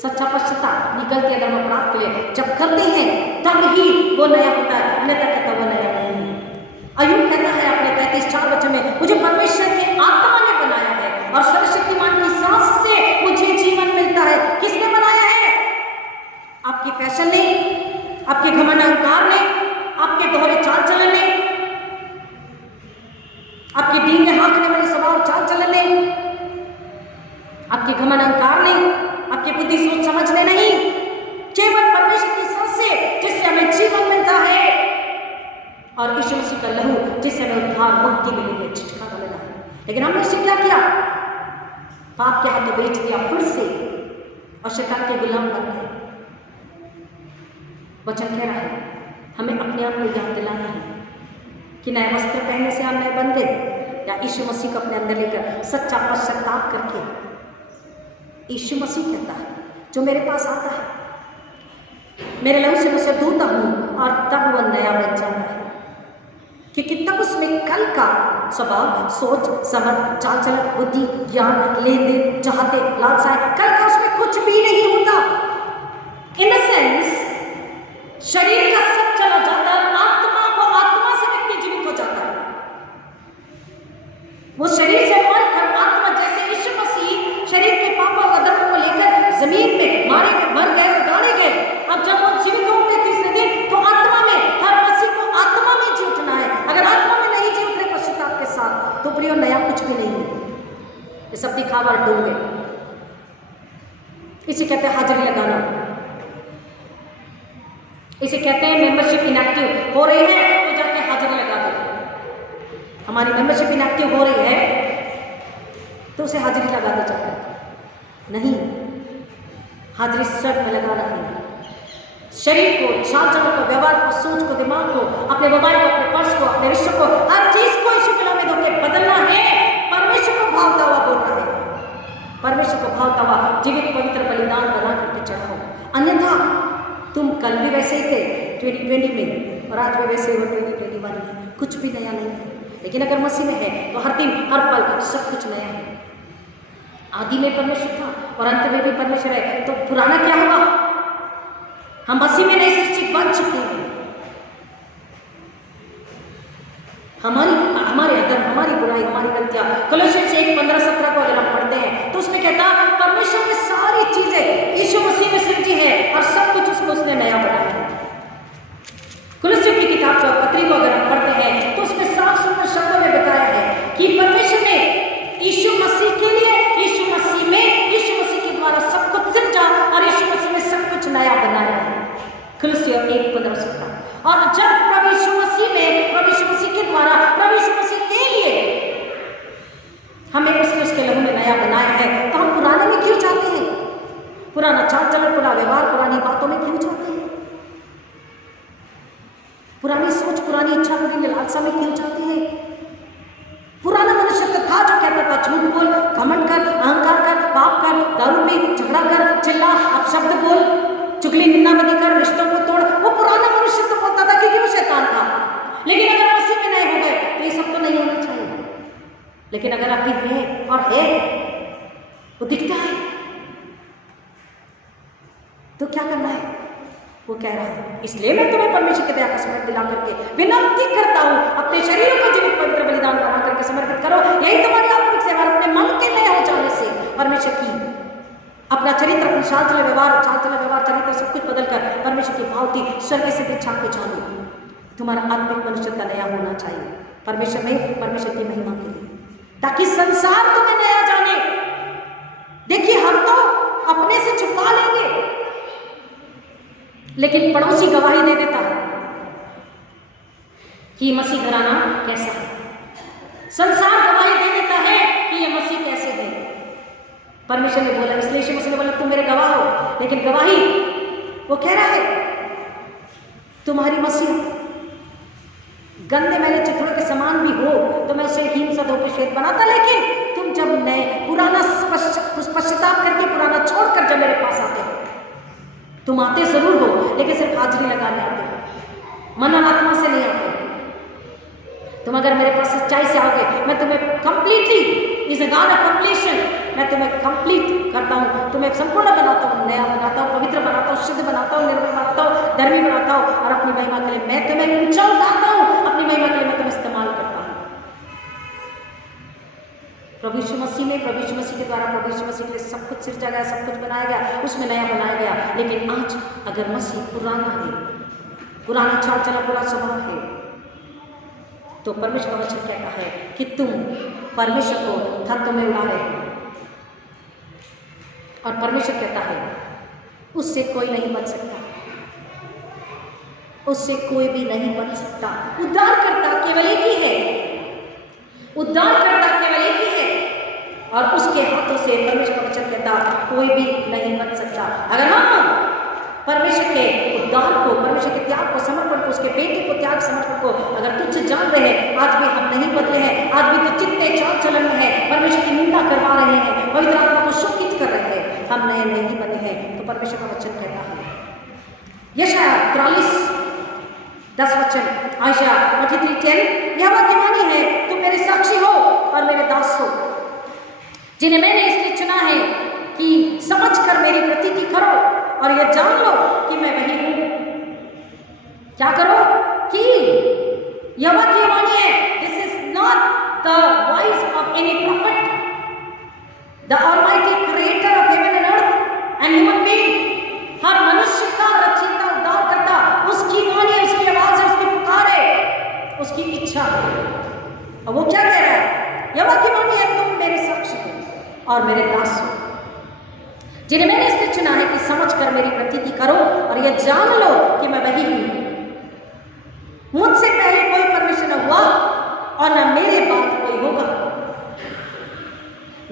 सच्चा पश्चाताप, गलती अगर हम अपराध के लिए जब करते हैं तब ही वो नया होता है, अन्यथा कहता वो नया नहीं है। अय्यूब कहता है अपने 33:4 वचन में, मुझे परमेश्वर के आत्मा ने बनाया है और सर्वशक्तिमान की सांस से मुझे जीवन मिलता है। किसने बनाया है? आपकी फैशन ने, आपके घमंड अहंकार ने, आपके दोहरे चाल चलन ने, आपके डींगे हाँकने वाले स्वभाव चाल चलन ने, आपके घमंड अहंकार ने, आपकी बुद्धि सोच समझने नहीं, केवल परमेश्वर की सांस से जिससे हमें जीवन मिलता है और यीशु मसीह का लहू जिससे हमें उद्धार, मुक्ति मिली है, छुटकारा मिला है। लेकिन हमने उसे क्या किया? पाप के हाथों बेच दिया फिर से और शैतान के गुलाम बन गए। वचन कह रहा है हमें अपने आप को याद दिलाना है कि नए वस्त्र पहनने से हम नए बन गए, या यीशु मसीह को अपने अंदर लेकर सच्चा पश्चाताप करके। यीशु मसीह कहता है जो मेरे पास आता है, मेरे लहू से उसे धोता हूं और तब वह नया बन जाता है, क्योंकि तब उसमें कल का स्वभाव, सोच, समझ, चाल चलन, बुद्धि, ज्ञान, लेन देन, चाहते, लालसाएं, कल का उसमें कुछ भी नहीं होता। इन द सेंस शरीर का सब चला जाता है, आत्मा से व्यक्ति जीवित हो जाता है। वो शरीर से मर कर आत्मा, जैसे यीशु मसीह दिखावा ढूंढे। इसे कहते हैं हाजिरी लगाना, इसे कहते हैं मेंबरशिप इनएक्टिव हो रही है तो जाके हाजिरी लगा दो। हमारी मेंबरशिप इनएक्टिव हो रही है तो उसे हाजिरी लगा दो जाकर। नहीं, हाजिरी शर्त में लगाना है। शरीर को, चाल चलन को, व्यवहार को, सोच को, दिमाग को, अपने मोबाइल को, अपने पर्स को, अपने विश्व को, हर चीज को यीशु के नाम में धोके बदलना है। परमेश्वर को भावता हुआ बोल रहा है, परमेश्वर को भावता हुआ जीवित पवित्र बलिदान बना करके चढ़ाओ। अन्यथा तुम कल भी वैसे ही थे 2020 में और आज भी वैसे हो 2021 में, कुछ भी नया नहीं है। लेकिन अगर मसीह में है तो हर दिन हर पल सब कुछ नया है। आदि में परमेश्वर था और अंत में भी परमेश्वर है, तो पुराना क्या हुआ? हम मसीह में नई सृष्टि बन चुके हैं। हमारे अधर्म, हमारी बुराई, हमारी गलतियां, कोलोसियंस 1:15-17 को अगर हम पढ़ते हैं तो उसमें कहता परमेश्वर ने सारी चीजें यीशु मसीह में सृजी है और सब कुछ उसने नया बनाया है। कोलोसियों की किताब को, पत्री को अगर हम पढ़ते हैं तो उसमें साफ सुंदर शब्दों में बताया है कि परमेश्वर ने यीशु मसीह के लिए, यीशु मसीह में, यीशु मसीह के द्वारा सब कुछ सृजा और यीशु मसीह में सब कुछ नया बनाया है। कोलोसियों 1:15-17। और जब प्रभु यीशु मसीह में, प्रभु यीशु मसीह के द्वारा, प्रभु यीशु मसीह के लिए हमें उसके लहू में नया बनाया है, तो हम पुराने में क्यों जाते हैं? पुराना चाल चलन, पुराना व्यवहार, पुरानी बातों में क्यों जाते हैं? पुरानी सोच, पुरानी इच्छा, पुरानी लालसा में क्यों जाते हैं? पुराना मनुष्य तो था जो कहता था झूठ बोल, घमंड कर, अहंकार कर, पाप कर, दारू पी, झगड़ा कर, चिल्ला, अपशब्द बोल, चुगली, निंदा बदी कर, रिश्तों को तोड़। वो पुराना मनुष्य तो बोलता था क्योंकि वो शैतान था। लेकिन अगर मसीह में नए हो गए तो ये सब तो नहीं होना चाहिए। लेकिन अगर अभी है और है, वो दिखता है, तो क्या करना है? वो कह रहा है इसलिए मैं तुम्हें परमेश्वर की दया का स्मरण दिला करके विनती करता हूं, अपने शरीर को जीवित पवित्र बलिदान बना करके समर्पित करो। यही तुम्हारी आत्मिक सेवा, अपने मन के नए हो जाने से परमेश्वर की अपना चरित्र, अपनी चाल चलन व्यवहार, चरित्र सब कुछ बदलकर परमेश्वर की भावती स्वर्ग से इच्छा को जानो। तुम्हारा आत्मिक मनुष्यता नया होना चाहिए परमेश्वर में, परमेश्वर की महिमा के लिए, ताकि संसार तुम्हें नया जाने। देखिए, हम तो अपने से छुपा लेंगे, लेकिन पड़ोसी गवाही दे देता है कि ये मसीह घराना कैसा है। संसार गवाही दे देता है कि ये मसीह कैसे है। परमेश्वर ने बोला, इसलिए यीशु मसीह ने बोला तुम मेरे गवाह हो। लेकिन गवाही वो कह रहा है तुम्हारी मसीह गंदे मैले चित्रों के समान भी हो तो मैं उसे हीन सा धोके श्वेत बनाता। लेकिन तुम जब नए पुराना पश्चाताप करके, पुराना छोड़कर जब मेरे पास आते हो, तुम आते जरूर हो लेकिन सिर्फ हाजिरी लगाने आते हो, मन और आत्मा से नहीं आते। तुम अगर मेरे पास सच्चाई से आओगे, मैं तुम्हें completely, is a God of completion, मैं तुम्हें कंप्लीट करता हूँ, तुम्हें संपूर्ण बनाता हूँ, नया बनाता हूँ, पवित्र बनाता हूँ, शुद्ध बनाता हूँ, निर्मल बनाता हूँ, धर्मी बनाता हूँ और अपनी महिमा के लिए मैं तुम्हें ऊंचा उठाता हूँ। अपनी महिमा के लिए मैं तुम्हें इस्तेमाल करता हूँ। प्रभु यीशु मसीह में, प्रभु यीशु मसीह के द्वारा, प्रभु यीशु मसीह के लिए सब कुछ सृजा गया, सब कुछ बनाया गया, उसमें नया बनाया गया। लेकिन आज अगर मसीह पुराना है, पुराना चाल चला, पुराना स्वभाव है, तो परमेश्वर का वचन कहता है कि तुम परमेश्वर को धरती में उड़ा रहे हो। और परमेश्वर कहता है उससे कोई नहीं बच सकता, उससे कोई भी नहीं बच सकता। उद्धारकर्ता केवल एक ही है, उद्धारकर्ता केवल एक ही है और उसके हाथों से परमेश्वर का वचन कहता कोई भी नहीं बच सकता। अगर हम परमेश्वर के उद्धार को, परमेश्वर के त्याग को, समर्पण को, उसके बेटे को त्याग समर्पण को अगर तुच्छ जान रहे हैं, आज भी हम नहीं बदले हैं, आज भी तो चित्ते चाल चलन में है, परमेश्वर की निंदा करवा रहे हैं, पवित्र आत्मा को शोकित कर रहे हैं, हम नए नहीं बने हैं, तो परमेश्वर का वचन कहता है यशायाह 43:10 वचन, आयशा 43:10, यहोवा की वाणी है तुम मेरे साक्षी हो और मेरे दास हो, जिन्हें मैंने इसलिए चुना है कि समझ कर मेरी प्रतीति करो और यह जान लो कि मैं वही हूं। क्या करो? कि यहोवा की वाणी है, this is not the voice of any prophet, the almighty creator of heaven and earth and human being. हर मनुष्य का रचयिता, उद्धार करता, उसकी वाणी, उसकी आवाज है, उसकी पुकार है, उसकी इच्छा है। और वो क्या कह रहा है? यहोवा की वाणी है तुम मेरे साक्षी हो और और मेरे दास हो, जिन्हें मैंने इसलिए चुना है कि समझ कर मेरी प्रतीति करो और यह जान लो कि मैं वही हूं। मुझसे पहले कोई परमेश्वर न हुआ और न मेरे बाद कोई होगा।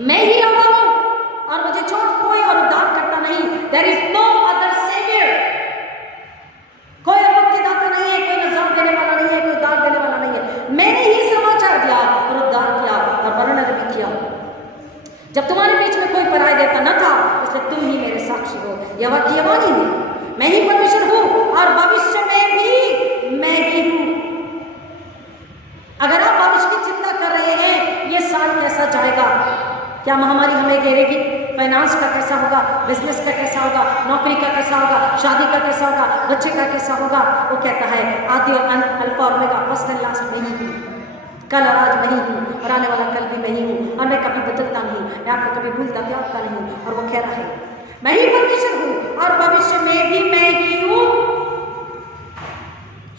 मैं ही रहा हूं और मुझे छोड़ कोई और उद्धार करता नहीं। There is no other saviour. कोई और मुक्तिदाता नहीं है, कोई नजात देने वाला नहीं है, कोई उद्धार देने वाला नहीं है। मैंने ही समाचार दिया और उद्धार किया और वर्णन भी किया जब तुम्हारे बीच में कोई पराय देवता न था, इसलिए तुम ही मेरे साक्षी हो। यहोवा की यह वाणी है, मैं ही परमेश्वर हूं और भविष्य में भी मैं ही हूं। अगर आप भविष्य की चिंता कर रहे हैं, ये साल कैसा जाएगा, क्या महामारी हमें घेरेगी, फाइनेंस का कैसा होगा, बिजनेस का कैसा होगा, नौकरी का कैसा होगा, शादी का कैसा होगा, बच्चे का कैसा होगा, वो कहता है आदि और अंत, अल्फा और ओमेगा, फर्स्ट एंड लास्ट मैं ही हूं। कल और आज मैं ही हूं और आने वाला कल भी मैं ही हूं और मैं कभी बदलता नहीं, मैं आपको कभी भूलता त्यागता नहीं। और वो कह रहा है मैं ही परमेश्वर हूं और भविष्य में भी मैं ही हूं।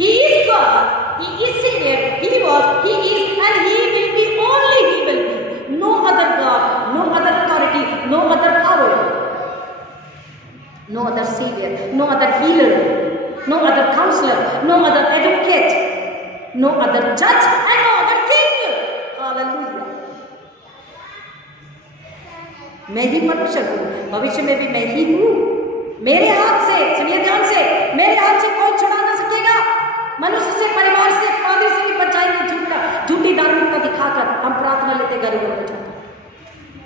He is God, He is Savior, He was, He is and He will be, only He will be. No other God, no other authority, no other power, no other Savior, no other healer, no other counselor, no other advocate, no other judge and no other king. Hallelujah. मैं ही परमेश्वर हूं, भविष्य में भी मैं ही हूं। मेरे हाथ से, सुनिए ध्यान से, मेरे हाथ से कोई छुड़ा ना सकेगा। मनुष्य से, परिवार से, पादरी से भी बच जाएंगे। झूठी धार्मिकता दिखाकर हम प्रार्थना लेते घर में जाते,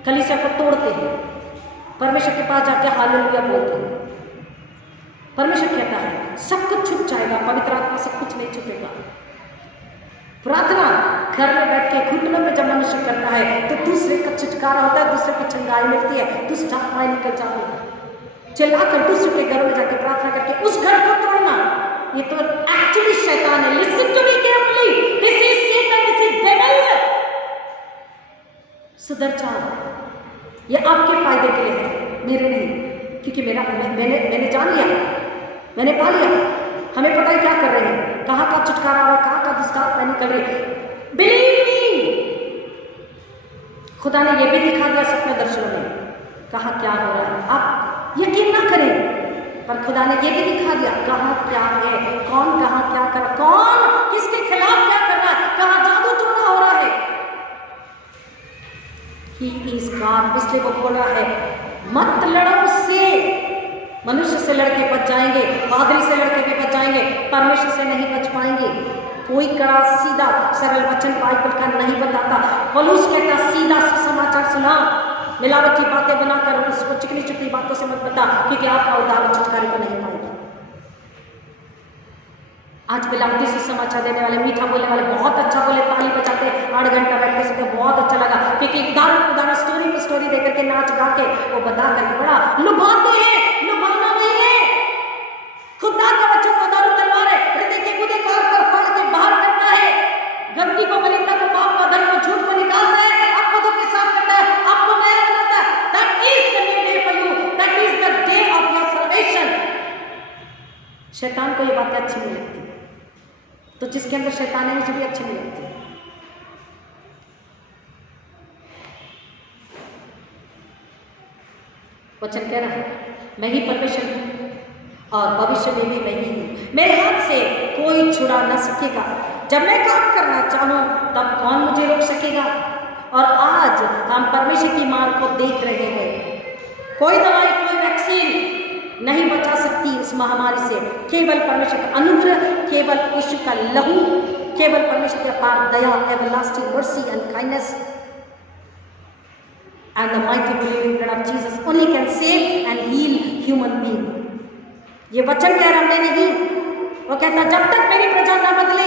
कलीसिया को तोड़ते हैं, परमेश्वर के पास जाके हालेलुया बोलते हैं। परमेश्वर कहता है सब कुछ छुप जाएगा, पवित्र आत्मा से कुछ नहीं छुपेगा। प्रार्थना घर में बैठ के घुटनों में जब मनुष्य करता है तो दूसरे का छुटकारा होता है, दूसरे की चंगाई मिलती है, दुष्ट आत्माएं निकल जाती है। चिल्लाकर दूसरे के घर में जाके प्रार्थना करके उस घर को तोड़ना, ये तो एक्चुअली शैतान है। Listen to me carefully, this is Satan, this is devil. सुधर जाओ, ये आपके फायदे के लिए है, मेरे नहीं, क्योंकि मैंने जान लिया, मैंने पा लिया। हमें पता है क्या कर रहे हैं, कहाँ का छुटकारा हो रहा है, कहाँ का दुष्ट आत्मा निकल रही है। बिलीव मी, खुदा ने यह भी दिखा दिया सपने दर्शनों में कहाँ क्या हो रहा है। आप यकीन ना करें, पर खुदा ने यह भी दिखा दिया कहाँ क्या है, कौन कहाँ क्या कर, कौन किसके खिलाफ क्या कर रहा है, कहाँ जादू टोना हो रहा है। He is God, इसलिए वो बोल रहा है मत लड़ो उससे। मनुष्य से लड़के बच जाएंगे, पादरी से लड़के भी बच जाएंगे, परमेश्वर से नहीं बच पाएंगे। कोई कड़ा सीधा सरल वचन बाइबल का नहीं बताता। पौलुस कहता सीधा समाचार सुना, मिलावटी बातें बनाकर उसको चिकनी चिकनी बातों से मत बता, क्योंकि आपका उद्धार छुटकारे को नहीं पाएगा। आज मिलावटी से समाचार देने वाले, मीठा बोलने वाले बहुत अच्छा बोले, ताली बजाते 8 घंटा बैठ के सुनते, बहुत अच्छा लगा, क्योंकि उदाहरण स्टोरी पर स्टोरी देकर के नाच गा के वो बता करके बड़ा लुभाते हैं। लुभाना नहीं है, खुदा का बच्चों को दारू तलवार है, हृदय के गुदे को फाड़ के बाहर करता है, गंदगी को मलिनता को, पाप को, धन को, झूठ को निकालता है, आपको धो के साफ करता है, आपको नया बनाता है। That is the new day for you, that is the day of your salvation. शैतान को ये बातें अच्छी नहीं लगती, तो जिसके अंदर शैतान है मुझे भी अच्छी नहीं लगती। वचन कह रहा है मैं ही परमेश्वर हूं और भविष्य में भी मैं ही हूं, मेरे हाथ से कोई छुड़ा न सकेगा। जब मैं काम करना चाहूं तब कौन मुझे रोक सकेगा। और आज हम परमेश्वर की मार को देख रहे हैं। कोई दवाई, कोई वैक्सीन नहीं बचा सकती इस महामारी से। केवल परमेश्वर का अनुग्रह, केवल यीशु का लहू, केवल परमेश्वर के अपार दया, everlasting mercy and kindness and the mighty believing blood of Jesus only can save and heal human being. ये वचन कह रहा मैं नहीं, वो कहता जब तक मेरी प्रजा न बदले,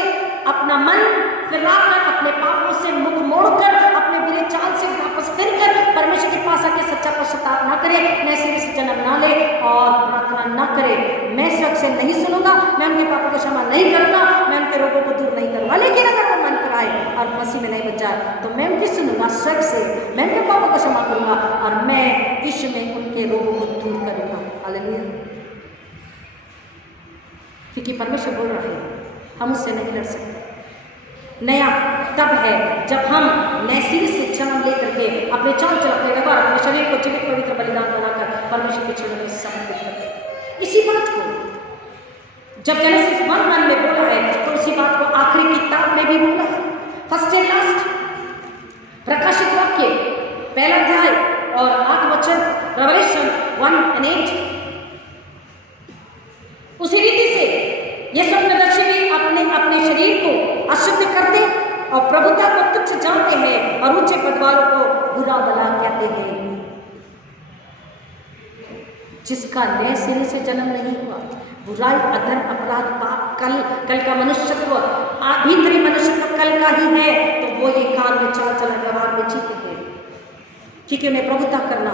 अपना मन फिराकर, अपने पापों से मुख मोड़कर, अपने बुरे चाल से वापस फिरकर परमेश्वर के पास आके सच्चा पश्चाताप ना करे, नए सिरे से जन्म ना ले और प्रार्थना ना करे, मैं स्वर्ग से नहीं सुनूंगा, मैं उनके पापों को क्षमा नहीं करूंगा, मैं उनके रोगों को दूर नहीं करूंगा। लेकिन अगर वो मन फिराए और मसीह में नहीं बच जाए तो मैं उनकी सुनूंगा स्वर्ग से, मैं उनके पापों को क्षमा करूंगा और मैं यीशु में उनके रोगों को दूर करूंगा। हालेलुया। क्योंकि परमेश्वर बोल रहा है हम उससे नहीं लड़ सकते। नया तब है जब हम नए सिरे से जन्म लेकर के अपने चाल चल, अपने व्यवहार, अपने शरीर को जीवित पवित्र बलिदान बनाकर परमेश्वर के चरणों में समर्पित करते हैं। इसी बात को जब जेनेसिस 1:1 में बोला है तो उसी बात को आखिरी किताब में भी बोला है। फर्स्ट एंड लास्ट प्रकाशित वाक्य 1 अध्याय और 8 वचन, रेवलेशन 1:8। उसी रीति से ये स्वप्नदर्शी भी अपने अपने शरीर को अशुद्ध करते और प्रभुता को तुच्छ जानते हैं और ऊंचे पद वालों को बुरा भला कहते हैं। जिसका नए सिरे से जन्म नहीं हुआ, बुराई, अधर्म, अपराध, पाप, कल का मनुष्यत्व, भीतरी मनुष्यत्व कल का ही है, तो वो ये काल में चाल चलन व्यवहार में जीते हैं। क्योंकि उन्हें प्रभुता करना,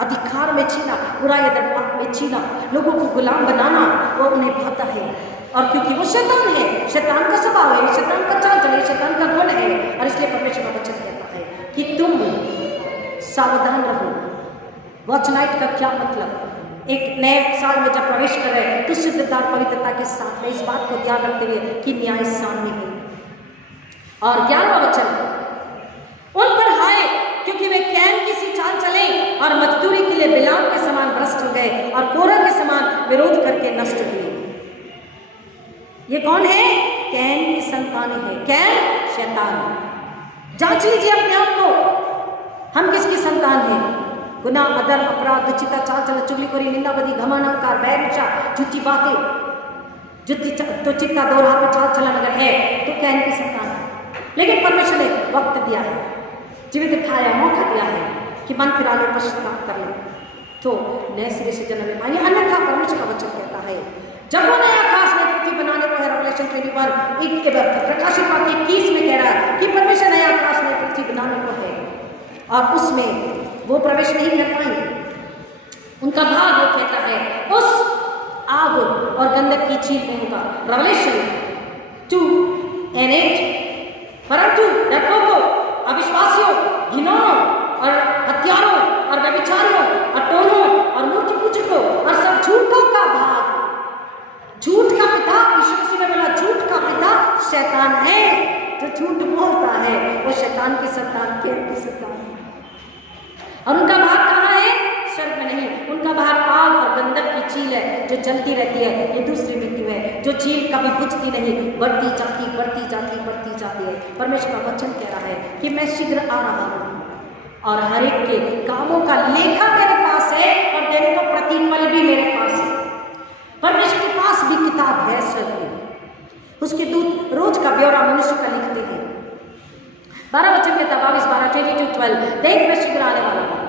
अधिकार में छीना, बुराई, अधर्म, पाप में छीना, लोगों को गुलाम बनाना, वो उन्हें भाता है। और क्योंकि वो शैतान है, शैतान का स्वभाव है, शैतान का चाल चलन, शैतान का गुण है, और इसलिए परमेश्वर का वचन कहता है कि तुम सावधान रहो। वॉच नाइट का क्या मतलब? एक नए साल में जब प्रवेश कर रहे हैं तो शुद्धता और पवित्रता के साथ में इस बात को ध्यान रखते हुए कि न्याय सामने है। और 11वां वचन, उन पर हाय क्योंकि वे कैन की सी चाल चले और मजदूरी के लिए बिलाम के समान भ्रष्ट हो गए और कोरह के समान विरोध करके नष्ट हुए। ये कौन है? कैन की संतान है। कैन शैतान। जांच लीजिए अपने आप को, हम किसकी संतान हैं? गुनाह, अधर्म, अपराध, दुचिता, चाल चलन, चुगलीखोरी, निंदाबदी, घमंड, अहंकार, बैर, ईर्ष्या, झूठी बातें, दुचिता, दोहरापन, चाल चलन अगर है तो कैन की संतान है। लेकिन परमेश्वर ने वक्त दिया है, जीवित उठाया, मौका दिया है कि मन फिरा लो, पश्चाताप कर लो, तो नए सिरे से जन्म ले पाएंगे। अन्यथा परमेश्वर का वचन कहता है जब वो नया आकाश नई पृथ्वी बनाने को है, रेवलेशन 21 प्रकाशित वाक्य 21 में कह रहा है कि परमेश्वर नया आकाश नई पृथ्वी बनाने को है और उसमें वो प्रवेश नहीं कर पाएंगे। उनका भाग, वो कहता है, उस आग और गंधक की झील में होगा। रेवलेशन 2:8। परंतु डरपोकों, अविश्वासियों, घिनौनों और हत्यारों और व्यभिचारियों और टोनों और मूर्ति पूजकों और सब झूठों का भाग। झूठ का पिता, यीशु मसीह ने बोला झूठ का पिता शैतान है। जो झूठ बोलता है वो शैतान की संतान, कैन की संतान है। और उनका भाग कहाँ है? स्वर्ग में नहीं, उनका भाग आग और गंधक की झील है जो जलती रहती है। ये दूसरी मृत्यु है, जो झील कभी बुझती नहीं, बढ़ती जाती, बढ़ती जाती, बढ़ती जाती है। परमेश्वर का वचन कह रहा है कि मैं शीघ्र आ रहा हूँ और हर एक के कामों का लेखा मेरे पास है और देने को प्रतिफल भी मेरे पास है। परमेश्वर के पास भी किताब है स्वर्ग में, उसके दूत रोज का ब्यौरा मनुष्य का लिखते हैं। 12 वचन के 22-12 देख मैं शीघ्र आने वाला हूँ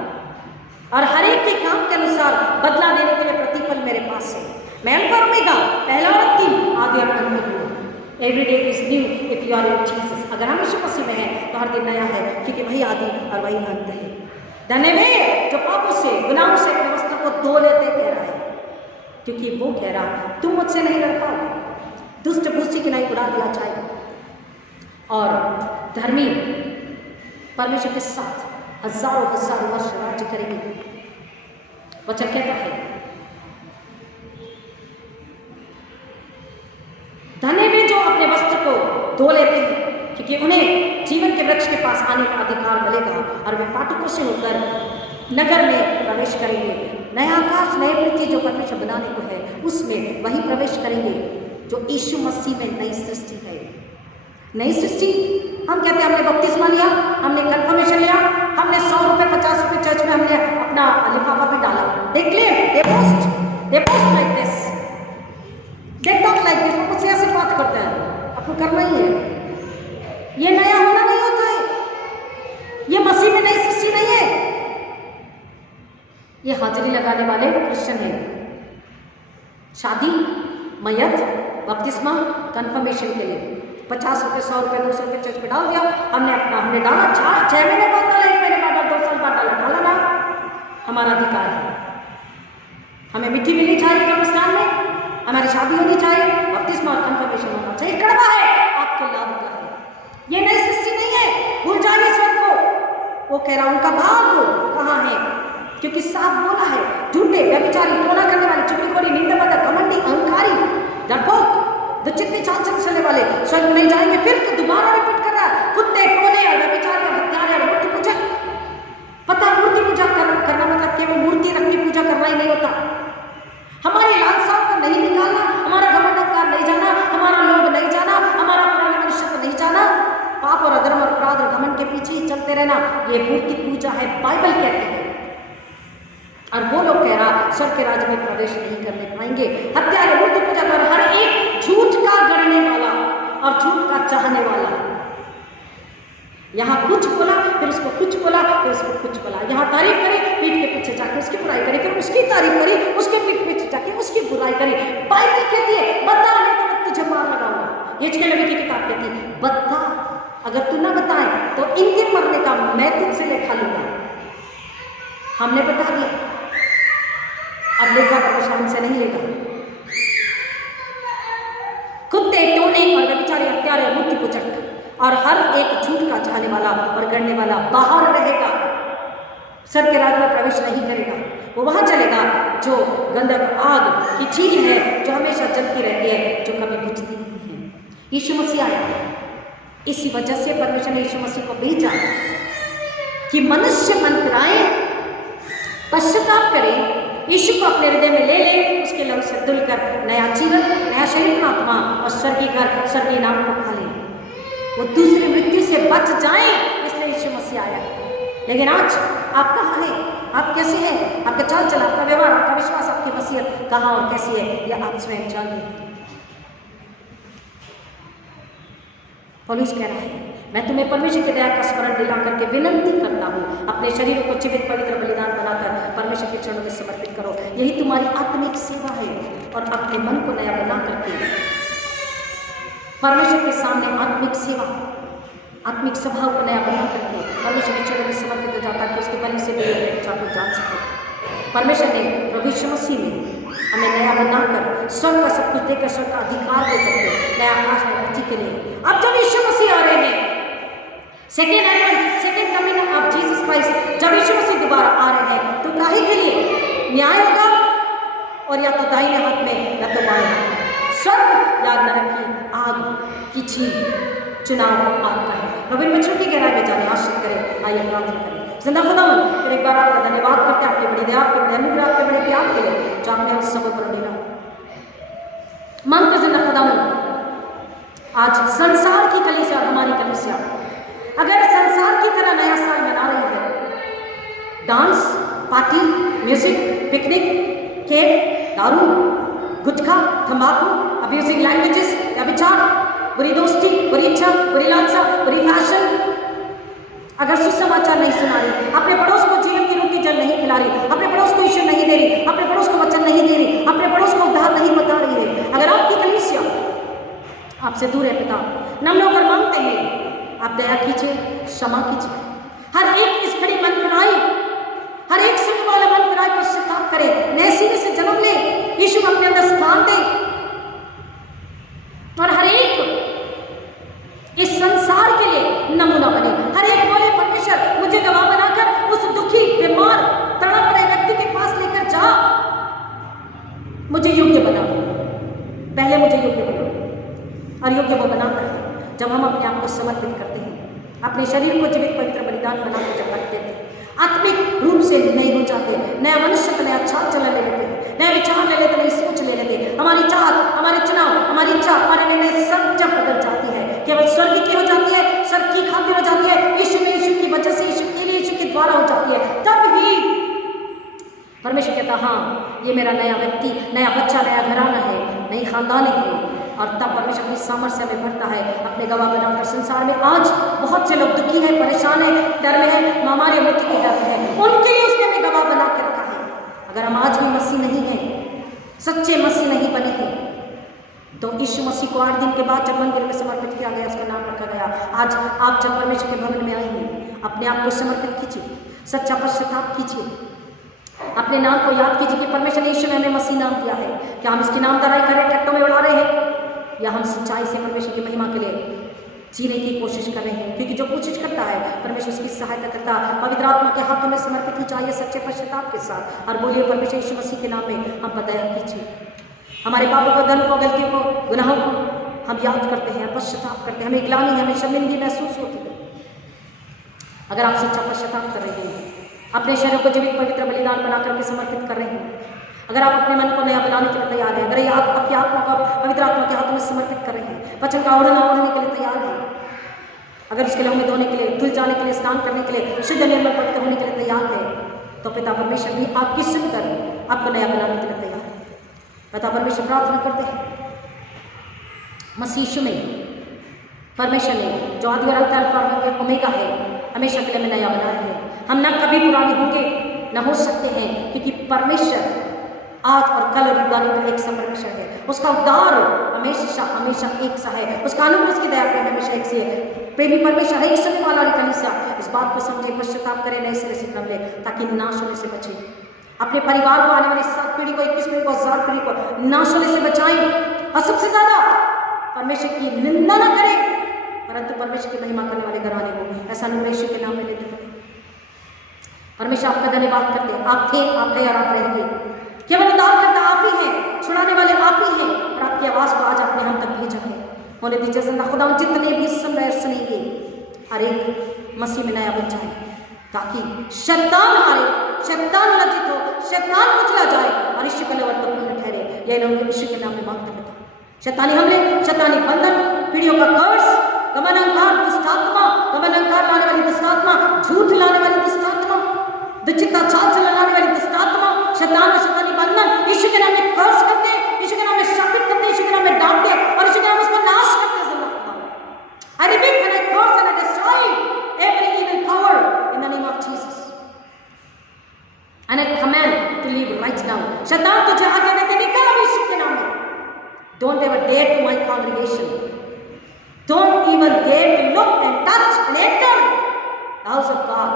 और हर एक के काम के अनुसार बदला देने के लिए प्रतिफल मेरे पास है। मैं अल्फा और ओमेगा, पहला और अंतिम, आदि और अंत हूँ। Every day is new if you are in Jesus. अगर हम यीशु मसीह में हैं तो हर दिन नया है, क्योंकि वही आदि और वही अंत है। धन्य वे जो पापों से, गुनाहों से अपने वस्त्र को धो लेते, कह रहा है, क्योंकि वो कह रहा तुम मुझसे नहीं लड़ पाओगे, दुष्ट भूसी की नहीं उड़ा दिया जाएगा और धर्मी परमेश्वर के साथ हजारों हजारों वर्ष राज्य करेंगे। वचन कहता है धन्य वे जो अपने वस्त्र को धो लेते हैं, क्योंकि उन्हें जीवन के वृक्ष के पास आने का अधिकार मिलेगा और वे फाटकों से होकर नगर में प्रवेश करेंगे। नया आकाश नई पृथ्वी जो परमेश्वर बनाने को है, उसमें वही प्रवेश करेंगे जो यीशु मसीह में नई सृष्टि है। नई सृष्टि हम कहते हैं हमने बपतिस्मा लिया, हमने कन्फर्मेशन लिया, हमने 100 रुपये 50 रुपये चर्च में हमने अपना लिफाफा भी डाला। They claim, they post like this, they talk like this. वो मुझसे ऐसे बात करते हैं, आपको करना ही है। ये नया होना नहीं होता है, ये मसीह में नई सृष्टि नहीं है। ये हाजिरी लगाने वाले क्रिश्चियन हैं। शादी, मयत, बपतिस्मा, कन्फर्मेशन के लिए 50 रुपये 100 रुपये 200 रुपये चर्च पे डाल दिया। हमने डाला, 6 महीने बाद डाला, 1 महीने बाद, 2 साल बाद डाला ना, हमारा अधिकार है। हमें मिट्टी मिलनी चाहिए कब्रिस्तान में, हमारी शादी होनी चाहिए, बपतिस्मा और कन्फर्मेशन होना चाहिए। कड़वा है, आपके लाभ का है। ये नई सृष्टि नहीं है, भूल जाइए ईश्वर को। वो कह रहा उनका भाग कहाँ है, क्योंकि साफ बोला है झूठे, व्यभिचारी, टोना करने वाले, चुगलीखोरी, निंदाबद्ध, घमंडी, अहंकारी, डरपोक, दुचित्ते, चाल चलने वाले स्वर्ग नहीं जाएंगे। फिर तो दोबारा रिपीट कर रहा है, कुत्ते टोने और व्यभिचारी और हत्यारे और मूर्ति पूजक। पता है मूर्ति पूजा करना मतलब केवल मूर्ति रख के पूजा करना ही नहीं होता। हमारी लालसा को नहीं निकालना, हमारा घमंड अहंकार नहीं जाना, हमारा लोभ नहीं जाना, हमारा पुराने मनुष्य को नहीं जाना, पाप और अधर्म और अपराध और घमंड के पीछे ही चलते रहना, ये मूर्ति पूजा है, बाइबल कहते हैं। और वो लोग कह रहा स्वर्ग के राज्य में प्रवेश नहीं करने पाएंगे। हत्यारे, मूर्ति पूजा कर हर एक झूठ का गढ़ने वाला और झूठ का चाहने वाला। यहाँ कुछ बोला, फिर उसको कुछ बोला, फिर उसको कुछ बोला। यहाँ तारीफ करी, पीठ के पीछे जाके उसकी बुराई करी, फिर उसकी तारीफ करी, उसके पीठ के पीछे जाके उसकी बुराई करी। बाइबल कहती है बता नहीं तो मैं तुझे मार लगाऊंगा। यिर्मयाह नबी की किताब कहती है बता, अगर तू ना बताए तो इनके मरने का मैं तुझसे लेखा लूंगा। हमने बता दिया, अब लेखा परमेश्वर हमसे नहीं लेगा। कुत्ते टोने और व्यभिचारी हत्यारे और मूर्ति पूजक और हर एक झूठ का चाहने वाला और गढ़ने वाला बाहर रहेगा, स्वर्ग के राज्य में प्रवेश नहीं करेगा। वो वहां चलेगा जो गंधक आग की चीज है, जो हमेशा जलती रहती है, जो कभी बुझती नहीं है। यीशु मसीह आया, इसी वजह से परमेश्वर ने यीशु मसीह को भेजा कि मनुष्य मन फिराए, पश्चाताप करे, यीशु को अपने हृदय में ले ले, उसके लहू से धुलकर नया जीवन, नया शरीर, आत्मा और स्वर्गीय घर, स्वर्गीय नाम को खा ले, वो दूसरी मृत्यु से बच जाए। इसलिए यीशु मसीह आया। लेकिन आज आप कहाँ हैं? आप कैसे हैं? आपका चाल चलन, आपका व्यवहार, आपका विश्वास, आपकी वसीयत कहाँ और कैसी है, यह आप स्वयं जानिए। पौलुस कह रहा है मैं तुम्हें परमेश्वर की दया का स्मरण दिला करके विनती करता हूँ, अपने शरीर को जीवित पवित्र बलिदान बनाकर परमेश्वर के चरणों में समर्पित करो। यही तुम्हारी आत्मिक सेवा है। और अपने मन को नया बना करके परमेश्वर के सामने आत्मिक सेवा, आत्मिक स्वभाव को नया बना करके परमेश्वर के चरणों में समर्पित हो जाता है कि उसके बलि से भी इच्छा को जान सके। परमेश्वर ने प्रभु यीशु मसीह में हमें नया बनाकर स्वर्ग का सब कुछ देकर, स्वर्ग का अधिकार देकर के नया आकाश में पृथ्वी के लिए। अब जब यीशु मसीह आ रहे हैं, second advent, second coming of Jesus Christ, जब यीशु मसीह दोबारा आ रहे हैं तो काहे के लिए? न्याय होगा और या तो दाहिने हाथ में या तो बाएं हाथ। स्वर्ग याद न रखिए आग की चीज, चुनाव आपका है। प्रभु इन बच्चों की गहराई में जाने आशीष करें। आइए प्रार्थना करें। जिंदा खुदावन, फिर एक बार आपका धन्यवाद करते हैं आपके बड़ी दया, आपके बड़े अनुग्रह, आपके बड़े प्यार के लिए जो आपने हम सब पर मिला। मांगते जिंदा खुदावन, आज संसार की कलीसिया और हमारी कलीसिया अगर संसार की तरह नया साल मना रही है, dance, party, music, picnic, cake, दारू, गुटखा, तंबाकू, अब्यूजिंग लैंग्वेजेस, व्यभिचार, बुरी दोस्ती, बुरी इच्छा, बुरी लालसा, बुरी फैशन, अगर सुसमाचार नहीं सुना रही, अपने पड़ोस को जीवन की रोटी जल नहीं खिला रही, अपने पड़ोस को ईश्वर नहीं दे रही, अपने पड़ोस को वचन नहीं दे रही, अपने पड़ोस को उद्धार नहीं बता रही है, अगर आपकी कलीसिया आपसे दूर है पिता, नम होकर मांगते हैं आप दया कीजिए, क्षमा कीजिए। हर एक इस घड़ी मन फिराए, हर एक सुनने वाला मन फिराए, पश्चाताप करे, नए सिरे से जन्म ले, यीशु अपने अंदर स्थान दे और हर एक इस संसार के लिए नमूना बने। हर एक बोले परमेश्वर मुझे गवाह बनाकर उस दुखी, बीमार, तड़प रहे व्यक्ति के पास लेकर जा, मुझे योग्य बना। पहले मुझे योग्य बना, और योग्य वो बनाता है जब हम अपने आप को समर्पित करते हैं, अपने शरीर को जीवित पवित्र बलिदान बनाकर जब रख देते हैं, आत्मिक रूप से नए हो जाते हैं, नया मनुष्य का नया चाल चलन ले लेते हैं, नया विचार ले लेते हैं, नई सोच ले लेते हैं, हमारी चाहत, हमारे चुनाव, हमारी इच्छा, हमारे निर्णय सब जब बदल जाती है, केवल स्वर्ग की हो जाती है, स्वर्ग की खातिर हो जाती है, यीशु में, यीशु की वजह से, यीशु के लिए, यीशु के द्वारा हो जाती है, तब ही परमेश्वर कहता हाँ ये मेरा नया व्यक्ति, नया बच्चा, नया घराना है, नई खानदान है। और तब परमेश्वर की सामर्थ्य में भरता है अपने गवाह बनाकर। संसार में आज बहुत से लोग दुखी हैं, परेशान हैं, डर में हैं, महामारी मृत्यु के डर में है, उनके लिए उसने हमें गवाह बना के रखा है। अगर हम आज भी मसीह नहीं हैं, सच्चे मसीह नहीं बने हैं, तो यीशु मसीह को 8 दिन के बाद जब मंदिर में समर्पित किया गया, उसका नाम रखा गया। आज आप जब परमेश्वर के भवन में आएंगे, अपने आप को समर्पित कीजिए, सच्चा पश्चाताप कीजिए, अपने नाम को याद कीजिए कि परमेश्वर ने यीशु में हमें मसीह नाम दिया है। क्या हम इसकी नामधराई कर रहे, टट्टों में उड़ा रहे हैं, या हम सच्चाई से परमेश्वर की महिमा के लिए जीने की कोशिश कर रहे हैं? क्योंकि जो कोशिश करता है परमेश्वर उसकी सहायता करता है। पवित्र आत्मा के हाथों में समर्पित ही चाहिए सच्चे पश्चाताप के साथ, और बोलिए परमेश्वर यीशु मसीह के नाम में हम पर दया कीजिए, हमारे पापों को, धर्म को, गलतियों को, गुनाहों को हम याद करते हैं, पश्चाताप करते हैं, हमें ग्लानि है, हमें शर्मिंदगी महसूस होती है। अगर आप सच्चा पश्चाताप कर रहे हैं, अपने शरीर को जीवित पवित्र बलिदान बना करके समर्पित कर रहे हैं, अगर आप अपने मन को नया बनाने के लिए तैयार हैं, अगर आप आपकी आत्मा को पवित्र आत्मा के हाथों में समर्पित कर रहे हैं, वचन का ओढ़ने के लिए तैयार हैं, अगर उसके लहू में धोने के लिए, धुल जाने के लिए, स्नान करने के लिए, शुद्ध निर्मल पवित्र होने के लिए तैयार है, तो पिता परमेश्वर भी आपकी सुनकर आपको नया बनाने के लिए तैयार है। पिता परमेश्वर प्रार्थना करते हैं मसीह यीशु में परमेश्वर ने जो आदि और अंत अल्फा ओमेगा है, हमेशा के लिए नया बनाया है। हम न कभी पुराने होंगे न हो सकते हैं, क्योंकि परमेश्वर आज और कल और युगानुग का एक सा परमेश्वर है। उसका उद्धार हमेशा हमेशा एक सा है, उसका अनुग्रह उसकी दया पर हमेशा एक से है। प्रेमी परमेश्वर है, एक सुनने वाला कलीसिया इस बात को समझे, पश्चाताप करे, नए सिरे से क्रम ले, ताकि नाश होने से बचे। अपने परिवार को, आने वाली 7 पीढ़ी को, 21 पीढ़ी को, 1000 पीढ़ी को नाश होने से बचाएं, और सबसे ज्यादा परमेश्वर की निंदा न करें, परंतु परमेश्वर की महिमा करने वाले घराने को ऐसा अनुग्रह के नाम में लेते हैं। परमेश्वर आपका धन्यवाद करते हैं। आप थे, आप है और आप रहेंगे। केवल उद्धार करता आप ही हैं, छुड़ाने वाले आप ही हैं, और आपकी आवाज को आज आपने हम तक भेजा है। होने दीजिए जिंदा खुदा जितने भी सुन रहे सुनेंगे, हर एक मसीह में नया बन जाए, ताकि शैतान हारे, शैतान लज्जित हो, शैतान कुचला जाए, और ईश्वर का लेवल पूर्ण ठहरे। ये लोग ईश्वर के नाम में मांगते हैं। शैतानी हमले, शैतानी बंधन, पीढ़ियों का कर्ज, गमन अहंकार, दुष्टात्मा, गमन अहंकार लाने वाली दुष्टात्मा, झूठ लाने वाली दुष्टात्मा, दुचिता चाल चलन लाने वाली दुष्टात्मा, शैतान और शैतानी बंधन यीशु के नाम में कर्ज करते हैं, यीशु के नाम में शापित करते हैं, यीशु के नाम में डांटते हैं, और यीशु के नाम में उसका नाश करते हैं। I rebuke and I curse and I destroy every evil power in the name of Jesus. And I command to leave right now. शैतान तुझे आज्ञा देते निकल अब यीशु के नाम में। Don't ever dare to my congregation. Don't even dare to look and touch and enter the house of God.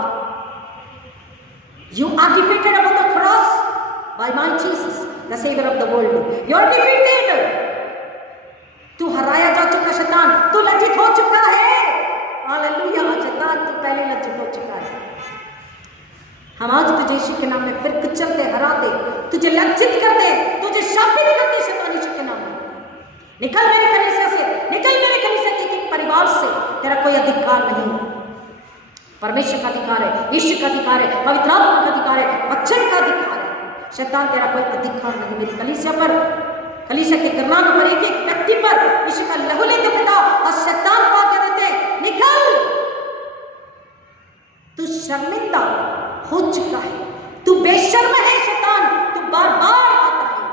You are defeated upon the cross by my Jesus, the Savior of the world. You are defeated. तू हराया जा चुका शैतान, तू लज्जित हो चुका है। हालेलुया, शैतान तू पहले लज्जित हो चुका है। हम आज तुझे यीशु के नाम में फिर कुचलते, हराते, तुझे लज्जित करते, तुझे शापित करते शैतान यीशु के नाम में। निकल मेरे कलीसिया से, निकल मेरे कलीसिया के एक परिवार से, तेरा कोई अधिकार नहीं। परमेश्वर का अधिकार है, यीशु का अधिकार है, पवित्र आत्मा का अधिकार है, वचन का अधिकार है। शैतान तेरा कोई अधिकार नहीं मेरी कलीसिया पर, कलीसिया के घरानों पर, एक एक व्यक्ति पर यीशु का लहू लेते पिता, और शैतान को आज्ञा देते निकल। तू शर्मिंदा हो चुका है, तू बेशर्म है शैतान, तू बार बार आता है।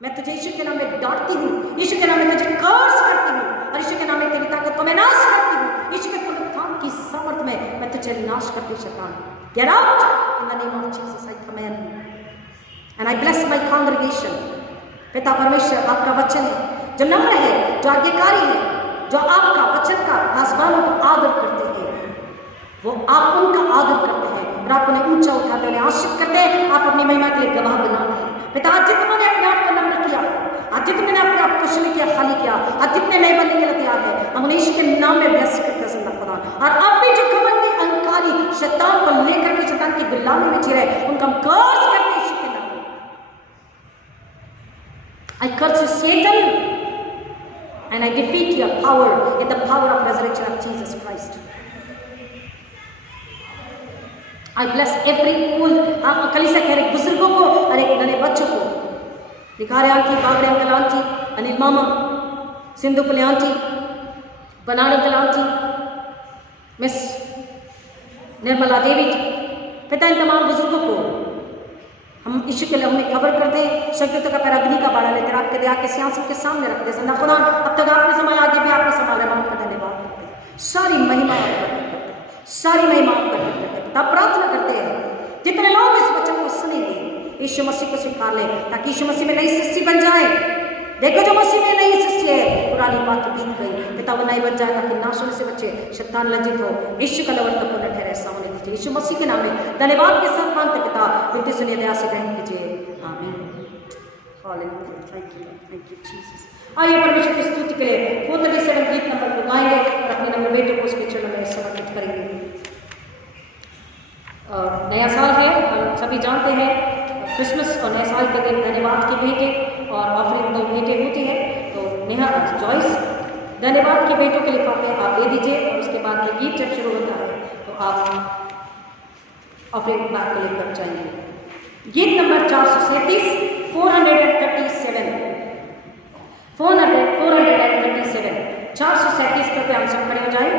मैं तुझे यीशु के नाम में डांटती हूँ, यीशु के नाम में तुझे कर्स करती हूँ, और यीशु के नाम में तेरी ताकत को मैं नाश करती हूँ। यीशु के पुनरुत्थान की सामर्थ में मैं तुझे नाश करती शैतान। Get out in the name of Jesus, I command and I bless my congregation. पिता परमेश्वर आपका वचन है जो नम्र है, जो आज्ञाकारी है, जो आपका वचन का आसमानों को आदर करते हैं, वो आप उनका आदर करते हैं और आप उन्हें ऊंचा उठाते, उन्हें आशीष करते हैं, आप अपनी महिमा के लिए गवाह बनाते हैं। पिता आज जितने अपने आप को नम्र किया, आज जितने ने अपने आप को शुरू किया, खाली किया, आज जितने नए बनने के लिए तैयार है, हम उन्हें यीशु के नाम में ब्लेस करते हैं जिंदा खुदा। और अब भी जो घमंडी अहंकारी शैतान को लेकर के शैतान की गुलामी में जी रहे, उनका हम कर्स करते हैं यीशु के नाम में। I curse you, Satan, and I defeat your power in the power of resurrection of Jesus Christ. I bless every old कलीसिया के हर एक बुजुर्गों को, हर एक नए बच्चों को, भिखारी aunty, Bagde uncle aunty, Anil मामा, सिंधु फुले आंटी, बनाने uncle aunty, miss Nirmala Devi, पिता इन तमाम बुजुर्गों को हम यीशु के लहू में खबर करते हैं। शक्तियों का पैर अग्नि का बाड़ा लेते, आपके दया के सिंहासन के सामने रखते हैं। खुदा अब तक आपने संभाला, आगे भी आपने संभाला, हम आपका धन्यवाद करते हैं। सारी महिमा आप करते हैं, सारी महिमा आप करते हैं। तब प्रार्थना करते हैं जितने लोग इस वचन को सुनेंगे यीशु मसीह को स्वीकार ले, ताकि यीशु मसीह में नई सृष्टि बन जाए। देखो जो मसीह में नई सृष्टि है, पुरानी बात बीत गई, पिता वो नई बन जाए, ताकि नाश होने से बचे, शैतान लज्जित हो, यीशु का लवर तक पूर्ण ठहरे, ऐसा होने दीजिए। यीशु मसीह के नाम में धन्यवाद के साथ मांगते पिता, विनती सुनिए, दया से ग्रहण कीजिए, आमीन। Hallelujah, thank you Jesus. आइए परमेश्वर की स्तुति के लिए 437 गीत नंबर को गाएंगे और अपने नंबर बेटों को उसके चरणों में समर्पित करेंगे। नया साल है, हम सभी जानते हैं, क्रिसमस और नए साल के दिन धन्यवाद की भेंटें और ऑफरिंग दो भेंटें होती है, तो नेहा जॉइस, धन्यवाद के बेटों के लिफाफे आप दे दीजिए और उसके बाद ये गीत जब शुरू होता है तो आप ऑफरिंग बैग को लेकर जाइए। गीत नंबर 437 437 437 पर हम सब खड़े हो जाए।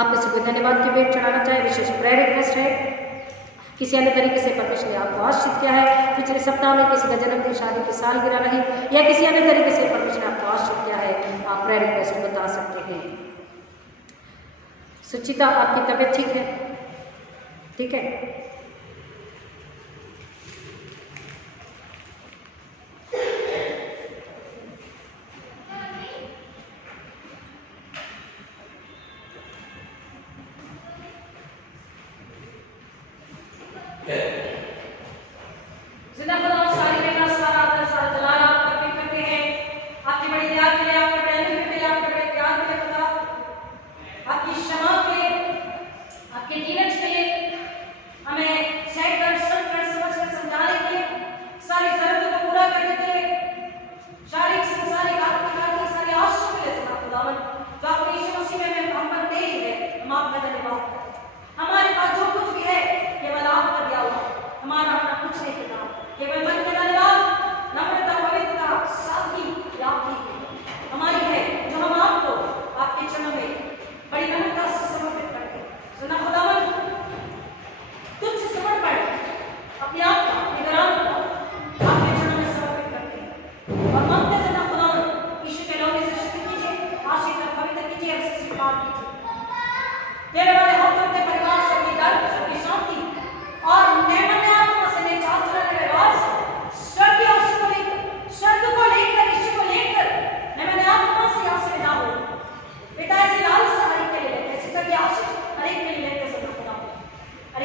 आप में से कोई धन्यवाद की भेंट चढ़ाना चाहे, विशेष प्रेयर रिक्वेस्ट है, किसी अन्य तरीके से परमेश्वर ने आपको आशीष किया है, पिछले सप्ताह में किसी का जन्मदिन, शादी की सालगिरह रही या किसी अन्य तरीके से परमेश्वर ने आपको आशीष किया है, आप प्रेयर रिक्वेस्ट बता सकते हैं। सुचिता, आपकी तबीयत ठीक है? ठीक है। हमारे पास जो कुछ भी है केवल आपका दिया हुआ, हमारा अपना कुछ नहीं करना।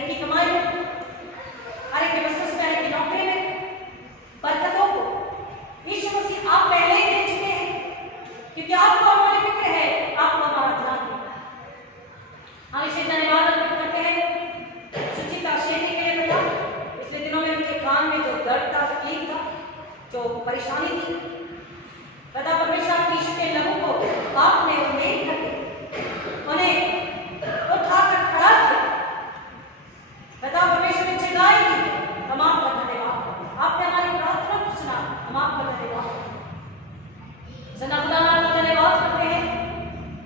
एक की कमाई में, हर एक के बिजनेस में, हर एक की नौकरी में बरकतों को यीशु मसीह आप पहले ही दे चुके हैं, क्योंकि आपको हमारी फिक्र है, आपको हमारा ध्यान है। हम इसे धन्यवाद अर्पित करते हैं सुचिता शेट्टी के लिए। बेटा पिछले दिनों में उनके कान में जो दर्द था, तकलीफ था, जो परेशानी थी, पिता परमेश्वर यीशु के लहू को आपने उन्हें करके उन्हें उठाकर खड़ा किया। पिता परमेश्वर ने जगाई दी, हम आपका धन्यवाद। आपने हमारी प्रार्थना को सुना, हम आपका धन्यवाद। सदा खुदा आपका धन्यवाद करते हैं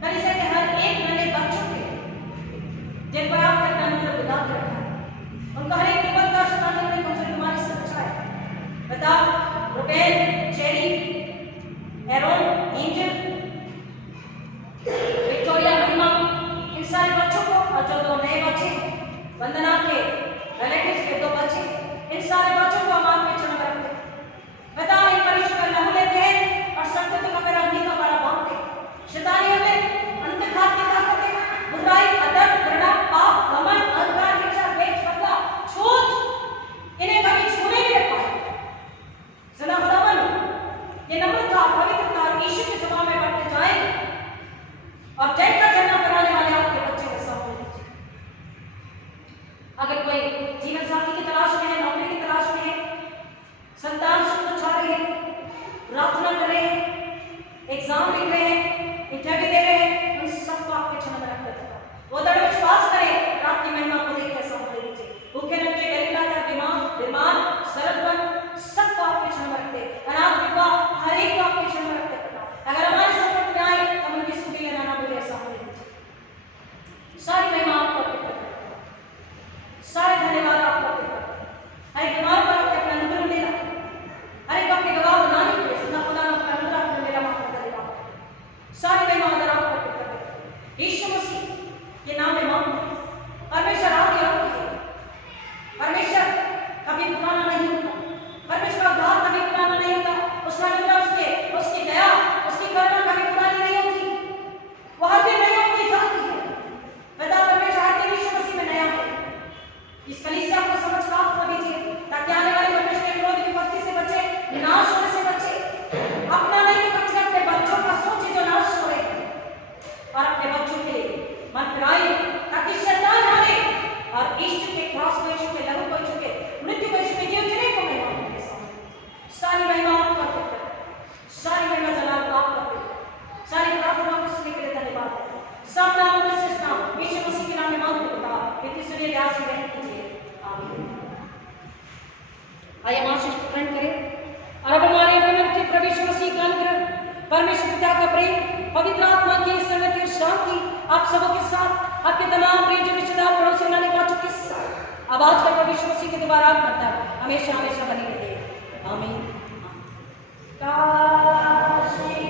कलीसिया के हर एक नन्हे बच्चों के जिन पर आपने अपना अनुग्रह प्रदान कर रखा है, उनका हर एक विपद का शैतान ने कमजोर बीमारी से बचाया। पिता Rubel, cherry, Aaron, angel, Victoria, महिमा, इन सारे बच्चों को, और जो दो नए बच्चे वंदना के रिलेटिव्स के दो बच्चे, इन सारे बच्चों को हम आपके चरण में रखते हैं। पिता इन परीक्षा का लहू लेते हैं और सबको तो कमर अग्नि का बड़ा बांधते हैं। शैतानियों में अंधकार की ताकतें, बुराई, अदब, घृणा, पाप, घमंड, अहंकार, हिंसा, द्वेष, बदला, झूठ, इन्हें कभी छूने भी नहीं पाए। सदा खुदावन ये नम्रता, पवित्रता और यीशु के सभा में बढ़ते जाएंगे और जय का जन्म कराने वाले आपके बच्चे को सामने लीजिए। अगर कोई जीवन साथी की तलाश में है, नौकरी की तलाश में है, संतान सुख चाह रहे हैं, प्रार्थना कर रहे हैं, एग्जाम लिख रहे हैं, इंटरव्यू दे रहे हैं, उन सबको आपके चरण में रखकर वो दृढ़ विश्वास करें, आपकी महिमा को देखकर सामने लीजिए। भूखे नंगे, गरीब लाचार, बीमार, सरलबंद, सबको आपके चरण में रखते, अनाथ विधवा, हर एक को आपके चरण में रखते। अगर हमारे संकट में आए तो उनकी सुनी या नाना बोले सामने लीजिए। सारी महिमा आपको अर्पित करते हैं, सारे धन्यवाद आपको अर्पित करते हैं। हर एक बीमार पर आपके अपना अनुग्रह लेना, हर एक आपके गवाह बनाने के लिए सदा खुदा अपना अनुग्रह अपने मेरा माफ कर देगा। सारी महिमा अगर आपको अर्पित करते हैं यीशु मसीह के नाम में मांगते हैं। परमेश्वर आपकी है, परमेश्वर कभी पुराना नहीं होता, परमेश्वर का उद्धार कभी पुराना नहीं होता, उसका अनुग्रह, उसकी दया, उसकी करुणा कभी पुरानी नहीं होती, वो हर दिन नई होती जाती है। पिता परमेश्वर हर दिन यीशु मसीह में नया है। इस कलीसिया को समझ प्राप्त कर दीजिए ताकि आने वाले परमेश्वर के क्रोध की विपत्ति से बचे, नाश होने से बचे। अपना नहीं बच अपने बच्चों का सोचे जो नाश हो रहे हैं, और अपने बच्चों के लिए मन फिराइए ताकि शैतान हारे और इष्ट के क्रॉस को यीशु के लहू को चुके, मृत्यु को यीशु के जीवने को महिमा के सामने। सारी महिमा आपका करते हैं, सारी महिमा जलाल आप करते हैं, सारी प्रार्थना को सुनने के लिए धन्यवाद। सब नामों में श्रेष्ठ नाम यीशु मसीह के नाम में मांगते हैं। इतनी सुनिए व्यास की बहन कीजिए। आमीन। आइए हम आशीष ग्रहण करें और अब हमारे अपने प्रभु यीशु मसीह का अनुग्रह, परमेश्वर पिता का प्रेम, पवित्र आत्मा की संगति और शांति आप सबों के साथ, आपके तमाम प्रिय रिश्तेदार, पड़ोसी, नाने बातों के साथ अब आज का प्रभु यीशु मसीह के द्वारा हमेशा हमेशा बनी रहे। आमीन। काशी